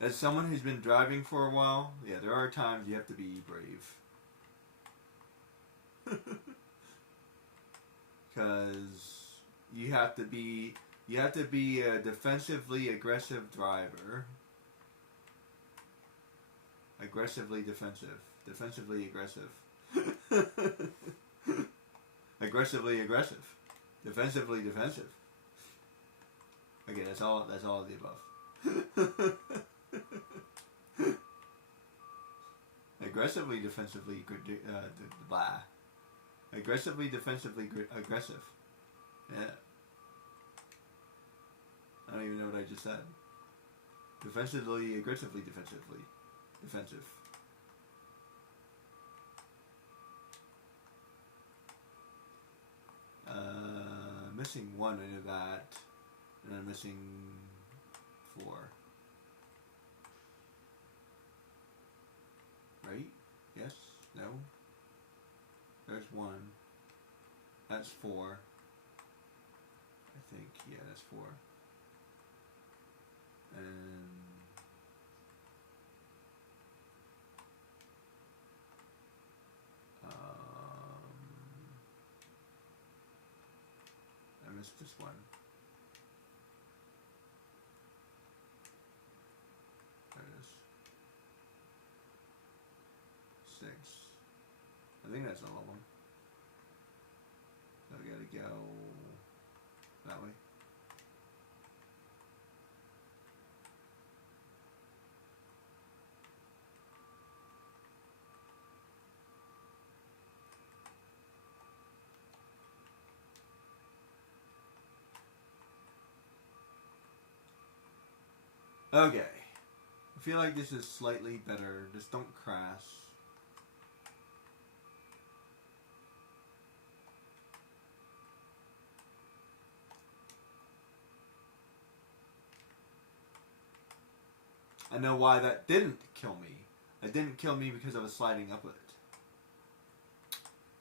As someone who's been driving for a while, yeah, there are times you have to be brave. Because you have to be a defensively aggressive driver. Aggressively defensive. Defensively aggressive. Aggressively aggressive. Defensively defensive. Okay, that's all of the above. Aggressively defensively blah. Aggressively defensively aggressive. Yeah. I don't even know what I just said. Defensively aggressively defensively. Defensive. Missing one into that, and I'm missing 4. Right? Yes? No? There's 1. That's 4. I think, yeah, that's 4. And I missed this one. There it is. 6. I think that's all of them. So I gotta go that way. Okay. I feel like this is slightly better. Just don't crash. I know why that didn't kill me. It didn't kill me because I was sliding up with it.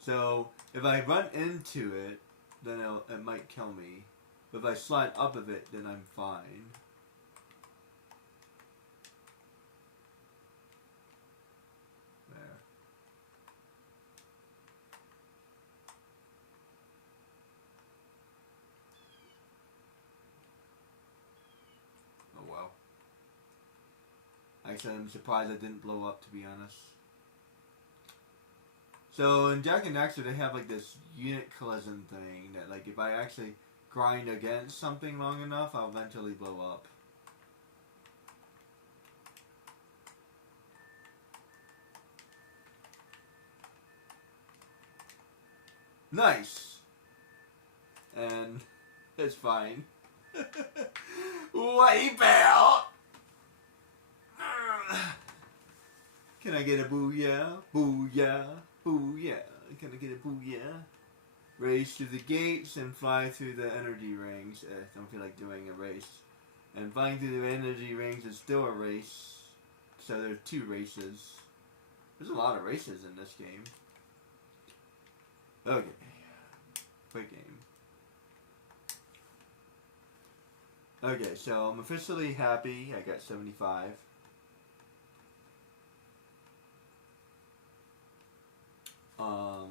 So, if I run into it, then it might kill me. But if I slide up of it, then I'm fine. There. Oh well. Actually, I'm surprised I didn't blow up, to be honest. So in Jak and Daxter, they have like this unit collision thing that, like, if I actually grind against something long enough, I'll eventually blow up. Nice! And it's fine. Wipe out! Can I get a booyah? Booyah! Booyah! Can I get a booyah? Race through the gates and fly through the energy rings. Don't feel like doing a race. And flying through the energy rings is still a race. So there's 2 races. There's a lot of races in this game. Okay. Quick game. Okay, so I'm officially happy. I got 75.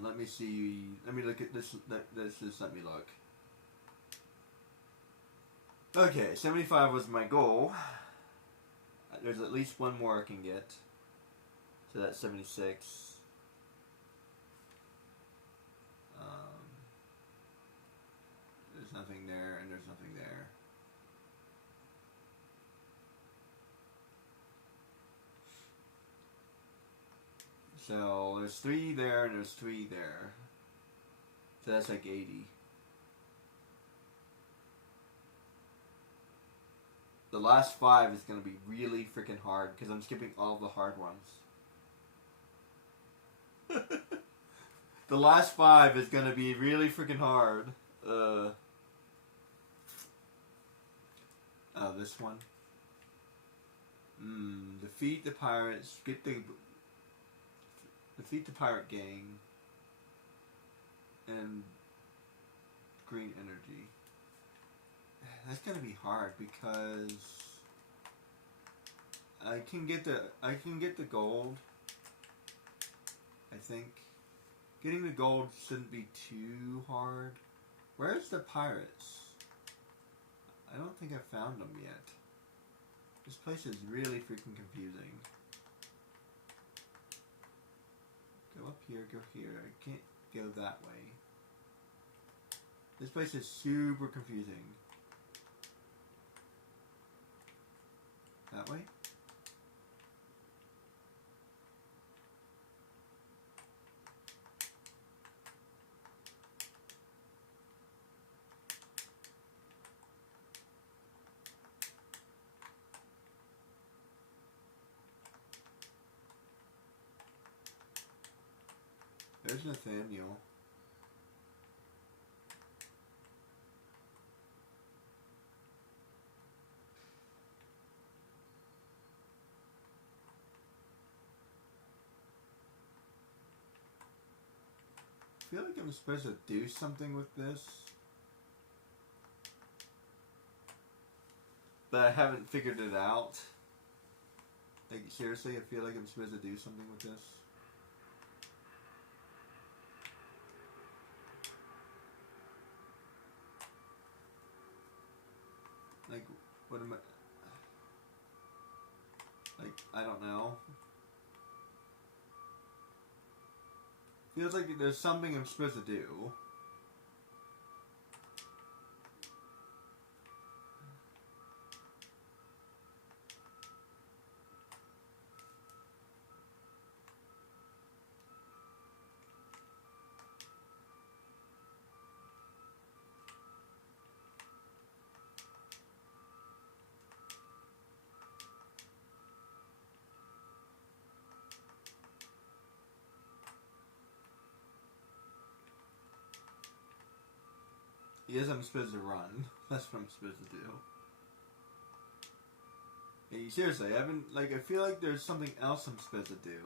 Let me see. Let me look at this. Just let me look. Okay, 75 was my goal. There's at least one more I can get. So that's 76. nothing there, and there's nothing there. So there's 3 there, and there's 3 there. So that's like 80. The last 5 is going to be really freaking hard because I'm skipping all the hard ones. The last 5 is going to be really freaking hard. This one. Defeat the pirates. Defeat the pirate gang. And green energy. That's gonna be hard because I can get the gold. I think getting the gold shouldn't be too hard. Where's the pirates? I don't think I found them yet. This place is really freaking confusing. Go up here, go here. I can't go that way. This place is super confusing. That way? There's Nathaniel. I feel like I'm supposed to do something with this, but I haven't figured it out. Like, seriously, I feel like I'm supposed to do something with this. Like, what am I... Like, I don't know. Feels like there's something I'm supposed to do. Yes, I'm supposed to run. That's what I'm supposed to do. Hey, seriously, I haven't, like, I feel like there's something else I'm supposed to do.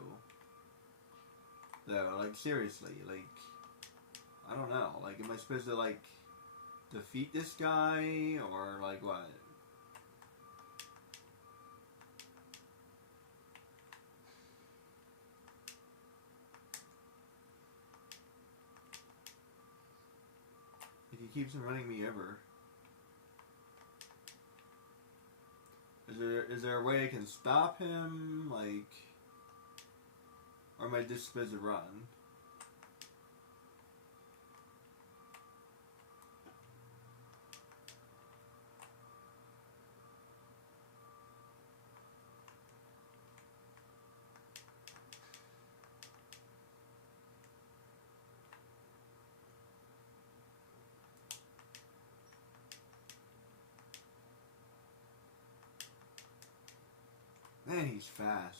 Though, like, seriously, like, I don't know. Like, am I supposed to, like, defeat this guy, or, like, what? He keeps running me over. Is there a way I can stop him? Like, or am I just supposed to run? Man, he's fast.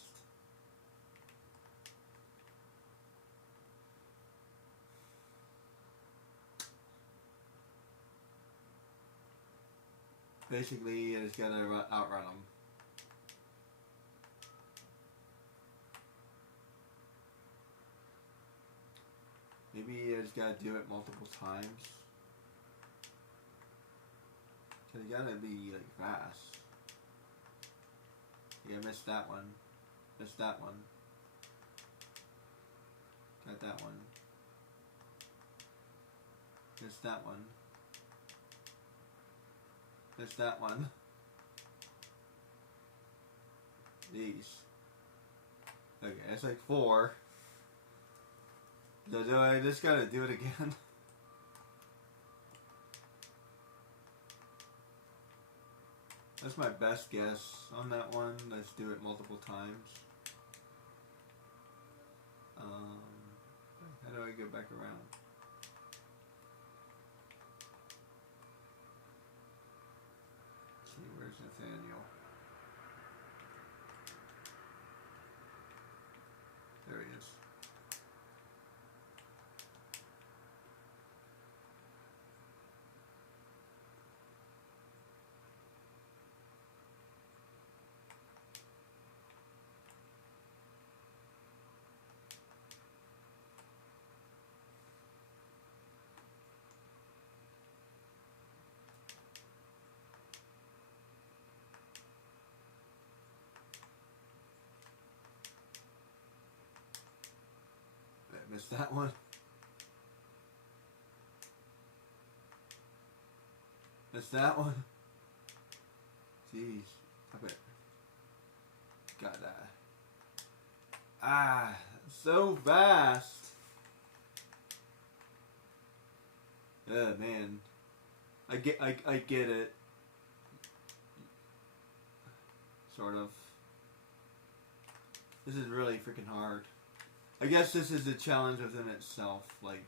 Basically, I just gotta outrun him. Maybe I just gotta do it multiple times. Cause you gotta be, like, fast. Yeah, missed that one. Missed that one. Got that one. Missed that one. Missed that one. These. Okay, that's like 4. So do I just gotta do it again? That's my best guess on that one. Let's do it multiple times. How do I go back around? Let's see, where's Nathaniel? There he is. I missed that one. Missed that one. Jeez. Stop it. Got that. Ah, so fast. Oh man. I get it. Sort of. This is really freaking hard. I guess this is a challenge within itself. Like,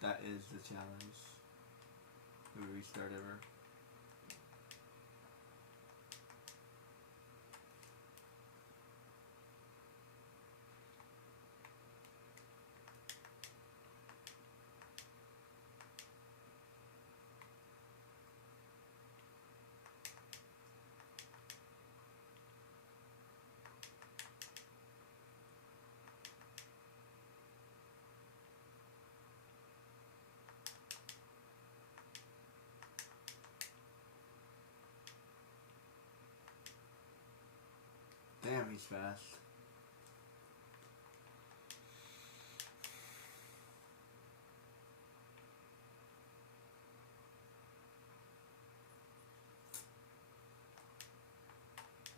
that is the challenge. Do we restart ever? Damn, he's fast.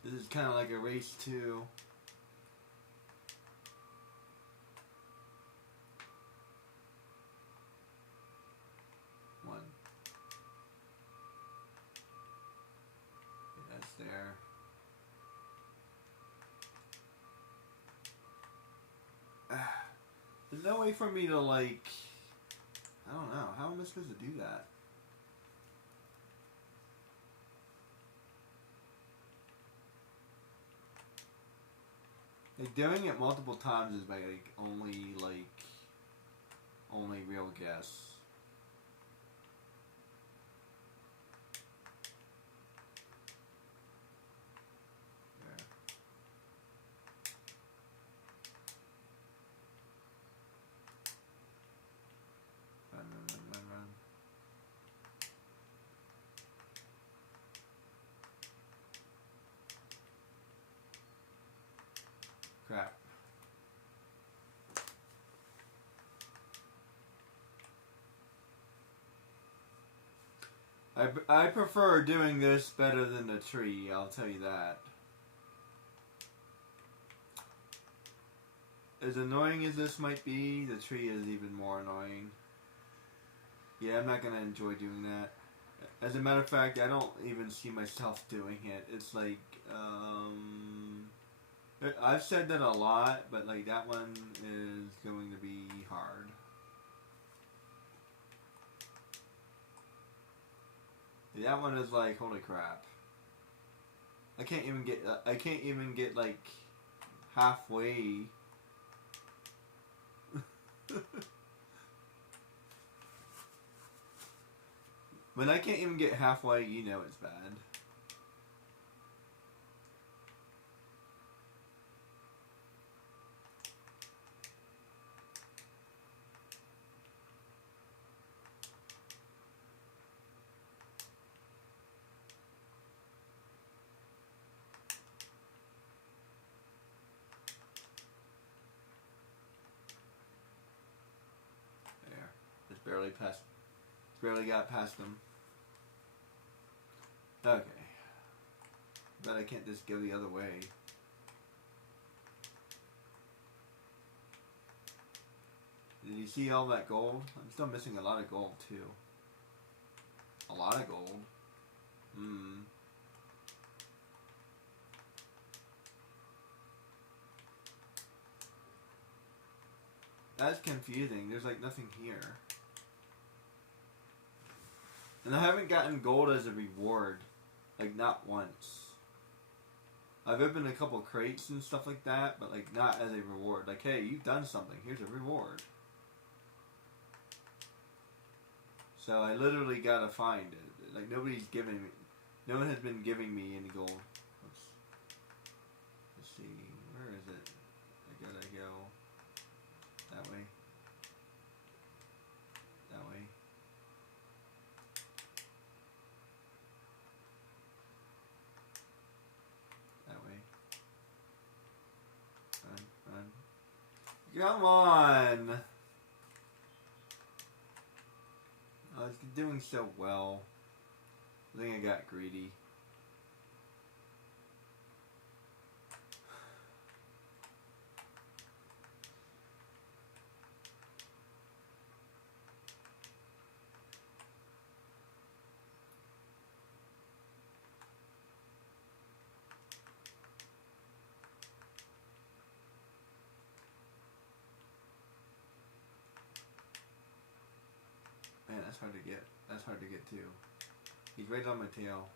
This is kind of like a race too. One. Okay, that's there. There's no way for me to, like, I don't know. How am I supposed to do that? Like, doing it multiple times is my, like, only real guess. Run. Crap. I prefer doing this better than the tree, I'll tell you that. As annoying as this might be, the tree is even more annoying. Yeah, I'm not going to enjoy doing that. As a matter of fact, I don't even see myself doing it. It's like, I've said that a lot, but like that one is going to be hard. That one is like, holy crap. I can't even get like halfway. When I can't even get halfway, you know it's bad. There. It's barely got past them. Okay. Bet I can't just go the other way. Did you see all that gold? I'm still missing a lot of gold too. A lot of gold. That's confusing. There's like nothing here. And I haven't gotten gold as a reward. Like, not once. I've opened a couple crates and stuff like that, but like not as a reward. Like, hey, you've done something. Here's a reward. So I literally gotta find it. Like, nobody's giving me... No one has been giving me any gold. Let's see. Where is it? I gotta go... That way. That way. That way. Run, run. Come on! I was doing so well. I think I got greedy. Man, that's hard to get. That's hard to get too. He's right on my tail.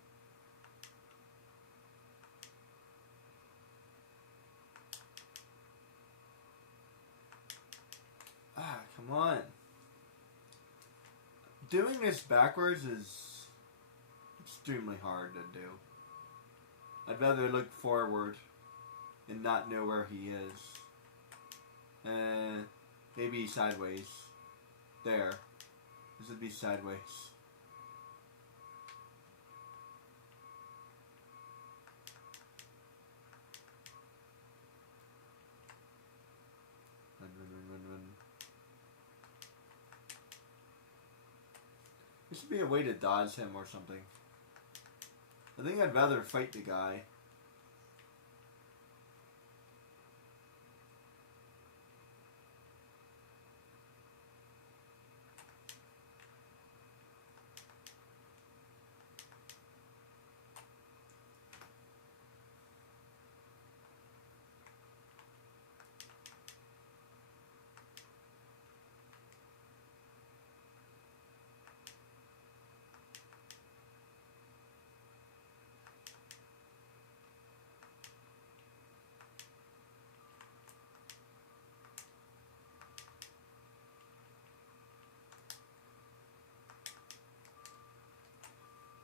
Ah, come on. Doing this backwards is extremely hard to do. I'd rather look forward and not know where he is. Maybe sideways. There. This would be sideways. Run, run, run, run, run. There should be a way to dodge him or something. I think I'd rather fight the guy.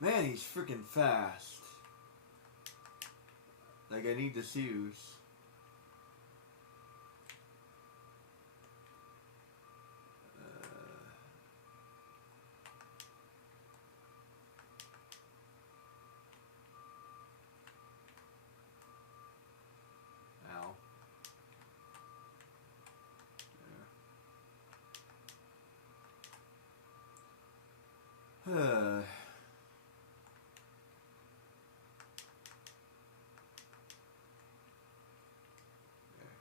Man, he's freaking fast. Like, I need the shoes. Ow. There.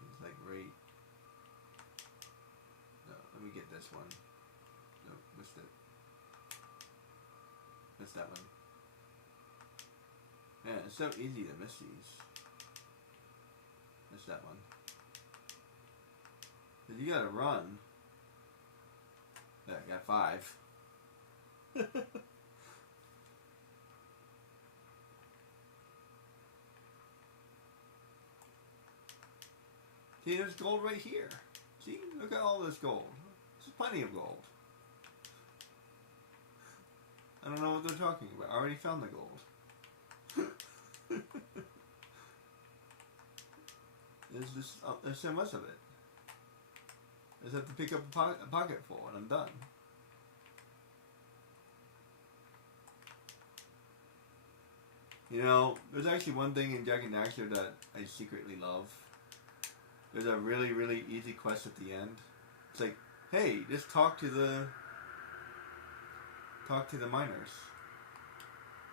He's like right. No, let me get this one. Nope, missed it. Missed that one. Man, it's so easy to miss these. Missed that one. But you gotta run. There, I got 5. See, there's gold right here. See, look at all this gold. There's plenty of gold. I don't know what they're talking about. I already found the gold. There's so much of it. I just have to pick up a pocket full and I'm done. You know, there's actually one thing in Jak and Daxter that I secretly love. There's a really, really easy quest at the end. It's like, hey, just talk to the miners.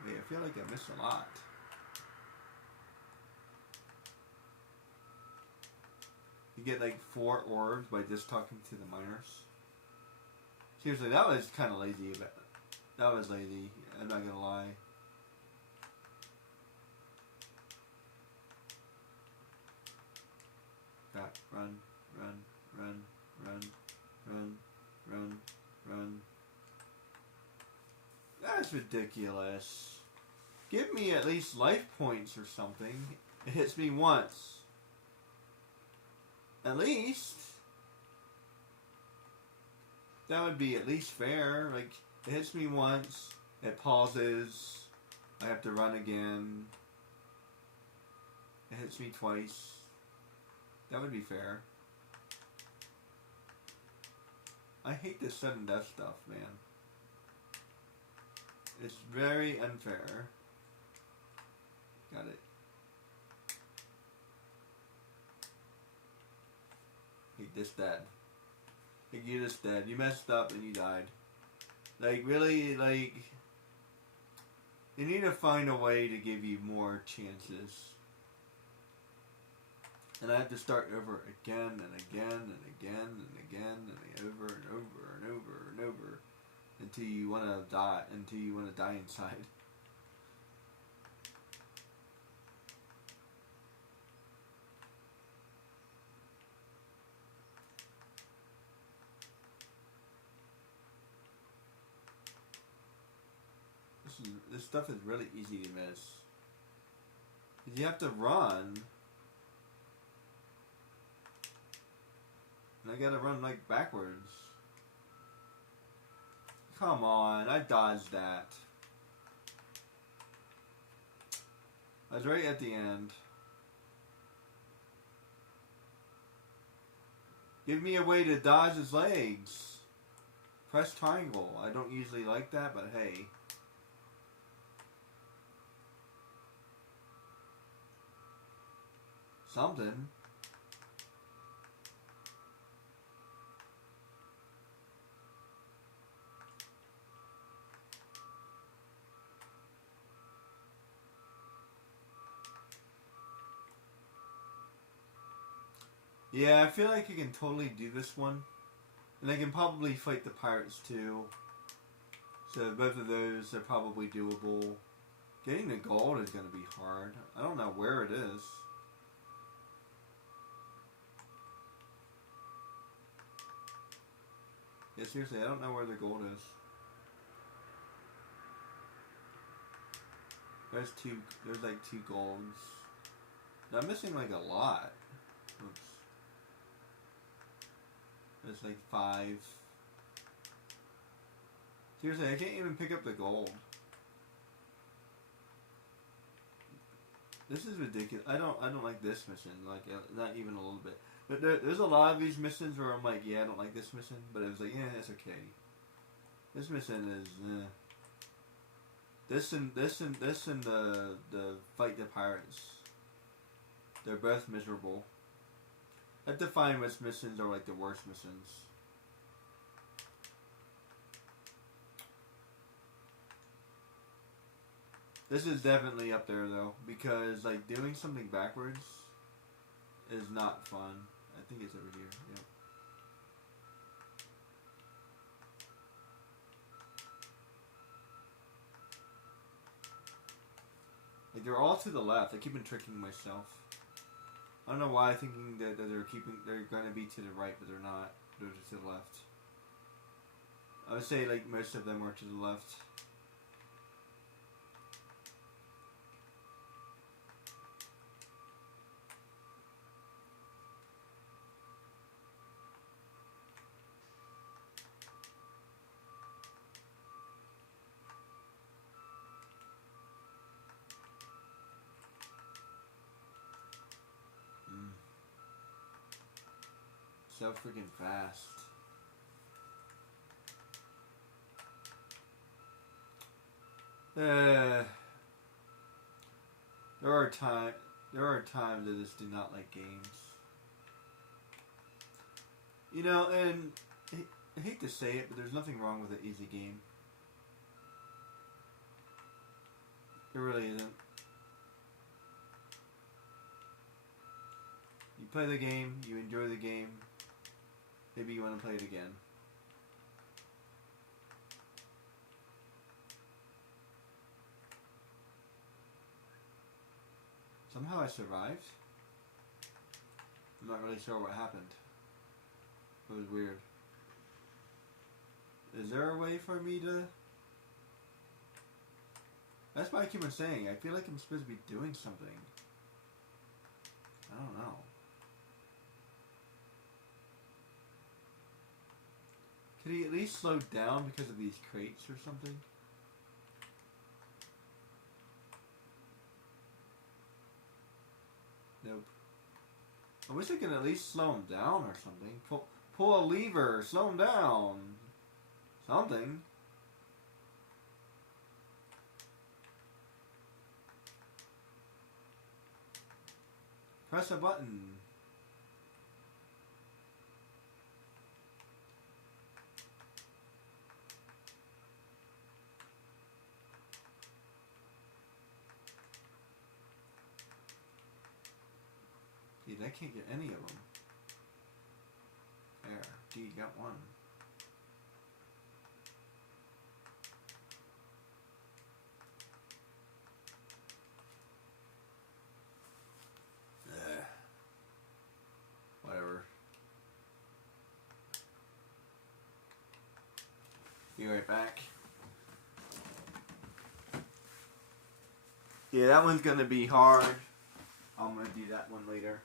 Wait, I feel like I missed a lot. You get like 4 orbs by just talking to the miners. Seriously, that was kind of lazy. But that was lazy. I'm not gonna lie. Crap! Run, run, run. run, run, run, run. That's ridiculous. Give me at least life points or something. It hits me once. At least. That would be at least fair. Like, it hits me once. It pauses. I have to run again. It hits me twice. That would be fair. I hate this sudden death stuff, man. It's very unfair. Got it. Hate this dead. Like, you're just dead. You messed up and you died. Like, really, like... You need to find a way to give you more chances. And I have to start over again and again and again and again and over and over and over and over until you want to die. Until you want to die inside. This stuff is really easy to miss. You have to run. And I gotta run like backwards. Come on, I dodged that. I was right at the end. Give me a way to dodge his legs. Press triangle. I don't usually like that, but hey. Something. Yeah, I feel like you can totally do this one. And I can probably fight the pirates too. So both of those are probably doable. Getting the gold is going to be hard. I don't know where it is. Yeah, seriously, I don't know where the gold is. There's like 2 golds. I'm missing like a lot. Oops. There's like 5. Seriously, I can't even pick up the gold. This is ridiculous. I don't like this mission. Like, not even a little bit. But there's a lot of these missions where I'm like, yeah, I don't like this mission. But it was like, yeah, it's okay. This mission is, This and the fight the pirates. They're both miserable. I have to find which missions are like the worst missions. This is definitely up there though, because like doing something backwards is not fun. I think it's over here. Yep. Like they're all to the left. I keep on tricking myself. I don't know why I'm thinking that they're going to be to the right, but they're not. They're just to the left. I would say like most of them are to the left. So freaking fast. There are times I just do not like games. You know, and I hate to say it, but there's nothing wrong with an easy game. There really isn't. You play the game, you enjoy the game, maybe you want to play it again. Somehow I survived. I'm not really sure what happened. It was weird. Is there a way for me to... That's why I keep on saying, I feel like I'm supposed to be doing something. I don't know. Could he at least slow down because of these crates or something? Nope. I wish I could at least slow him down or something. Pull a lever, slow him down. Something. Press a button. Dude, I can't get any of them. There. D, got one. Whatever. Be right back. Yeah, that one's gonna be hard. I'm gonna do that one later.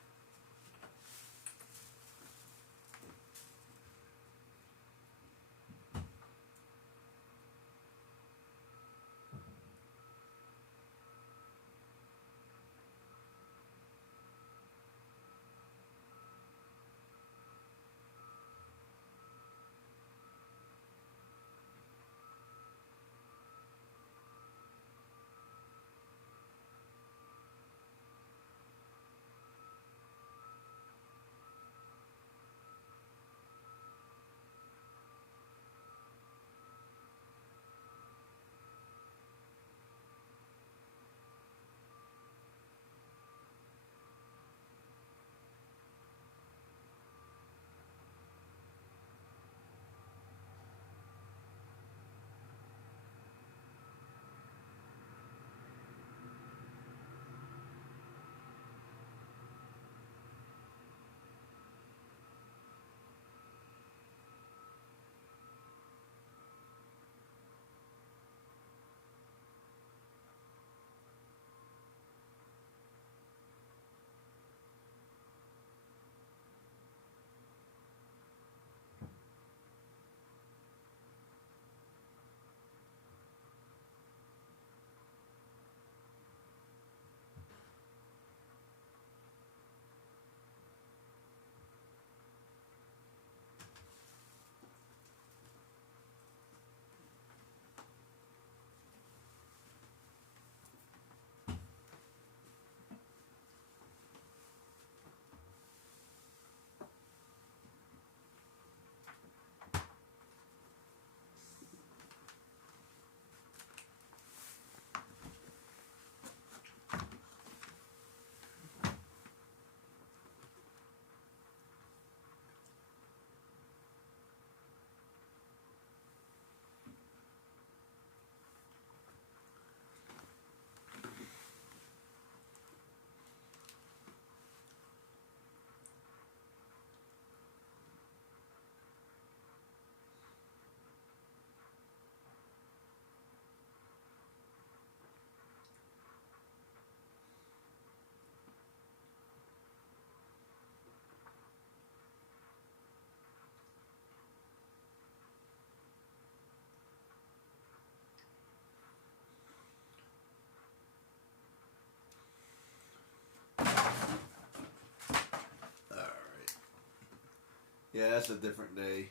Yeah, that's a different day.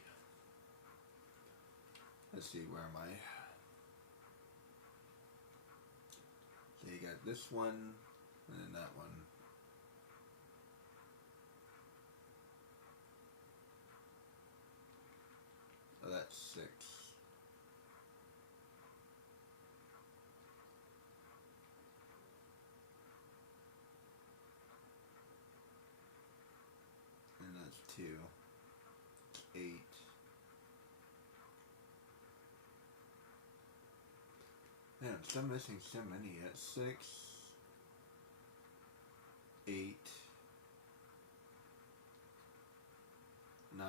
Let's see, where am I? Okay, you got this one, and then that one. Oh, that's 6. And that's 2. 8. Man, I'm still missing so many. That's 6. 8. 9.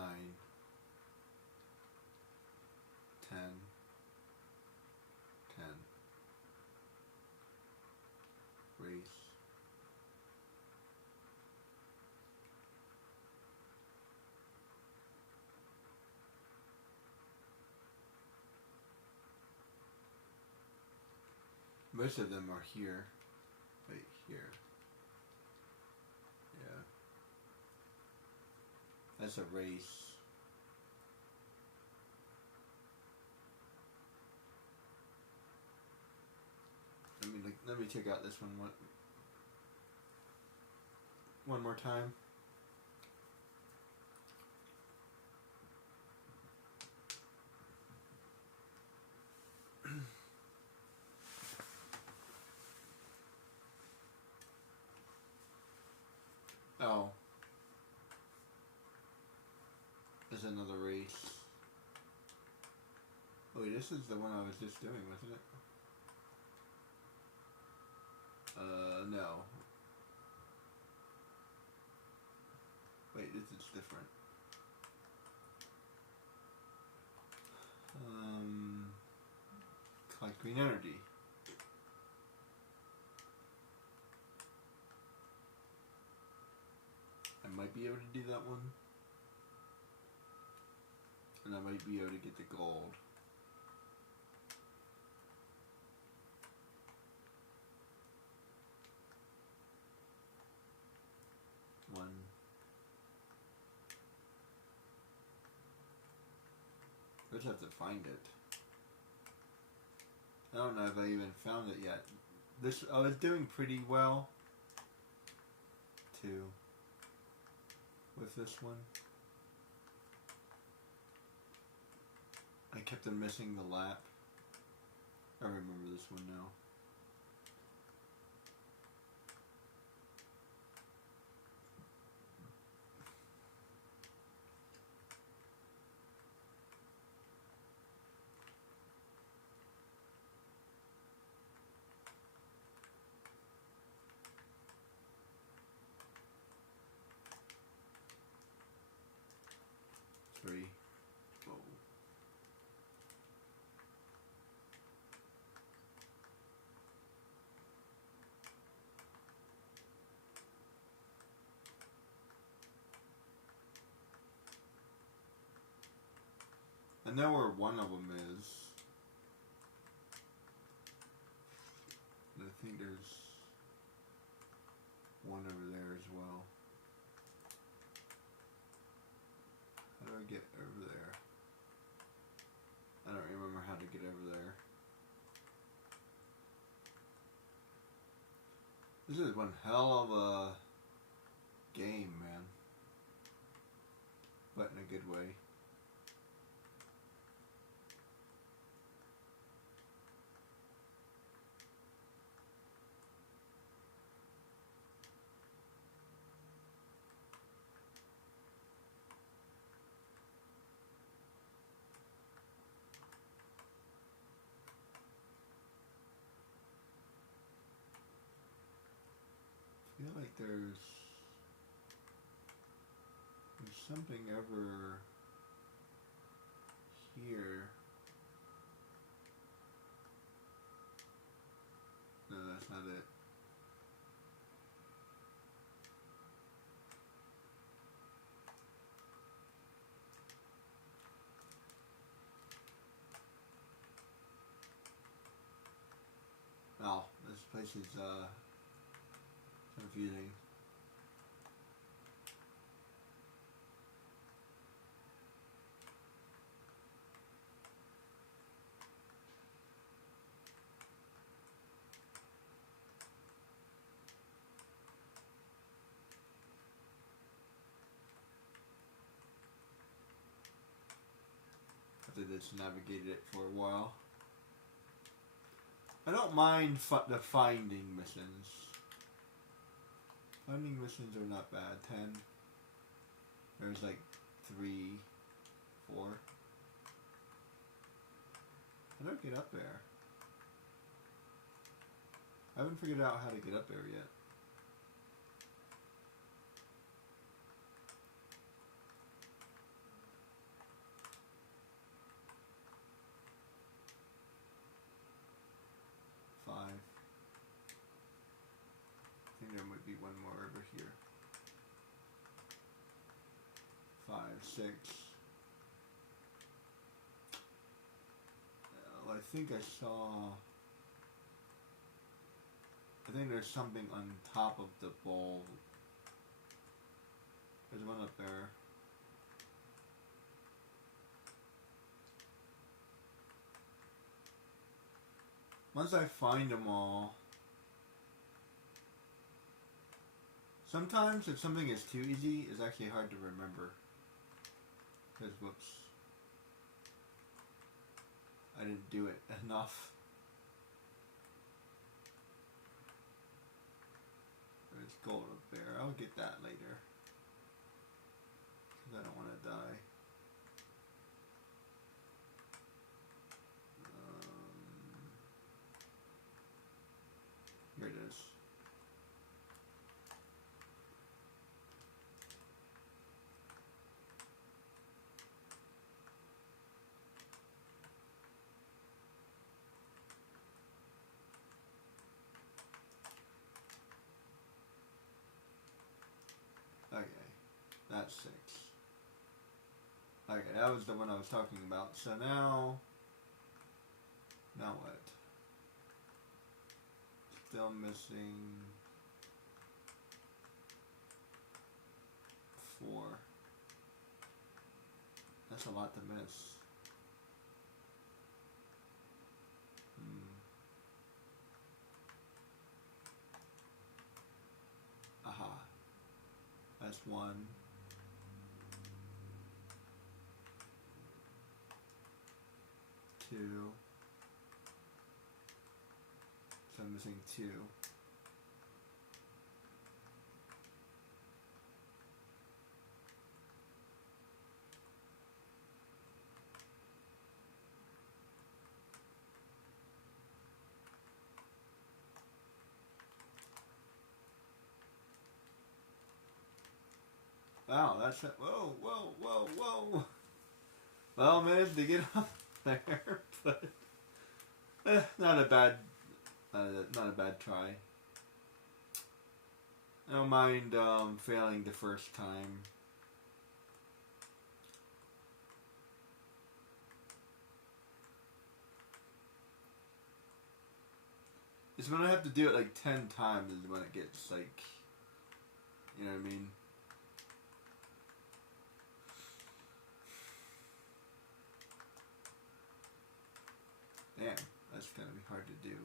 Most of them are here. Right here. Yeah. That's a race. Let me check out this one more time. Oh. There's another race. Oh, wait, this is the one I was just doing, wasn't it? No. Wait, this is different. Collect green energy. I might be able to do that one. And I might be able to get the gold. One. I just have to find it. I don't know if I even found it yet. I was doing pretty well too with this one. I kept on missing the lap. I remember this one now. Three. Whoa. I know where one of them is. And I think there's one over there as well. How do I get over there? I don't remember how to get over there. This is one hell of a game, man. But in a good way. I feel like there's something over here. No, that's not it. Oh, this place is confusing. After just navigated it for a while. I don't mind the finding missions. Finding missions are not bad. 10. There's like 3, 4. How do I get up there? I haven't figured out how to get up there yet. I think there might be one more over here. 5, 6. Well, I think I saw I think there's something on top of the bowl. There's one up there. Once I find them all, sometimes if something is too easy, it's actually hard to remember. Because, whoops, I didn't do it enough. There's gold up there. I'll get that later. Because I don't want to die. Here it is. Okay, that's 6. Okay, that was the one I was talking about. So now what? Still missing 4. That's a lot to miss. Aha. That's 1. 2. So I'm missing 2. Wow, that's it. Whoa, whoa, whoa, whoa. Well, I managed to get up there, but not a bad try. I don't mind failing the first time. It's when I have to do it like 10 times is when it gets like, you know what I mean? Damn, that's gonna be hard to do.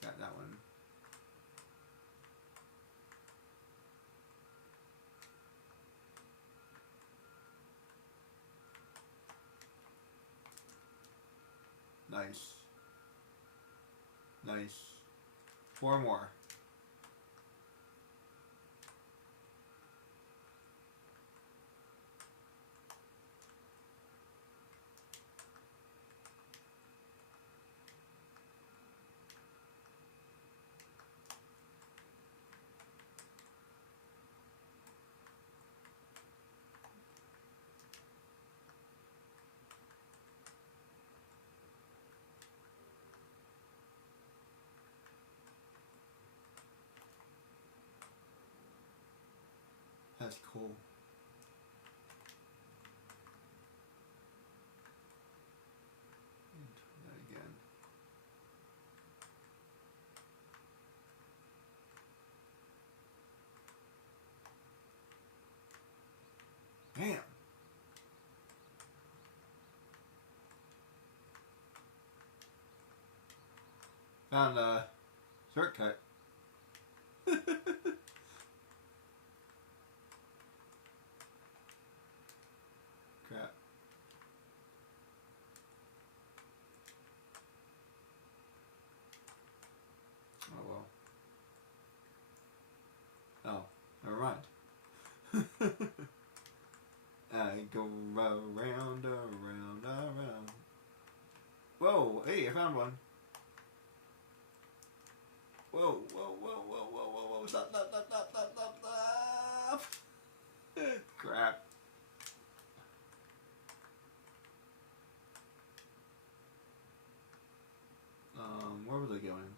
Got that one. Nice. Nice. 4 more. That's cool. Try that again. Damn. Found a shortcut. Crap. Oh well. Oh, never mind. I go around, around, around. Whoa, hey, I found one. Whoa, whoa, whoa, whoa, whoa, whoa, whoa, stop, stop, stop, stop, stop, stop, stop. Crap. Where was I going?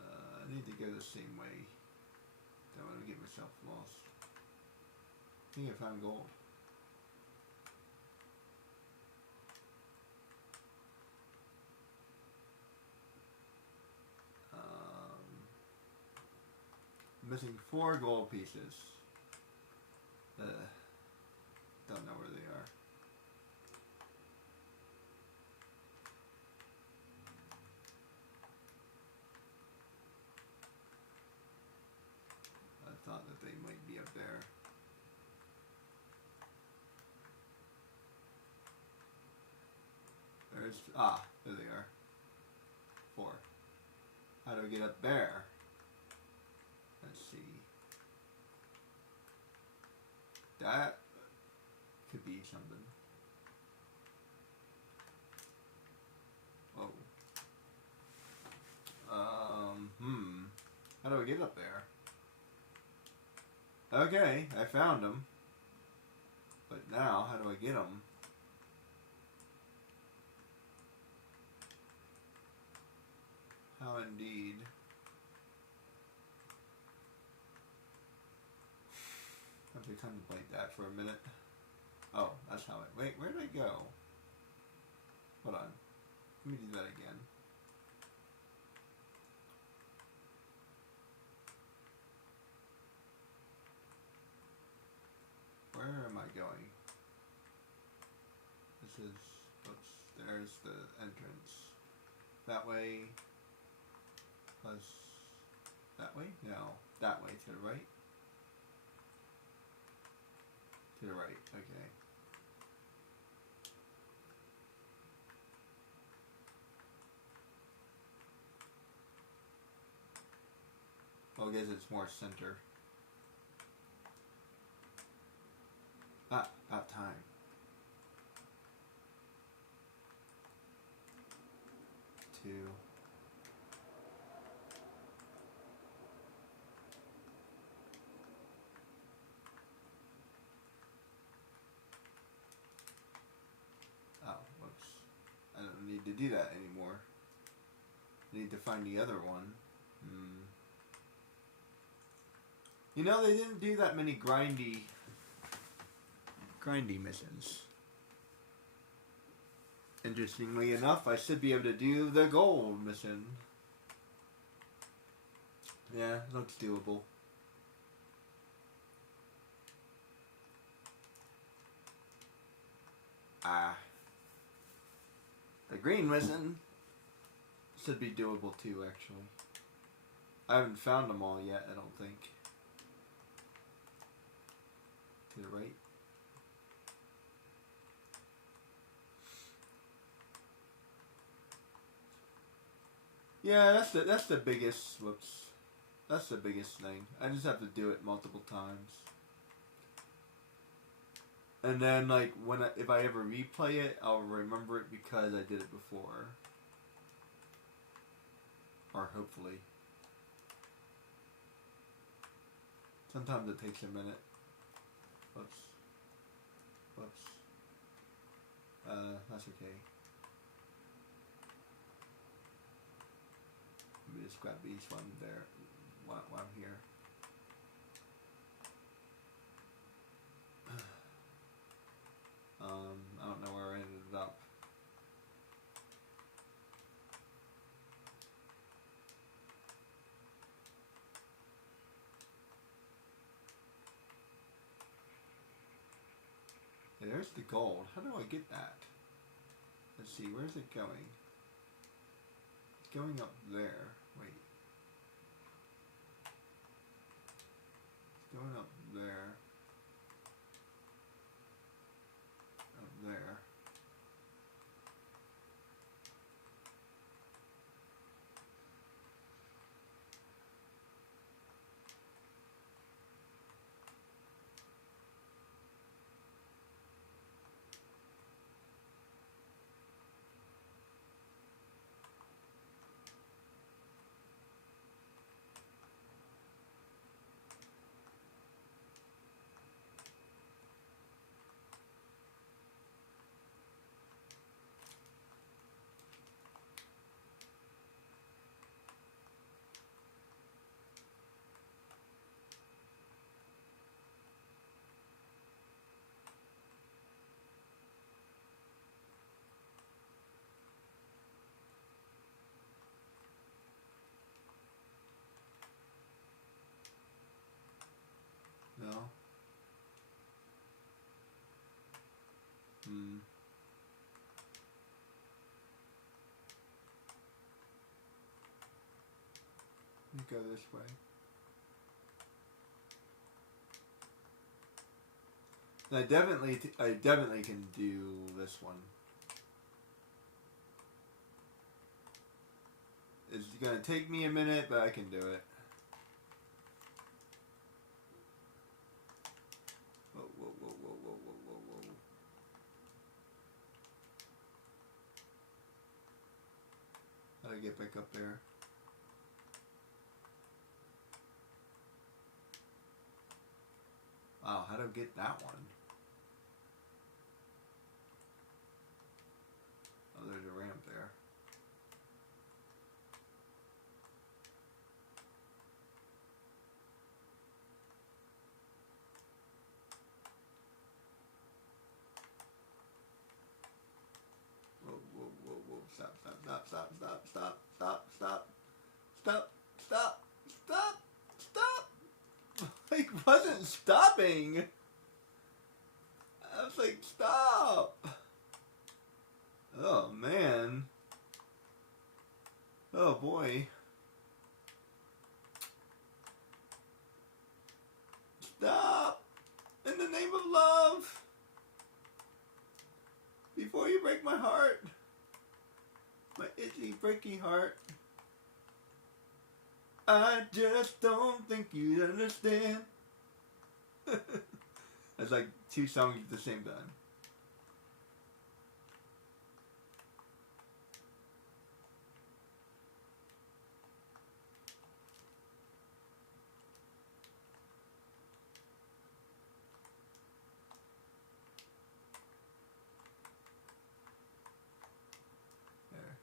I need to go the same way. Don't want to get myself lost. I think I found gold. Missing 4 gold pieces. Don't know where they are. I thought that they might be up there. There they are. 4. How do I get up there? Let's see. That could be something. Whoa. How do I get up there? Okay, I found them. But now, how do I get them? How indeed. I have to contemplate that for a minute. Oh, that's how it... Wait, where did I go? Hold on. Let me do that again. Where am I going? This is... Oops. There's the entrance. That way... Plus... That way? No. That way, to the right. To the right, okay. Well, I guess it's more center. About time. Two. Oh, whoops. I don't need to do that anymore. I need to find the other one. You know, they didn't do that many grindy missions. Interestingly enough, I should be able to do the gold mission. Yeah, looks doable. The green mission should be doable too, actually. I haven't found them all yet, I don't think. To the right. Yeah, that's the biggest, whoops. That's the biggest thing. I just have to do it multiple times. And then, like, if I ever replay it, I'll remember it because I did it before. Or hopefully. Sometimes it takes a minute. Whoops. Whoops. That's okay. Let me just grab these one there while I'm here. I don't know where I ended up. There's the gold. How do I get that? Let's see, where's it going? It's going up there. Wait. It's going up there. Up there. know. Let me go this way. And I definitely can do this one. It's gonna take me a minute, but I can do it. Whoa, whoa, whoa, whoa, whoa, whoa, whoa, whoa. How do I get back up there? Wow, how do I get that one? Oh, there's a ramp there. Whoa, whoa, whoa, whoa. Stop, stop, stop, stop, stop, stop, stop, stop, stop, stop, stop, stop. I wasn't stopping. I was like, stop. Oh, man. Oh, boy. Stop. In the name of love. Before you break my heart. My itchy, breaky heart. I just don't think you'd understand. That's like two songs at the same time. There.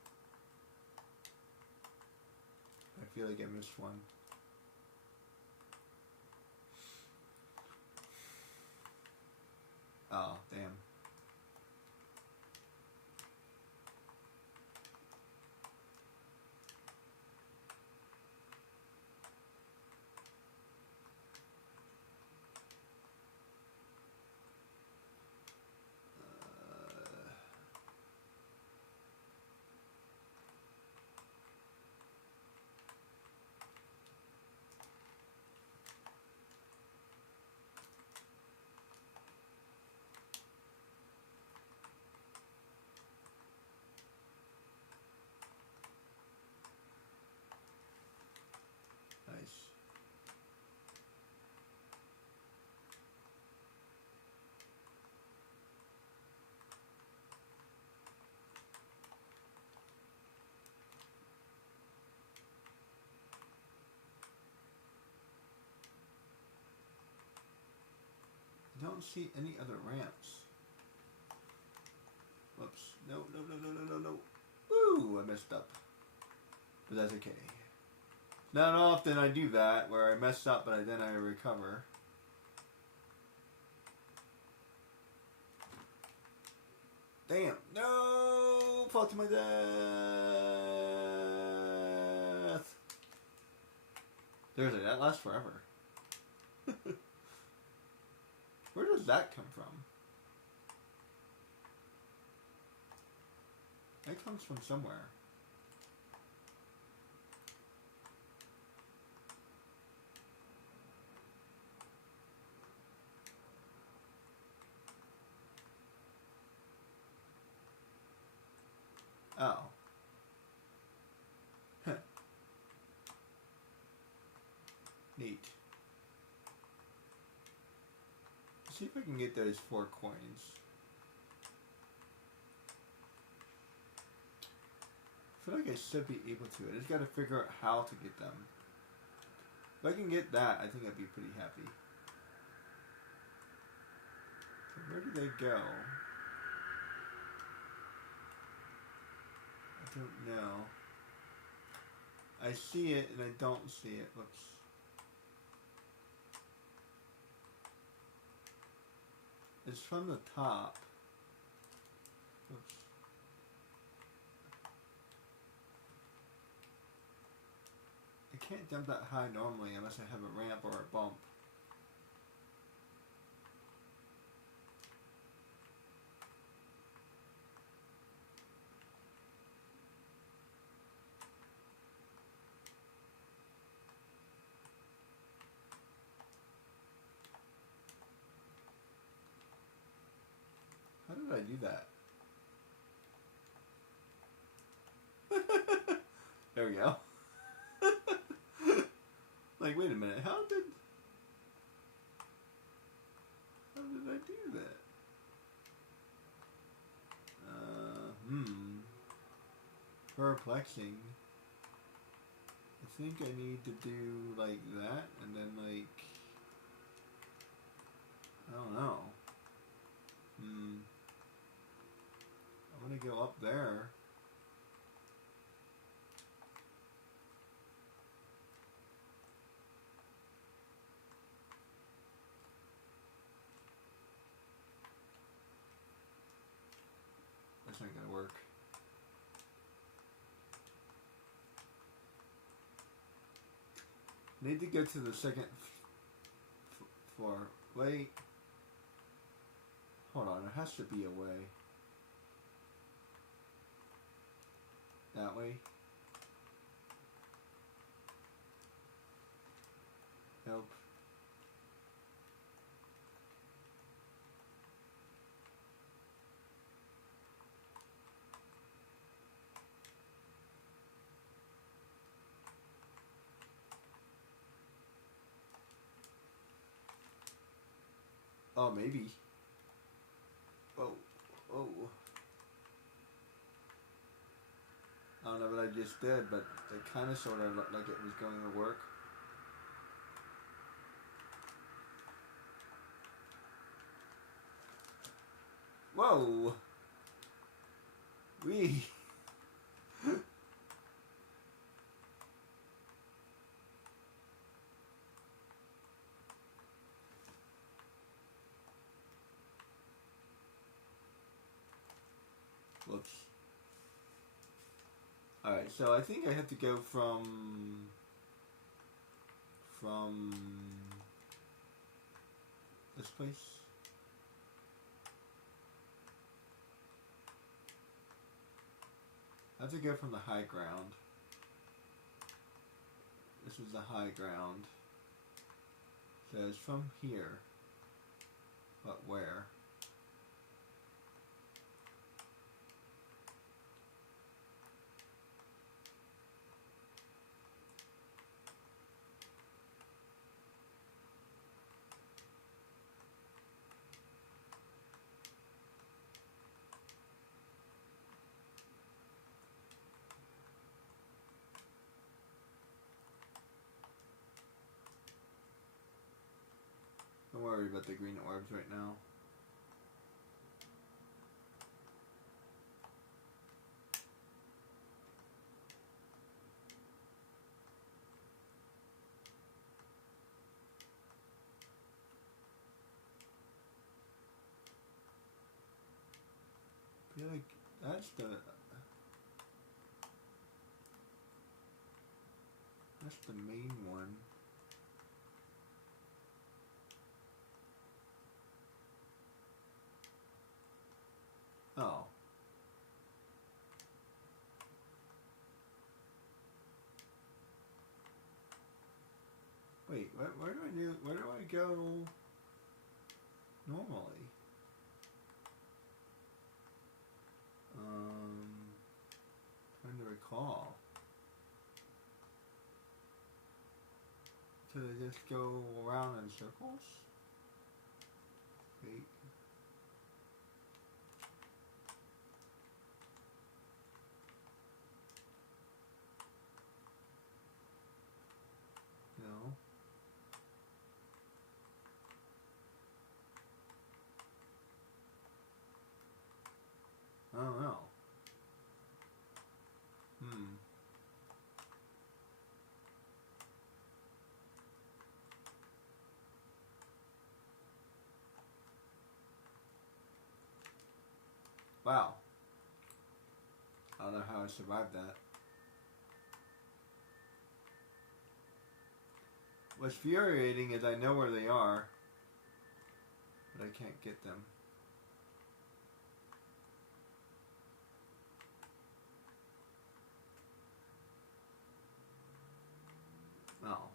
I feel like I missed one. Oh, damn. Nice. I don't see any other ramps. Whoops. No, no, no, no, no, no, no. Woo! I messed up. But that's okay. Not often I do that, where I mess up, but then I recover. Damn. No! Fall to my death! Seriously, that lasts forever. Where does that come from? That comes from somewhere. Oh. Neat. Let's see if I can get those 4 coins. I feel like I should be able to. I just gotta figure out how to get them. If I can get that, I think I'd be pretty happy. So where do they go? I don't know. I see it and I don't see it. Whoops. It's from the top. Whoops. I can't jump that high normally unless I have a ramp or a bump. did I do that? There we go. Like, wait a minute. How did I do that? Perplexing. I think I need to do like that, and then like, I don't know. I'm gonna go up there. That's not gonna work. Need to get to the second floor. Wait. Hold on, there has to be a way. That way? Nope. Oh, maybe. Oh, oh. I don't know what I just did, but it kind of sort of looked like it was going to work. Whoa! Wee! Whoops. Alright, so I think I have to go from this place. I have to go from the high ground. This is the high ground. So it's from here. But where? Don't worry about the green orbs right now. I feel like that's the main one. Oh. Wait, where do I go normally? Trying to recall. Do they just go around in circles? Wait. No. I don't know. Wow. I don't know how I survived that. What's infuriating is I know where they are, but I can't get them. Oh.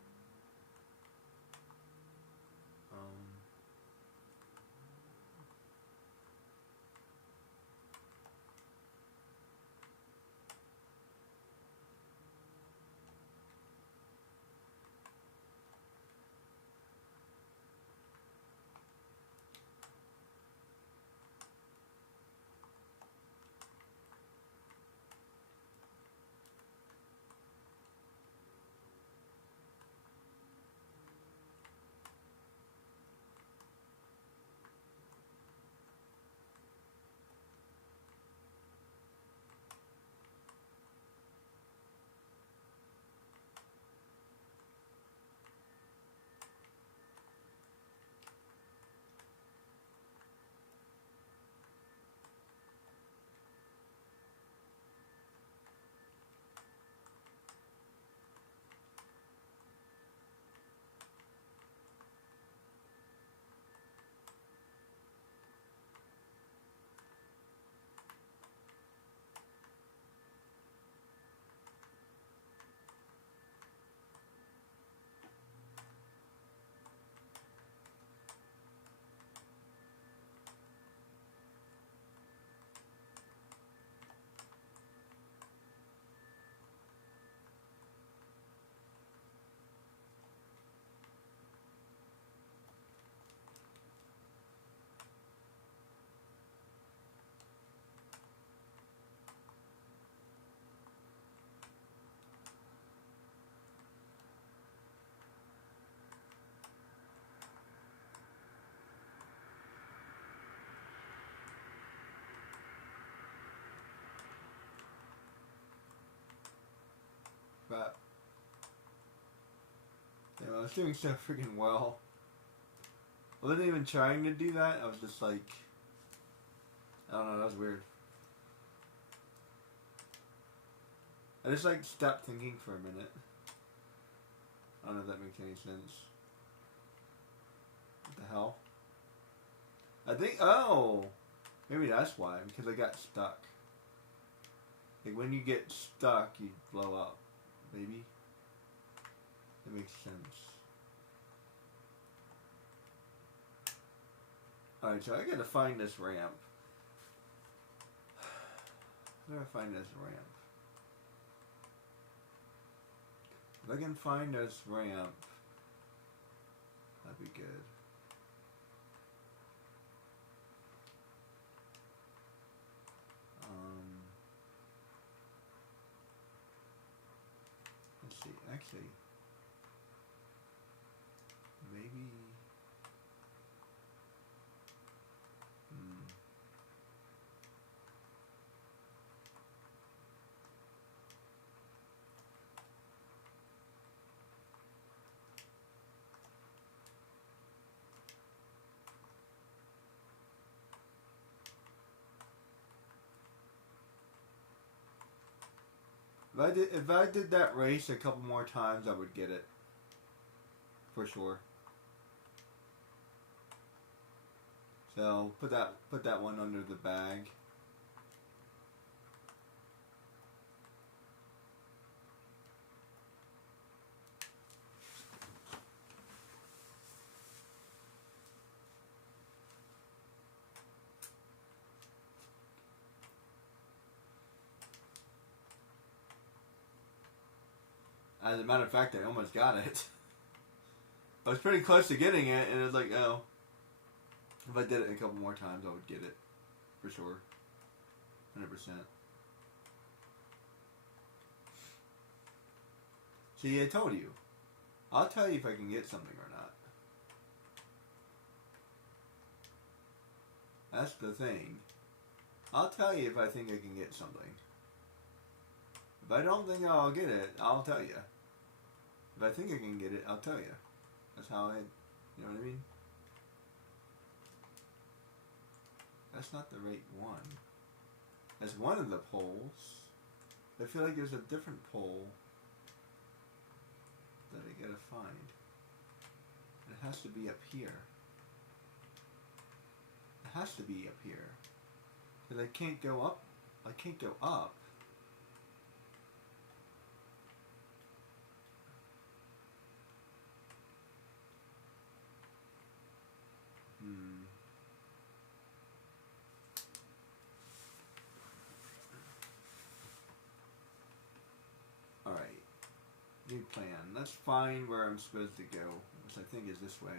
crap. Damn, I was doing so freaking well. I wasn't even trying to do that. I was just like, I don't know, that was weird. I just like stopped thinking for a minute. I don't know if that makes any sense. What the hell? I think, oh! Maybe that's why, because I got stuck. Like when you get stuck, you blow up. Maybe? That makes sense. Alright, so I gotta find this ramp. How do I find this ramp? If I can find this ramp, that'd be good. Let's see, actually, maybe, if I did that race a couple more times, I would get it. For sure. So put that one under the bag. As a matter of fact, I almost got it. I was pretty close to getting it, and it was like, oh. If I did it a couple more times, I would get it. For sure. 100%. See, I told you. I'll tell you if I can get something or not. That's the thing. I'll tell you if I think I can get something. If I don't think I'll get it, I'll tell you. If I think I can get it, I'll tell you. That's how I, you know what I mean? That's not the right one. That's one of the poles. I feel like there's a different pole that I gotta find. It has to be up here. It has to be up here. Because I can't go up. I can't go up. Alright. New plan. Let's find where I'm supposed to go, which I think is this way.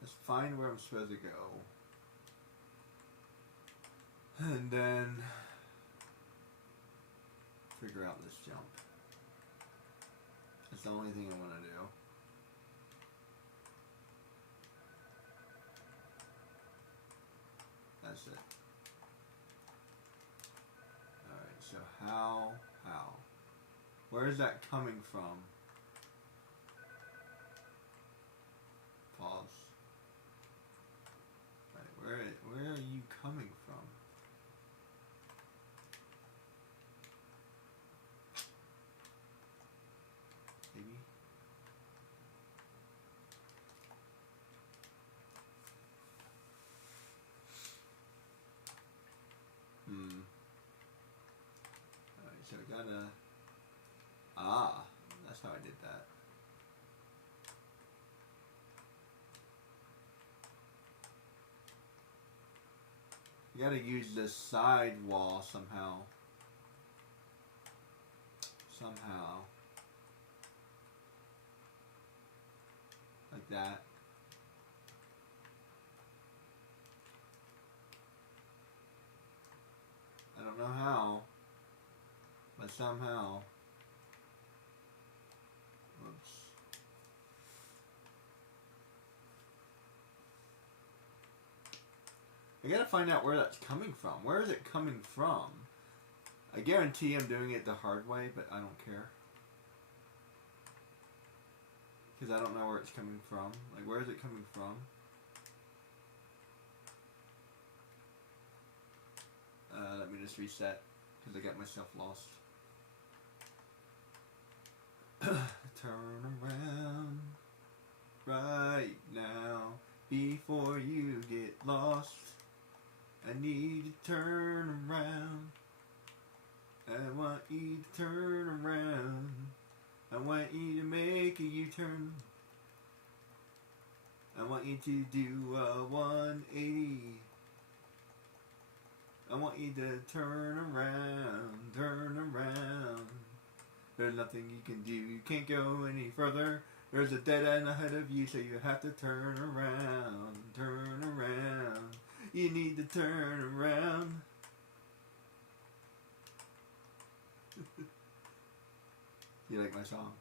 Let's find where I'm supposed to go. And then figure out this jump. That's the only thing I want to do. That's it. Alright, so how? Where is that coming from? Pause. Right, where are you coming from? Maybe? Alright, so I gotta... that's how I did that. You gotta use this side wall somehow. Like that. I don't know how, but somehow. Whoops. I gotta find out where that's coming from. Where is it coming from? I guarantee I'm doing it the hard way, but I don't care. Because I don't know where it's coming from. Like, where is it coming from? Let me just reset, because I got myself lost. Turn around right now before you get lost. I need to turn around. I want you to turn around. I want you to make a U-turn. I want you to do a 180. I want you to turn around, turn around. There's nothing you can do, you can't go any further. There's a dead end ahead of you, so you have to turn around, turn around. You need to turn around. You like my song?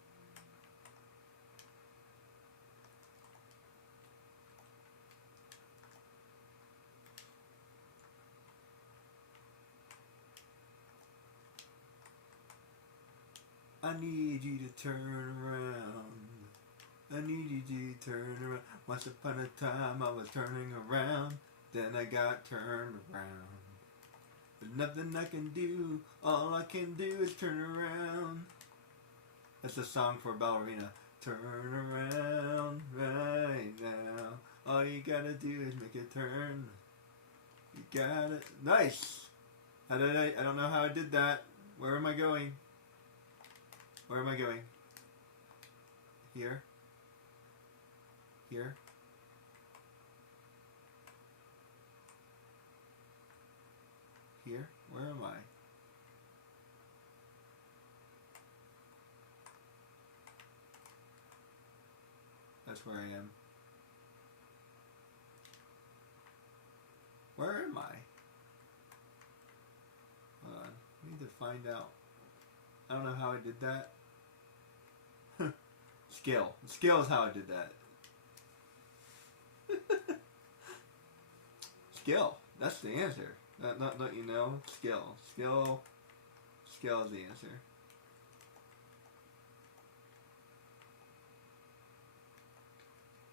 I need you to turn around. I need you to turn around. Once upon a time I was turning around. Then I got turned around. There's nothing I can do. All I can do is turn around. That's a song for a ballerina. Turn around right now. All you gotta do is make a turn. You got it. Nice! How did I don't know how I did that. Where am I going? Where am I going? Here? Here? Here? Where am I? That's where I am. Where am I? Hold on. I need to find out. I don't know how I did that. Skill. Skill is how I did that. Skill. That's the answer. Not you know. Skill. Skill. Skill is the answer.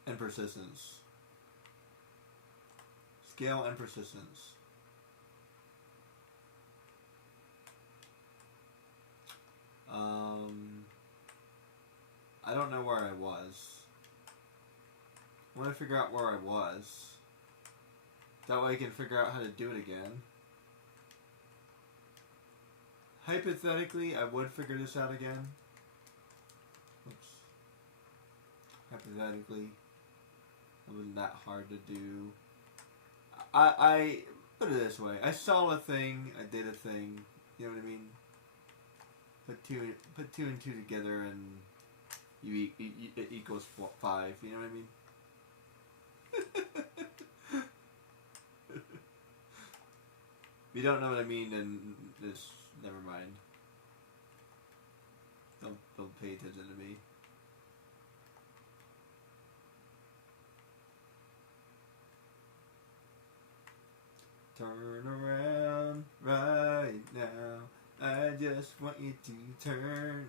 And persistence. Skill and persistence. I don't know where I was. I want to figure out where I was. That way I can figure out how to do it again. Hypothetically, I would figure this out again. Oops. Hypothetically, it wasn't that hard to do. I put it this way. I saw a thing, I did a thing. You know what I mean? Put two and two together and it equals 5. You know what I mean? If you don't know what I mean, then just never mind. Don't pay attention to me. Turn around right now. I just want you to turn.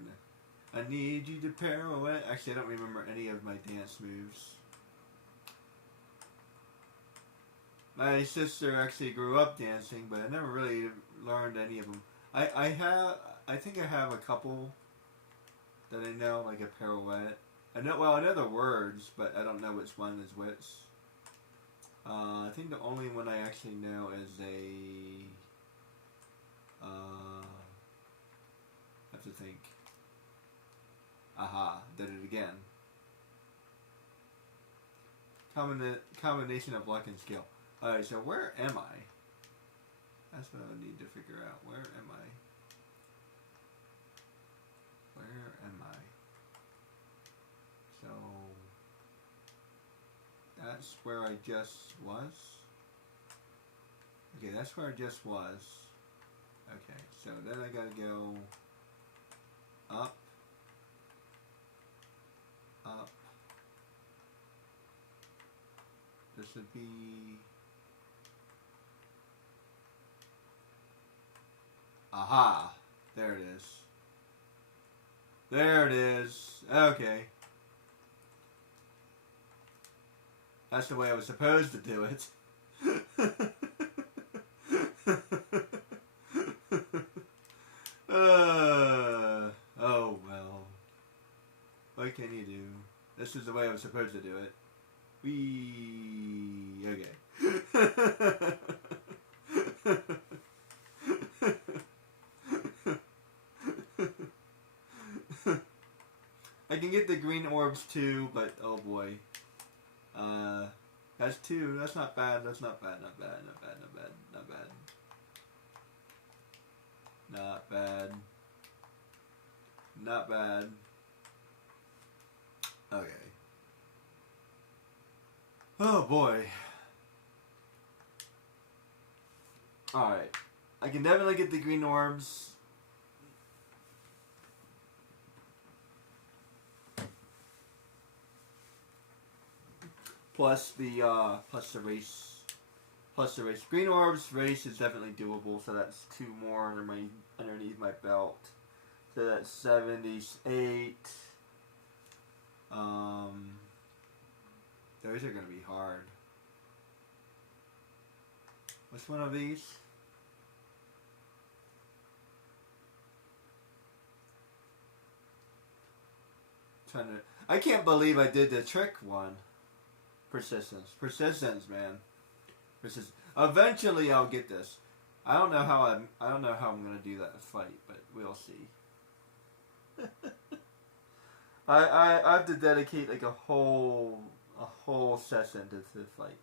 I need you to pirouette. Actually, I don't remember any of my dance moves. My sister actually grew up dancing, but I never really learned any of them. I think I have a couple that I know, like a pirouette. I know the words, but I don't know which one is which. I think the only one I actually know is a. I have to think. Aha! Did it again. Combination of luck and skill. Alright, so where am I? That's what I would need to figure out. Where am I? Where am I? So that's where I just was. Okay, that's where I just was. Okay, so then I gotta go up, up. This would be Aha! There it is. There it is. Okay. That's the way I was supposed to do it. Oh well. What can you do? This is the way I was supposed to do it. Okay. I can get the green orbs too, but oh boy. That's two. That's not bad. That's not bad. Not bad. Not bad. Not bad. Not bad. Not bad. Not bad. Okay. Oh boy. Alright. I can definitely get the green orbs. Plus the race. Plus the race. Green orbs race is definitely doable, so that's 2 more underneath my belt. So that's 78. Those are gonna be hard. What's one of these? I can't believe I did the trick one. Persistence. Persistence, man. Persistence. Eventually I'll get this. I don't know how I'm gonna do that fight, but we'll see. I have to dedicate like a whole session to the fight.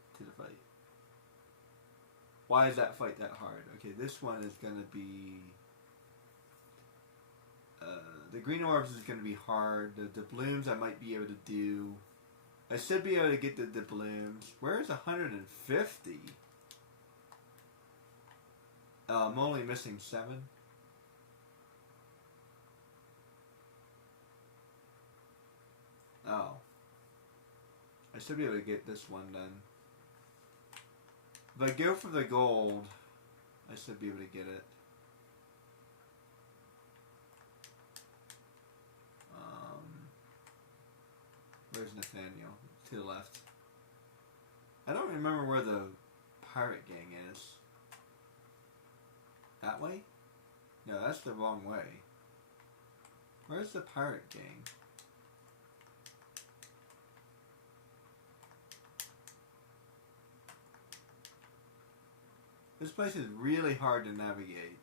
Why is that fight that hard? Okay, this one is gonna be the green orbs is gonna be hard. The doubloons I might be able to do. I should be able to get the doubloons. Where's 150? I'm only missing 7. Oh. I should be able to get this one then. If I go for the gold, I should be able to get it. Where's Nathaniel? To the left. I don't remember where the pirate gang is. That way? No, that's the wrong way. Where's the pirate gang? This place is really hard to navigate.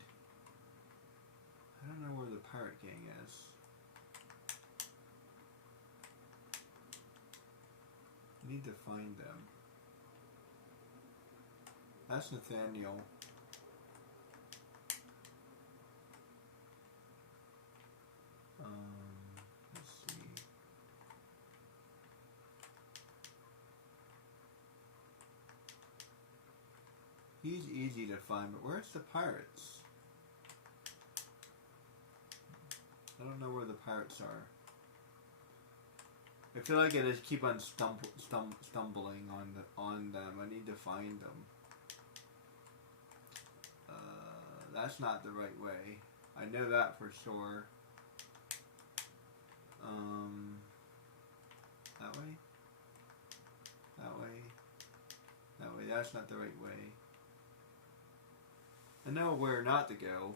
I don't know where the pirate gang is. I need to find them. That's Nathaniel. Let's see. He's easy to find, but where's the pirates? I don't know where the pirates are. I feel like I just keep on stumbling on them. I need to find them. That's not the right way. I know that for sure. That way? That way? That way. That's not the right way. I know where not to go.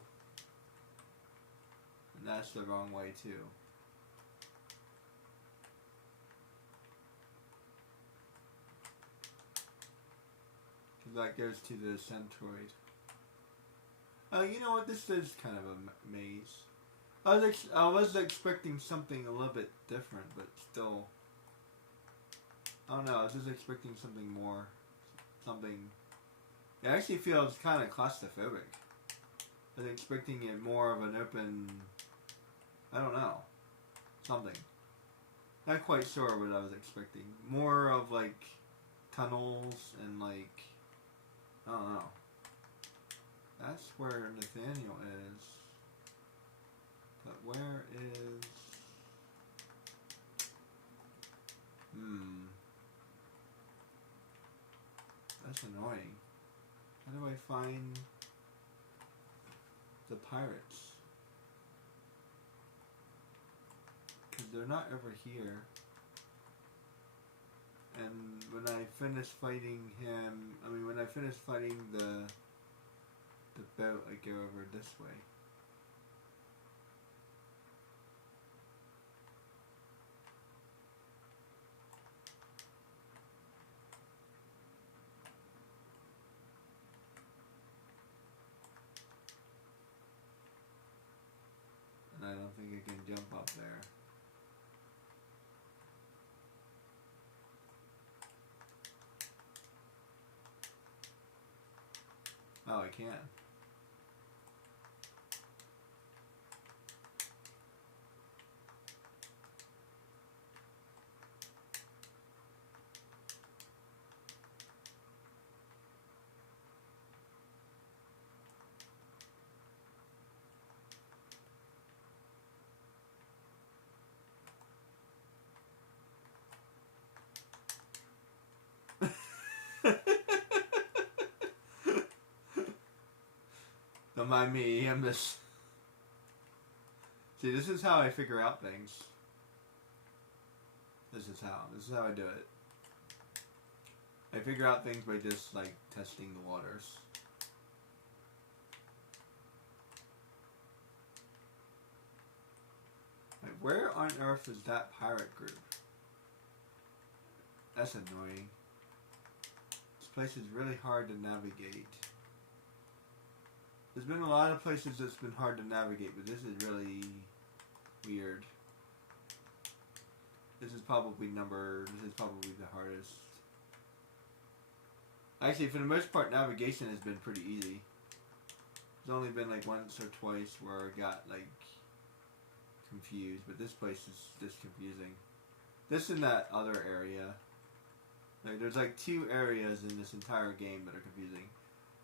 And that's the wrong way too. That goes to the Centroid. You know what? This is kind of a maze. I was expecting something a little bit different, but still. I don't know. I was just expecting something more. It actually feels kind of claustrophobic. I was expecting it more of an open. I don't know. Something. Not quite sure what I was expecting. More of like tunnels and like. I don't know. That's where Nathaniel is. But where is... That's annoying. How do I find the pirates. Because they're not ever here. And when I finish fighting him, when I finish fighting the boat, I go over this way. And I don't think I can jump up there. Oh, I can. Don't mind me, I'm just... See, this is how I figure out things. This is how I do it. I figure out things by just, like, testing the waters. Like, where on earth is that pirate group? That's annoying. This place is really hard to navigate. There's been a lot of places that's been hard to navigate, but this is really weird. This is probably the hardest. Actually, for the most part, navigation has been pretty easy. There's only been like once or twice where I got like confused, but this place is just confusing. This and that other area. Like, there's like 2 areas in this entire game that are confusing.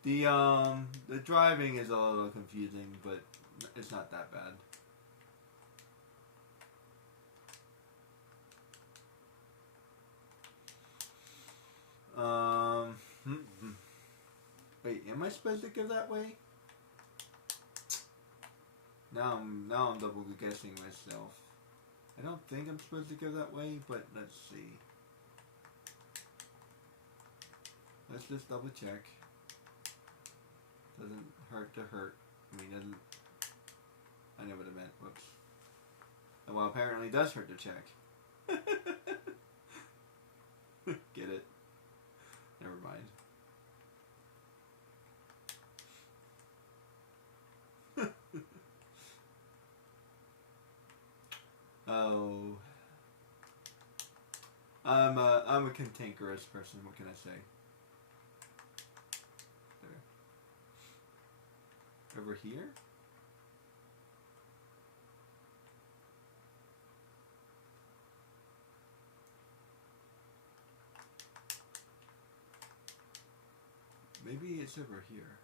The driving is a little confusing, but it's not that bad. Wait, am I supposed to go that way? Now I'm double guessing myself. I don't think I'm supposed to go that way, but let's see. Let's just double check. Doesn't hurt to hurt. Doesn't... I know what I meant. Whoops. Well, apparently it does hurt to check. Get it? Never mind. Oh. I'm a cantankerous person, what can I say? There. Over here? Maybe it's over here.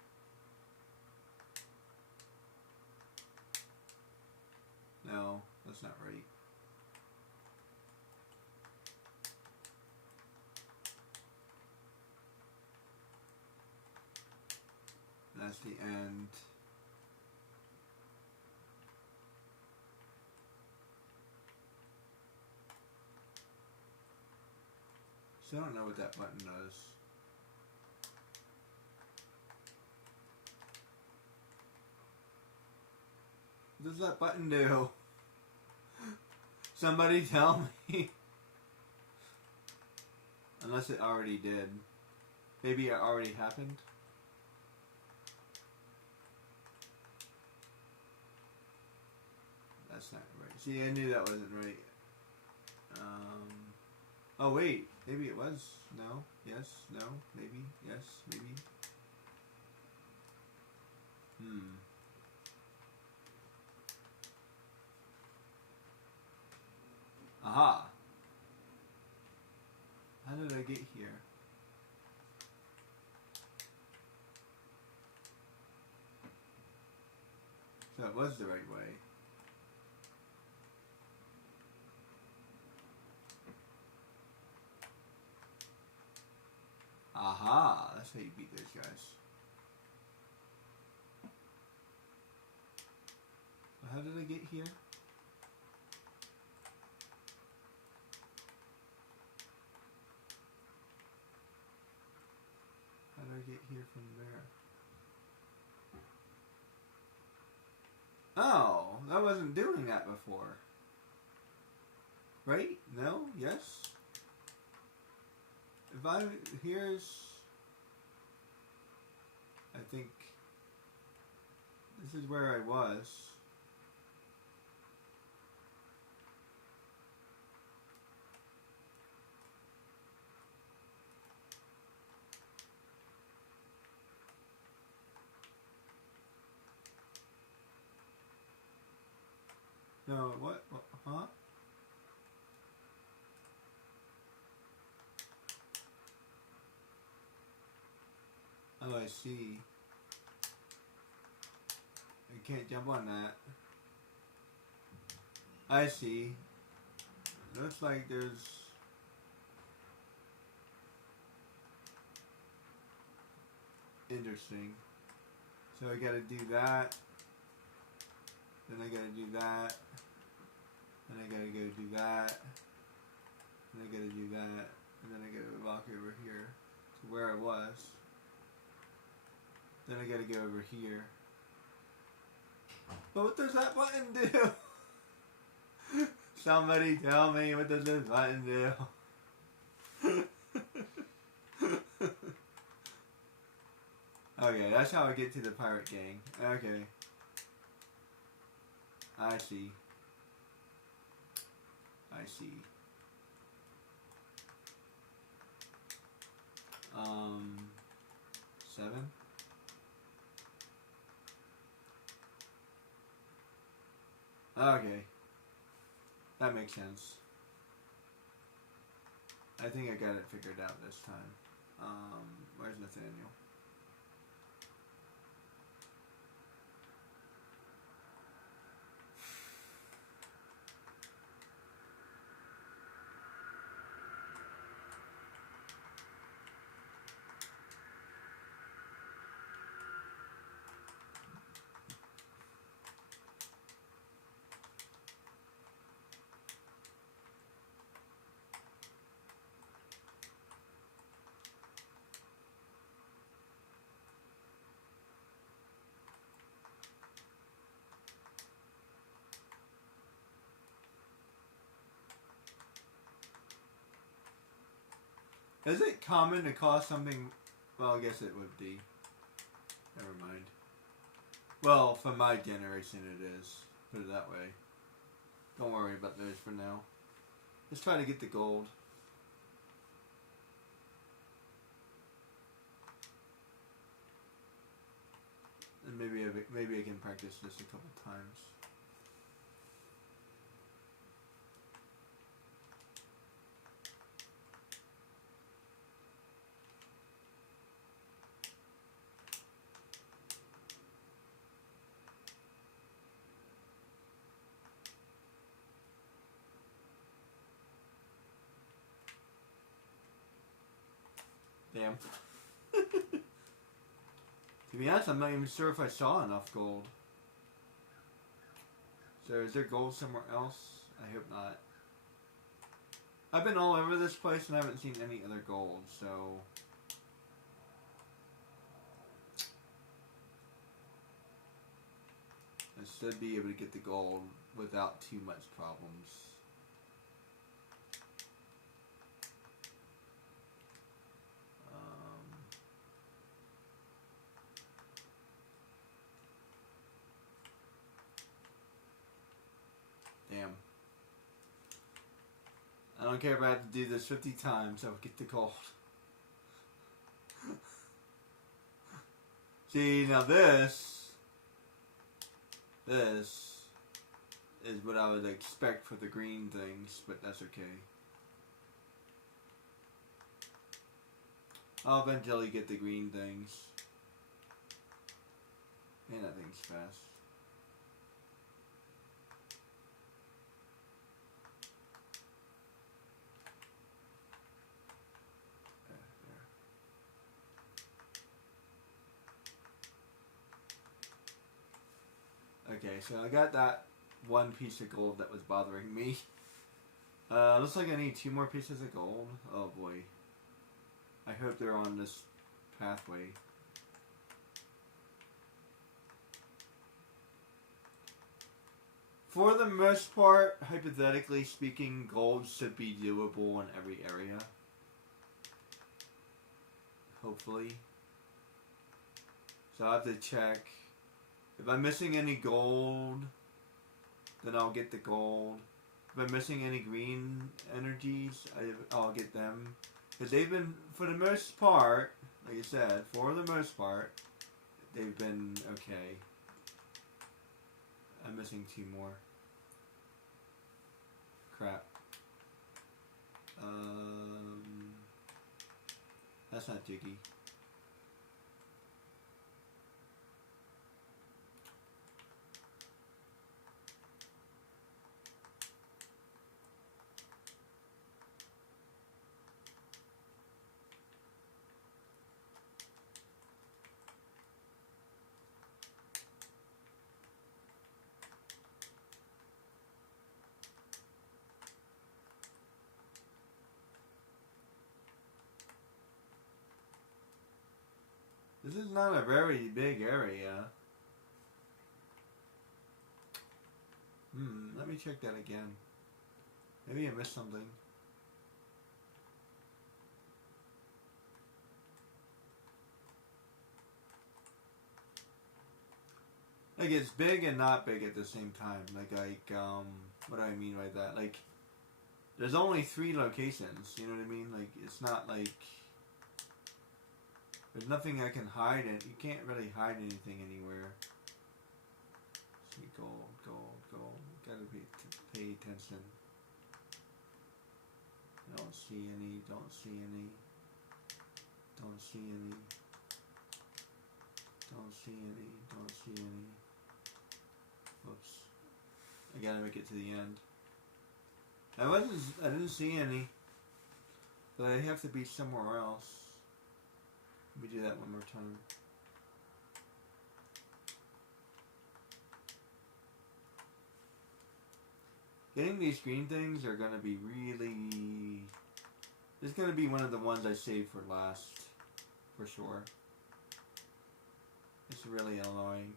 No, that's not right. That's the end. So I don't know what that button does. What does that button do? Somebody tell me. Unless it already did. Maybe it already happened. That's not right. See, I knew that wasn't right. Oh wait, maybe it was. No, yes, no, maybe, yes, maybe. Aha! How did I get here? So it was the right way. Aha! That's how you beat those guys. did I get here? How did I get here from there? Oh, I wasn't doing that before. Right? No? Yes? If I... Here's... I think... This is where I was. No, what? Huh? Oh, I see. I can't jump on that. I see. Looks like there's... Interesting. So I gotta do that. Then I gotta do that. Then I gotta go do that. Then I gotta do that. And then I gotta walk over here to where I was. Then I gotta go over here. But what does that button do? Somebody tell me, what does this button do? Okay, that's how I get to the pirate gang. Okay. I see. I see. 7? Okay. That makes sense. I think I got it figured out this time. Where's Nathaniel? Is it common to call something... Well, I guess it would be. Never mind. Well, for my generation it is. Put it that way. Don't worry about those for now. Let's try to get the gold. And maybe I can practice this a couple times. Damn. To be honest, I'm not even sure if I saw enough gold. So is there gold somewhere else? I hope not. I've been all over this place and I haven't seen any other gold, so... I should be able to get the gold without too much problems. Damn. I don't care if I have to do this 50 times, I'll get the gold. See, now this is what I would expect for the green things, but that's okay. I'll eventually get the green things. Man, that thing's fast. Okay, so I got that one piece of gold that was bothering me. Looks like I need 2 more pieces of gold. Oh boy. I hope they're on this pathway. For the most part, hypothetically speaking, gold should be doable in every area. Hopefully. So I have to check. If I'm missing any gold, then I'll get the gold. If I'm missing any green energies, I'll get them. Because they've been, for the most part, like I said, for the most part, they've been okay. I'm missing 2 more. Crap. That's not Jiggy. This is not a very big area. Let me check that again. Maybe I missed something. Like, it's big and not big at the same time. Like, what do I mean by that? Like, there's only 3 locations, you know what I mean? Like, it's not like, there's nothing I can hide in. You can't really hide anything anywhere. See, gold, gold, gold. Gotta pay attention. Don't see any, don't see any. Don't see any. Don't see any, don't see any. Whoops. I gotta make it to the end. I didn't see any. But I have to be somewhere else. Let me do that one more time. Getting these green things are gonna be really... This is gonna be one of the ones I save for last. For sure. It's really annoying.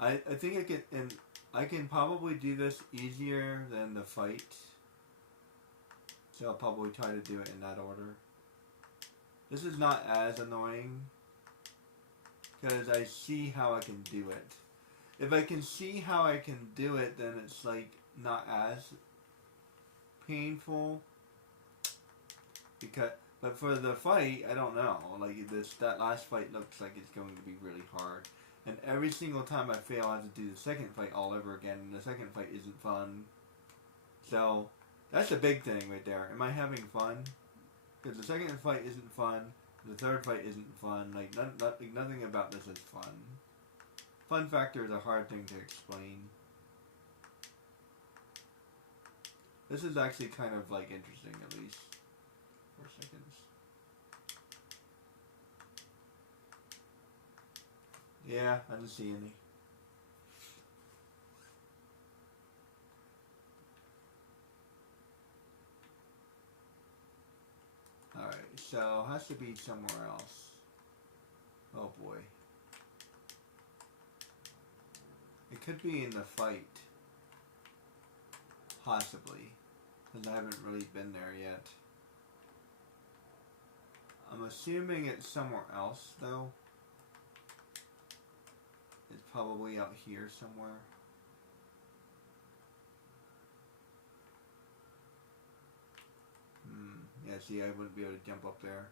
I think I can probably do this easier than the fight. So I'll probably try to do it in that order. This is not as annoying because I see how I can do it. If I can see how I can do it, then it's like not as painful. But for the fight, I don't know. Like that last fight looks like it's going to be really hard. And every single time I fail, I have to do the second fight all over again. And the second fight isn't fun. So that's a big thing right there. Am I having fun? Because the second fight isn't fun, the third fight isn't fun. Like nothing about this is fun. Fun factor is a hard thing to explain. This is actually kind of like interesting, at least. 4 seconds. Yeah, I didn't see any. Alright, so it has to be somewhere else. Oh boy. It could be in the fight. Possibly. Because I haven't really been there yet. I'm assuming it's somewhere else, though. It's probably out here somewhere. Yeah, see, I wouldn't be able to jump up there.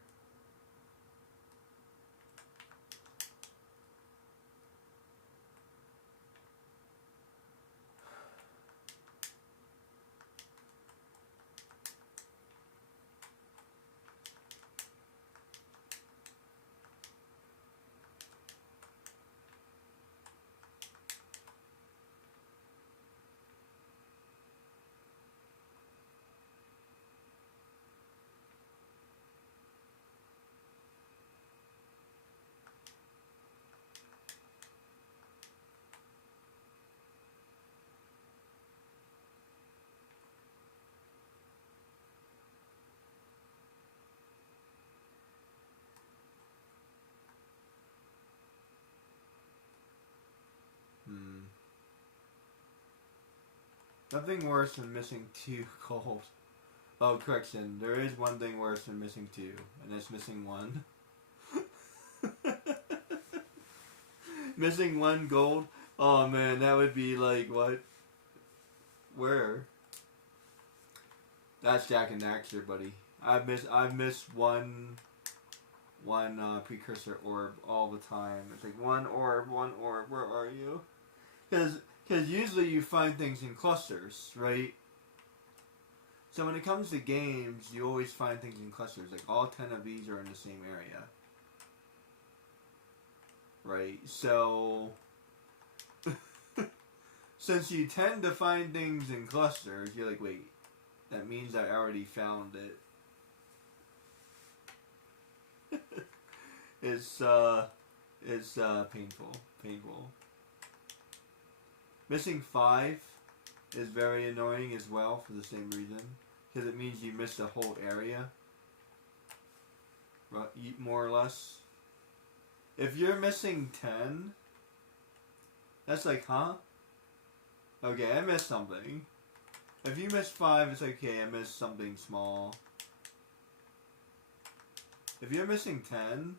Nothing worse than missing 2 gold. Oh, correction. There is one thing worse than missing 2, and it's missing 1. Missing 1 gold? Oh man, that would be like, what? Where? That's Jak and Daxter, buddy. I've missed one precursor orb all the time. It's like one orb, where are you? Because usually you find things in clusters, right? So when it comes to games, you always find things in clusters. Like all 10 of these are in the same area. Right? So since you tend to find things in clusters, you're like, wait, that means I already found it. It's painful. Missing 5 is very annoying as well for the same reason, because it means you missed a whole area, more or less. If you're missing 10, that's like, huh? Okay, I missed something. If you miss 5, it's okay, I missed something small. If you're missing 10,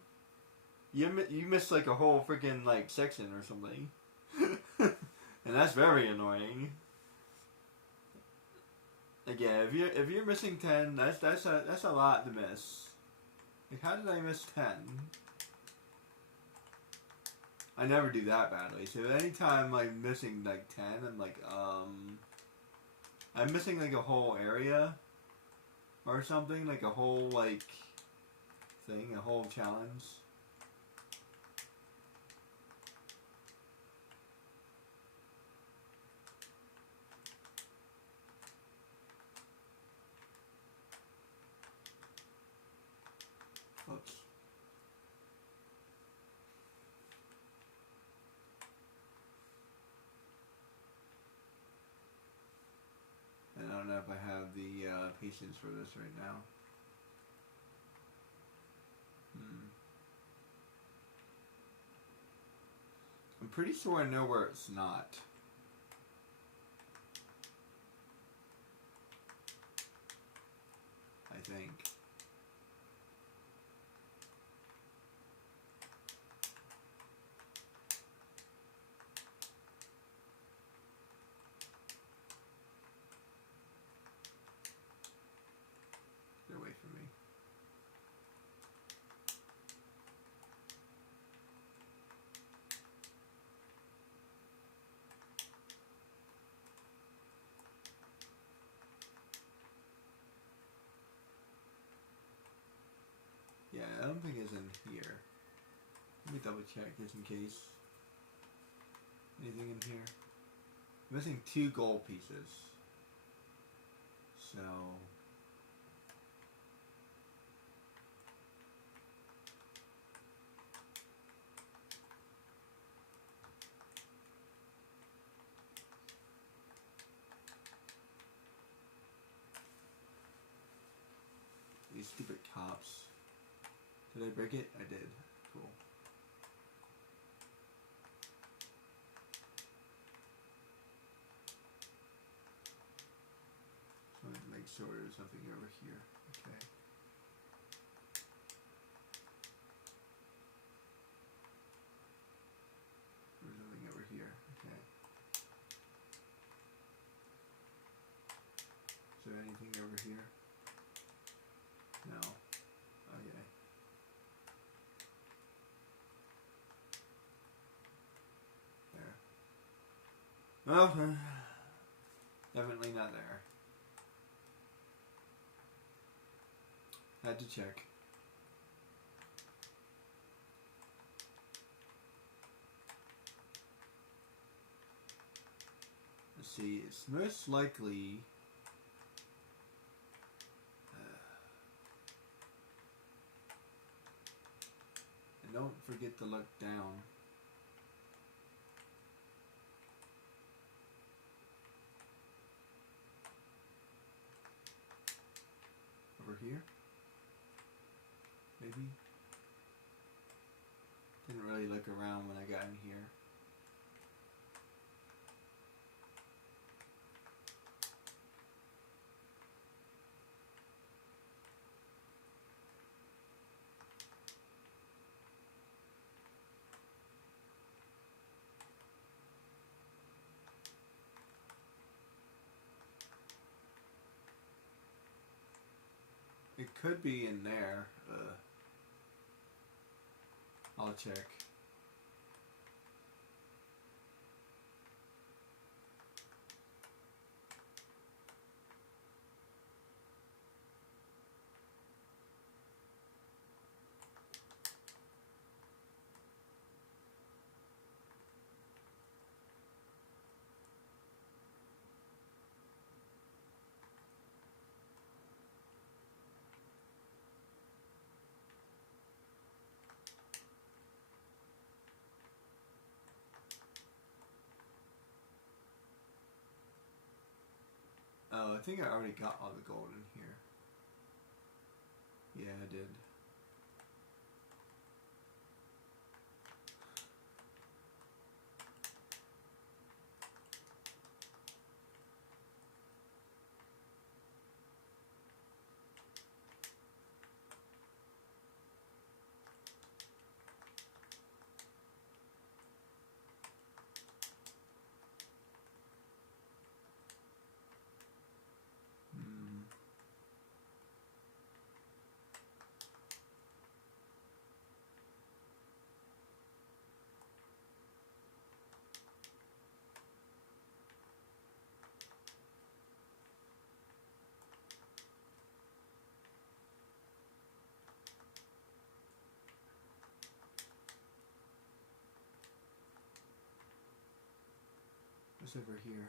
you missed like a whole freaking like section or something. And that's very annoying. Again, if you're missing 10, that's a lot to miss. Like, how did I miss 10? I never do that badly. So anytime I'm missing like 10, I'm like, I'm missing like a whole area or something, like a whole like thing, a whole challenge. Oops. And I don't know if I have the patience for this right now. I'm pretty sure I know where it's not. I think. Get away from me. Yeah, I don't think it's in here. Let me double check just in case. Anything in here? I'm missing 2 gold pieces. So these stupid cops. Did I break it? I did. Cool. I wanted to make sure there's something over here. Okay. There's something over here. Okay. Is there anything over here? No. Okay. There. Okay. Definitely not there. Had to check. Let's see, it's most likely and don't forget to look down. Over here? Maybe? Didn't really look around when I got in here. Could be in there. I'll check. Oh, I think I already got all the gold in here. Yeah, I did. Hmm. What's over here?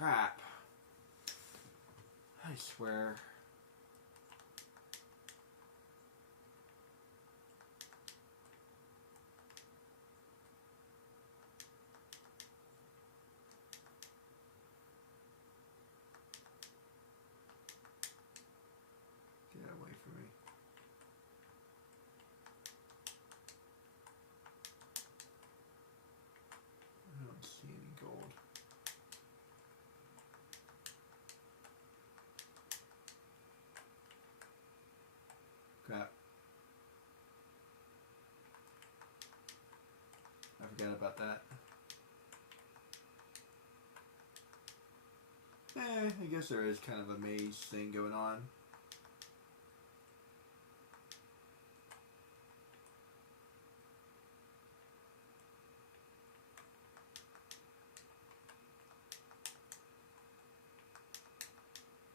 Crap. I swear. Get away from me. I don't see any gold. Crap. I forgot about that. I guess there is kind of a maze thing going on.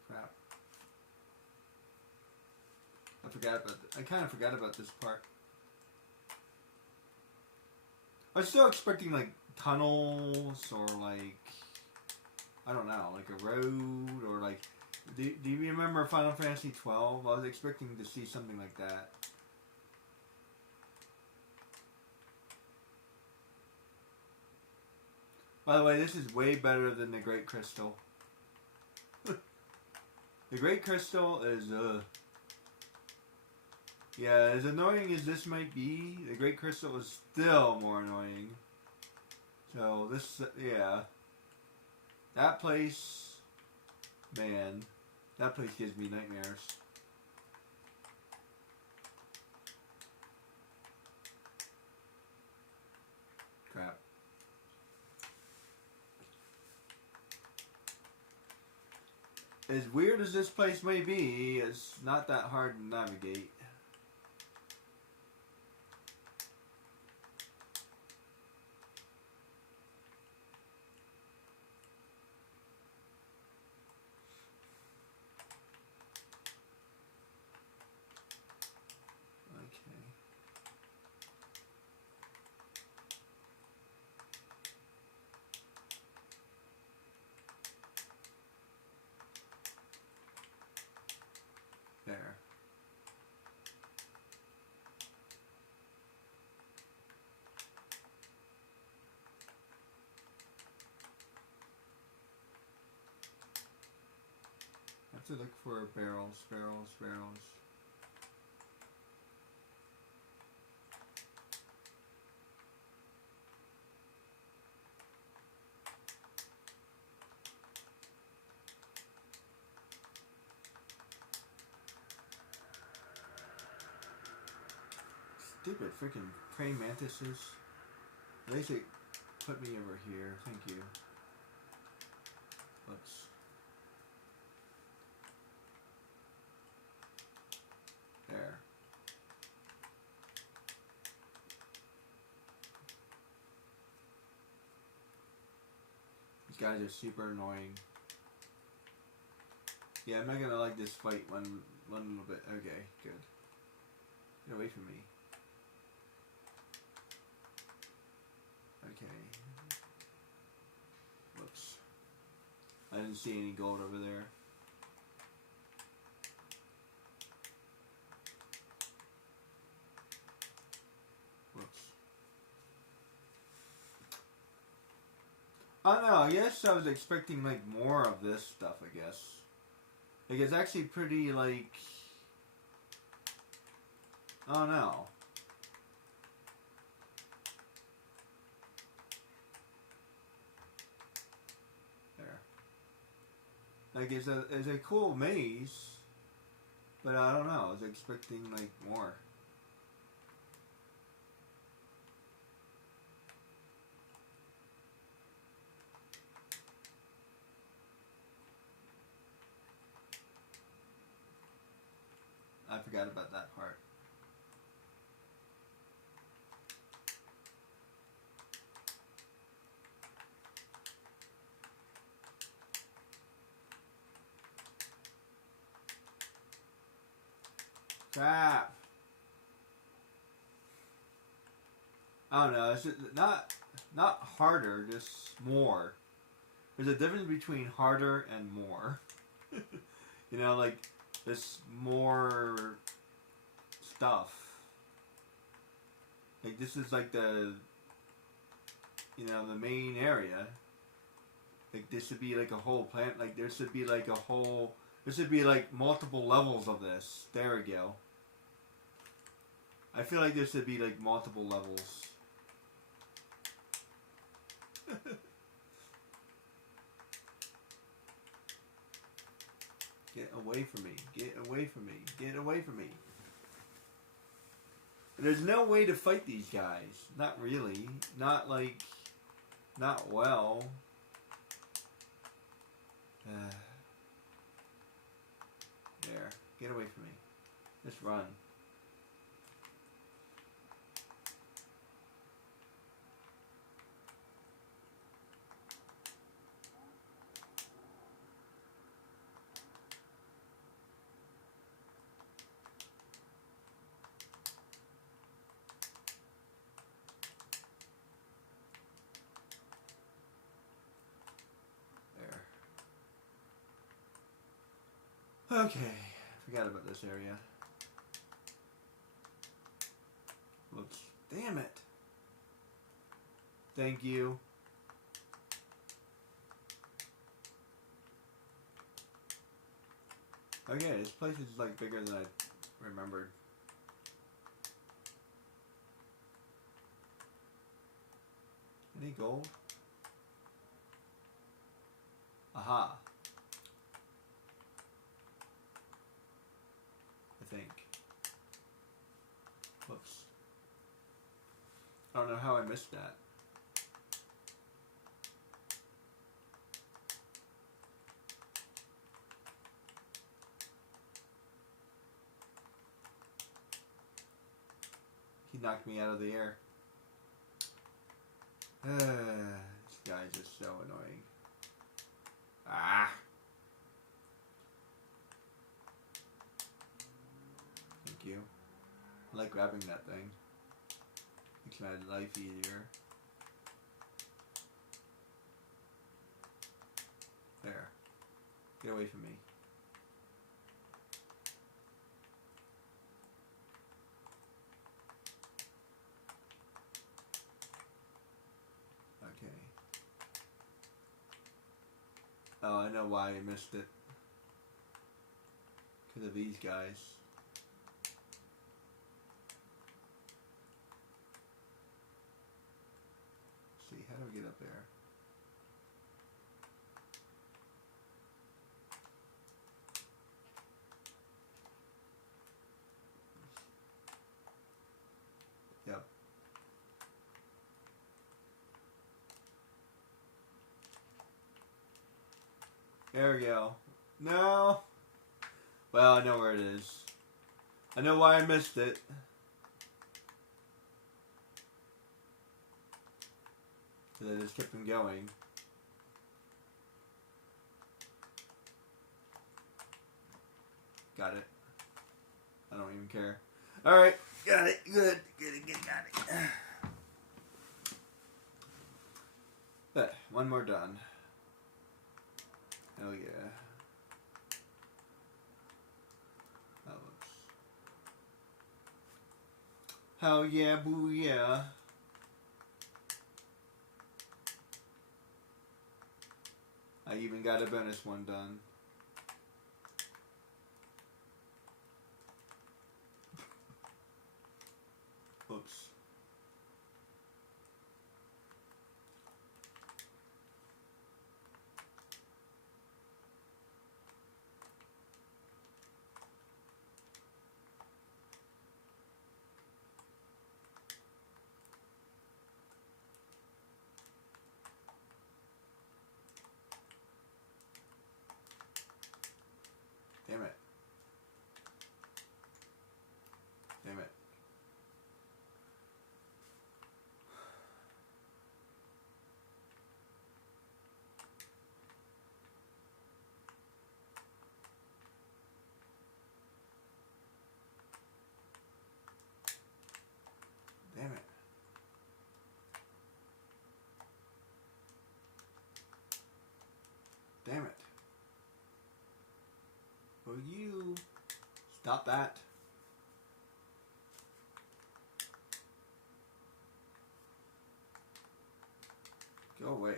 Crap. I kind of forgot about this part. I was still expecting like tunnels or like, I don't know, like a road or like, do you remember Final Fantasy 12? I was expecting to see something like that. By the way, this is way better than the Great Crystal. The Great Crystal is, yeah, as annoying as this might be, the Great Crystal is still more annoying. So, this, yeah. That place, man, that place gives me nightmares. Crap. as weird as this place may be, it's not that hard to navigate. Okay. There. I have to look for barrels, barrels, barrels. Stupid freaking praying mantises. At least it put me over here. Thank you. Whoops. There. These guys are super annoying. Yeah, I'm not gonna like this fight one little bit. Okay, good. Get away from me. Okay. Whoops. I didn't see any gold over there. Whoops. I don't know, I guess I was expecting like more of this stuff, I guess. Like it's actually pretty like, I don't know. Like it's a cool maze, but I don't know. I was expecting like more. I forgot about that part. Crap. I don't know. It's just not harder, just more. There's a difference between harder and more. You know, like there's more stuff. Like this is like the, you know, the main area. Like this should be like a whole plant. Like there should be like a whole. There should be like multiple levels of this. There we go. I feel like there should be like multiple levels. Get away from me. Get away from me. Get away from me. There's no way to fight these guys. Not really. Not like... Not well. There. Get away from me. Just run. Okay, forgot about this area. Whoops. Damn it. Thank you. Okay, this place is like bigger than I remembered. Any gold? Aha. I think. Whoops. I don't know how I missed that. knocked me out of the air. This guy's just so annoying. Ah! Thank you. I like grabbing that thing. Makes my life easier. There. Get away from me. Okay. Oh, I know why I missed it. Because of these guys. Let's see, how do we get up there? Yep. There we go. No! Well, I know where it is. I know why I missed it. Because I just kept him going. Got it. I don't even care. Alright, got it. Good. Got it. One more done. Hell yeah. That looks... Hell yeah, booyah. I even got a bonus one done. Oops. Damn it. Damn it. Damn it. Damn it. Will you stop that? Go away.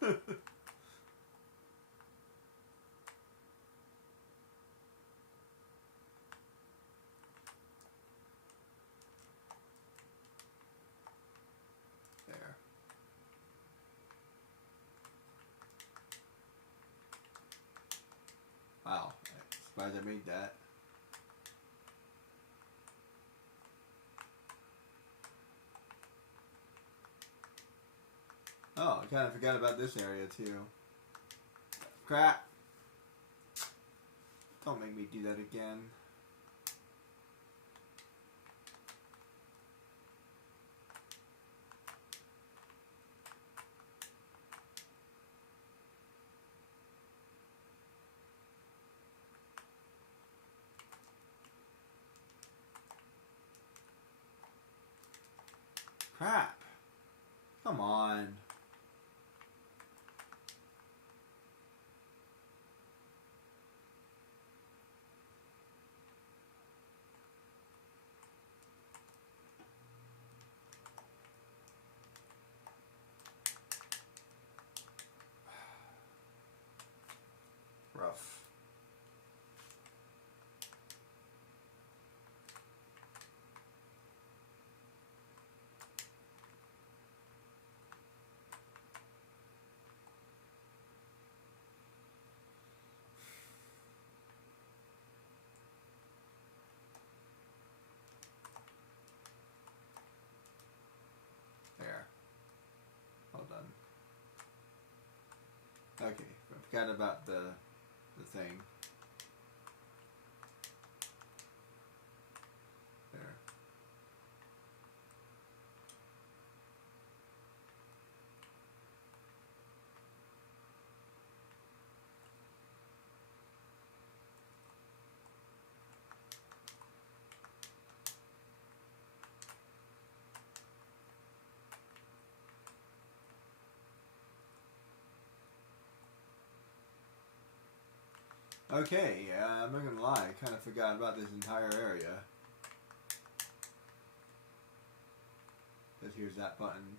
There. Wow. I'm surprised I made that. Oh, I kind of forgot about this area too. Crap. Don't make me do that again. Crap. Come on. Rough. There. Well done. Okay, I forgot about the thing. Okay, I'm not gonna lie, I kind of forgot about this entire area. Because here's that button.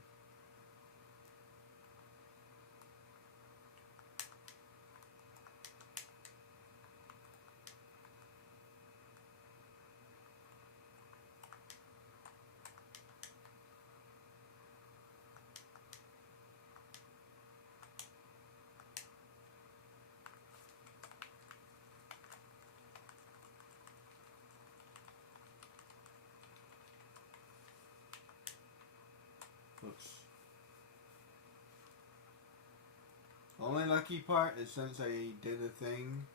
Oops. Only lucky part is since I did a thing,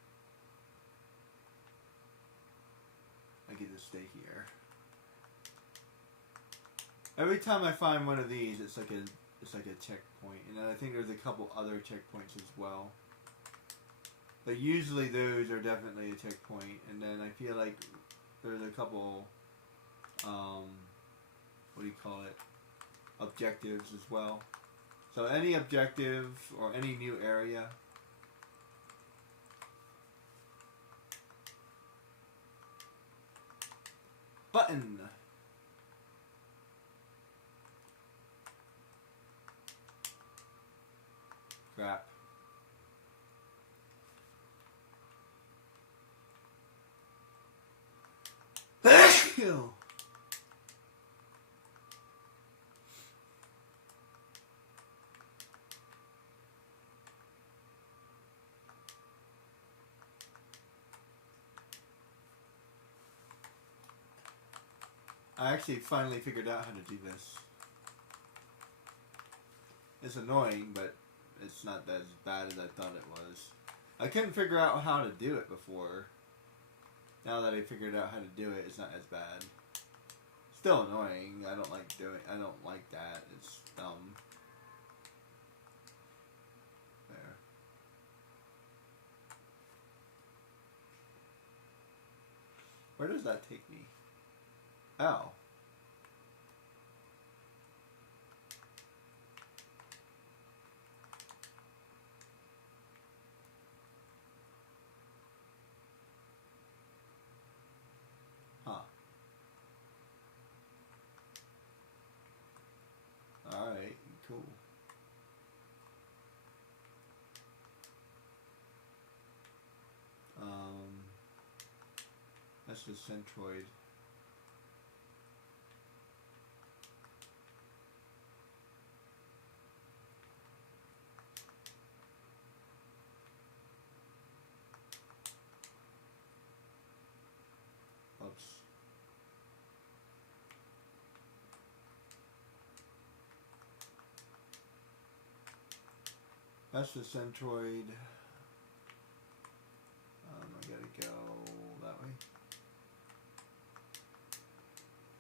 I get to stay here. Every time I find one of these, it's like a checkpoint, and I think there's a couple other checkpoints as well. But usually those are definitely a checkpoint, and then I feel like there's a couple, what do you call it, objectives as well. So any objective or any new area. Button. Crap. I actually finally figured out how to do this. It's annoying, but it's not as bad as I thought it was. I couldn't figure out how to do it before. Now that I figured out how to do it, it's not as bad. Still annoying. I don't like that. It's dumb. There. Where does that take me? Oh. Huh. Alright, cool. That's the Centroid. Oops. That's the Centroid. I gotta go that way.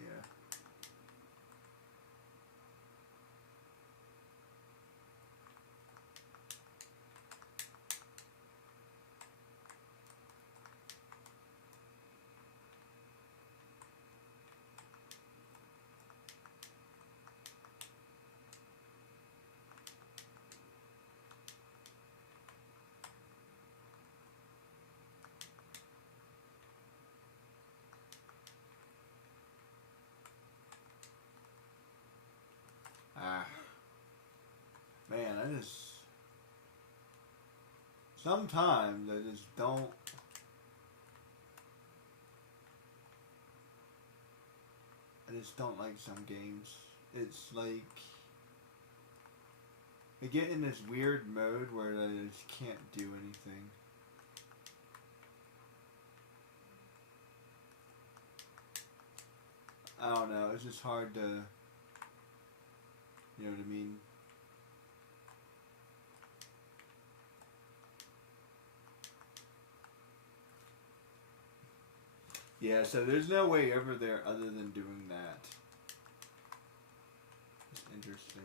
Yeah. Ah. Man, sometimes I just don't. I just don't like some games. It's like I get in this weird mode where I just can't do anything. I don't know, it's just hard to, you know what I mean? Yeah, so there's no way over there other than doing that. It's interesting.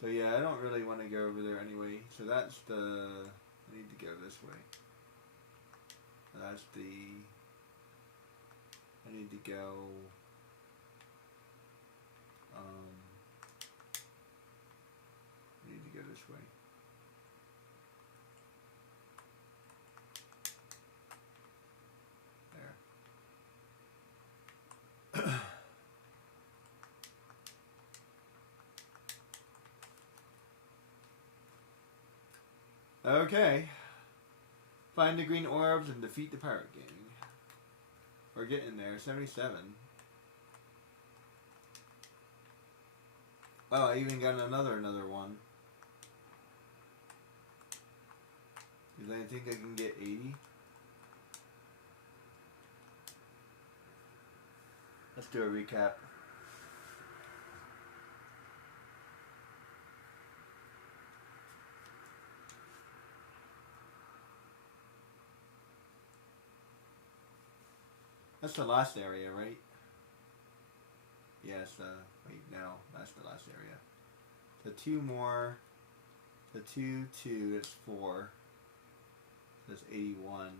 So yeah, I don't really want to go over there anyway. So that's the... I need to go this way. That's the... I need to go... I need to go this way. Okay. Find the green orbs and defeat the pirate gang. We're getting there. 77. Oh, I even got another one. Because I think I can get 80. Let's do a recap. That's the last area, right? Yes, wait, no, that's the last area. So 2 more. So 2, 2, that's 4. That's 81.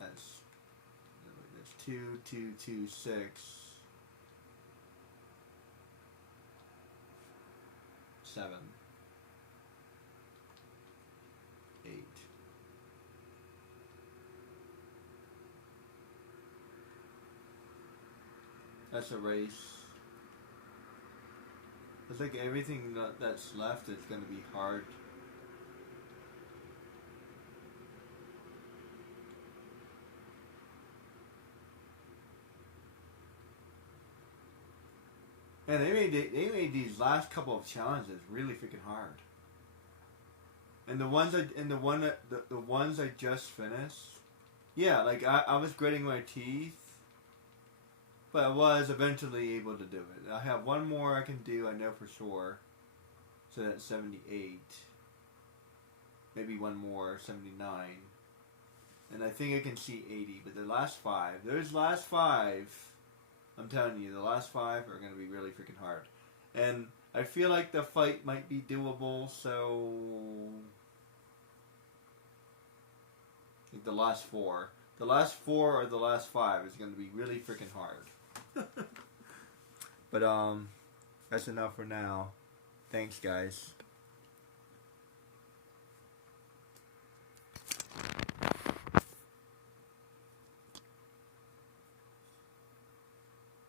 That's 2, 2, 2, 6. 7. 8. That's a race. It's like everything that's left is going to be hard. And they made these last couple of challenges really freaking hard. And the ones the ones I just finished, yeah, like I was gritting my teeth, but I was eventually able to do it. I have one more I can do, I know for sure. So that's 78. Maybe one more, 79. And I think I can see 80. But the last 5, those last 5, I'm telling you, the last 5 are going to be really freaking hard. And I feel like the fight might be doable, so... like the last 4. The last 4 or the last 5 is going to be really freaking hard. But, that's enough for now. Thanks, guys.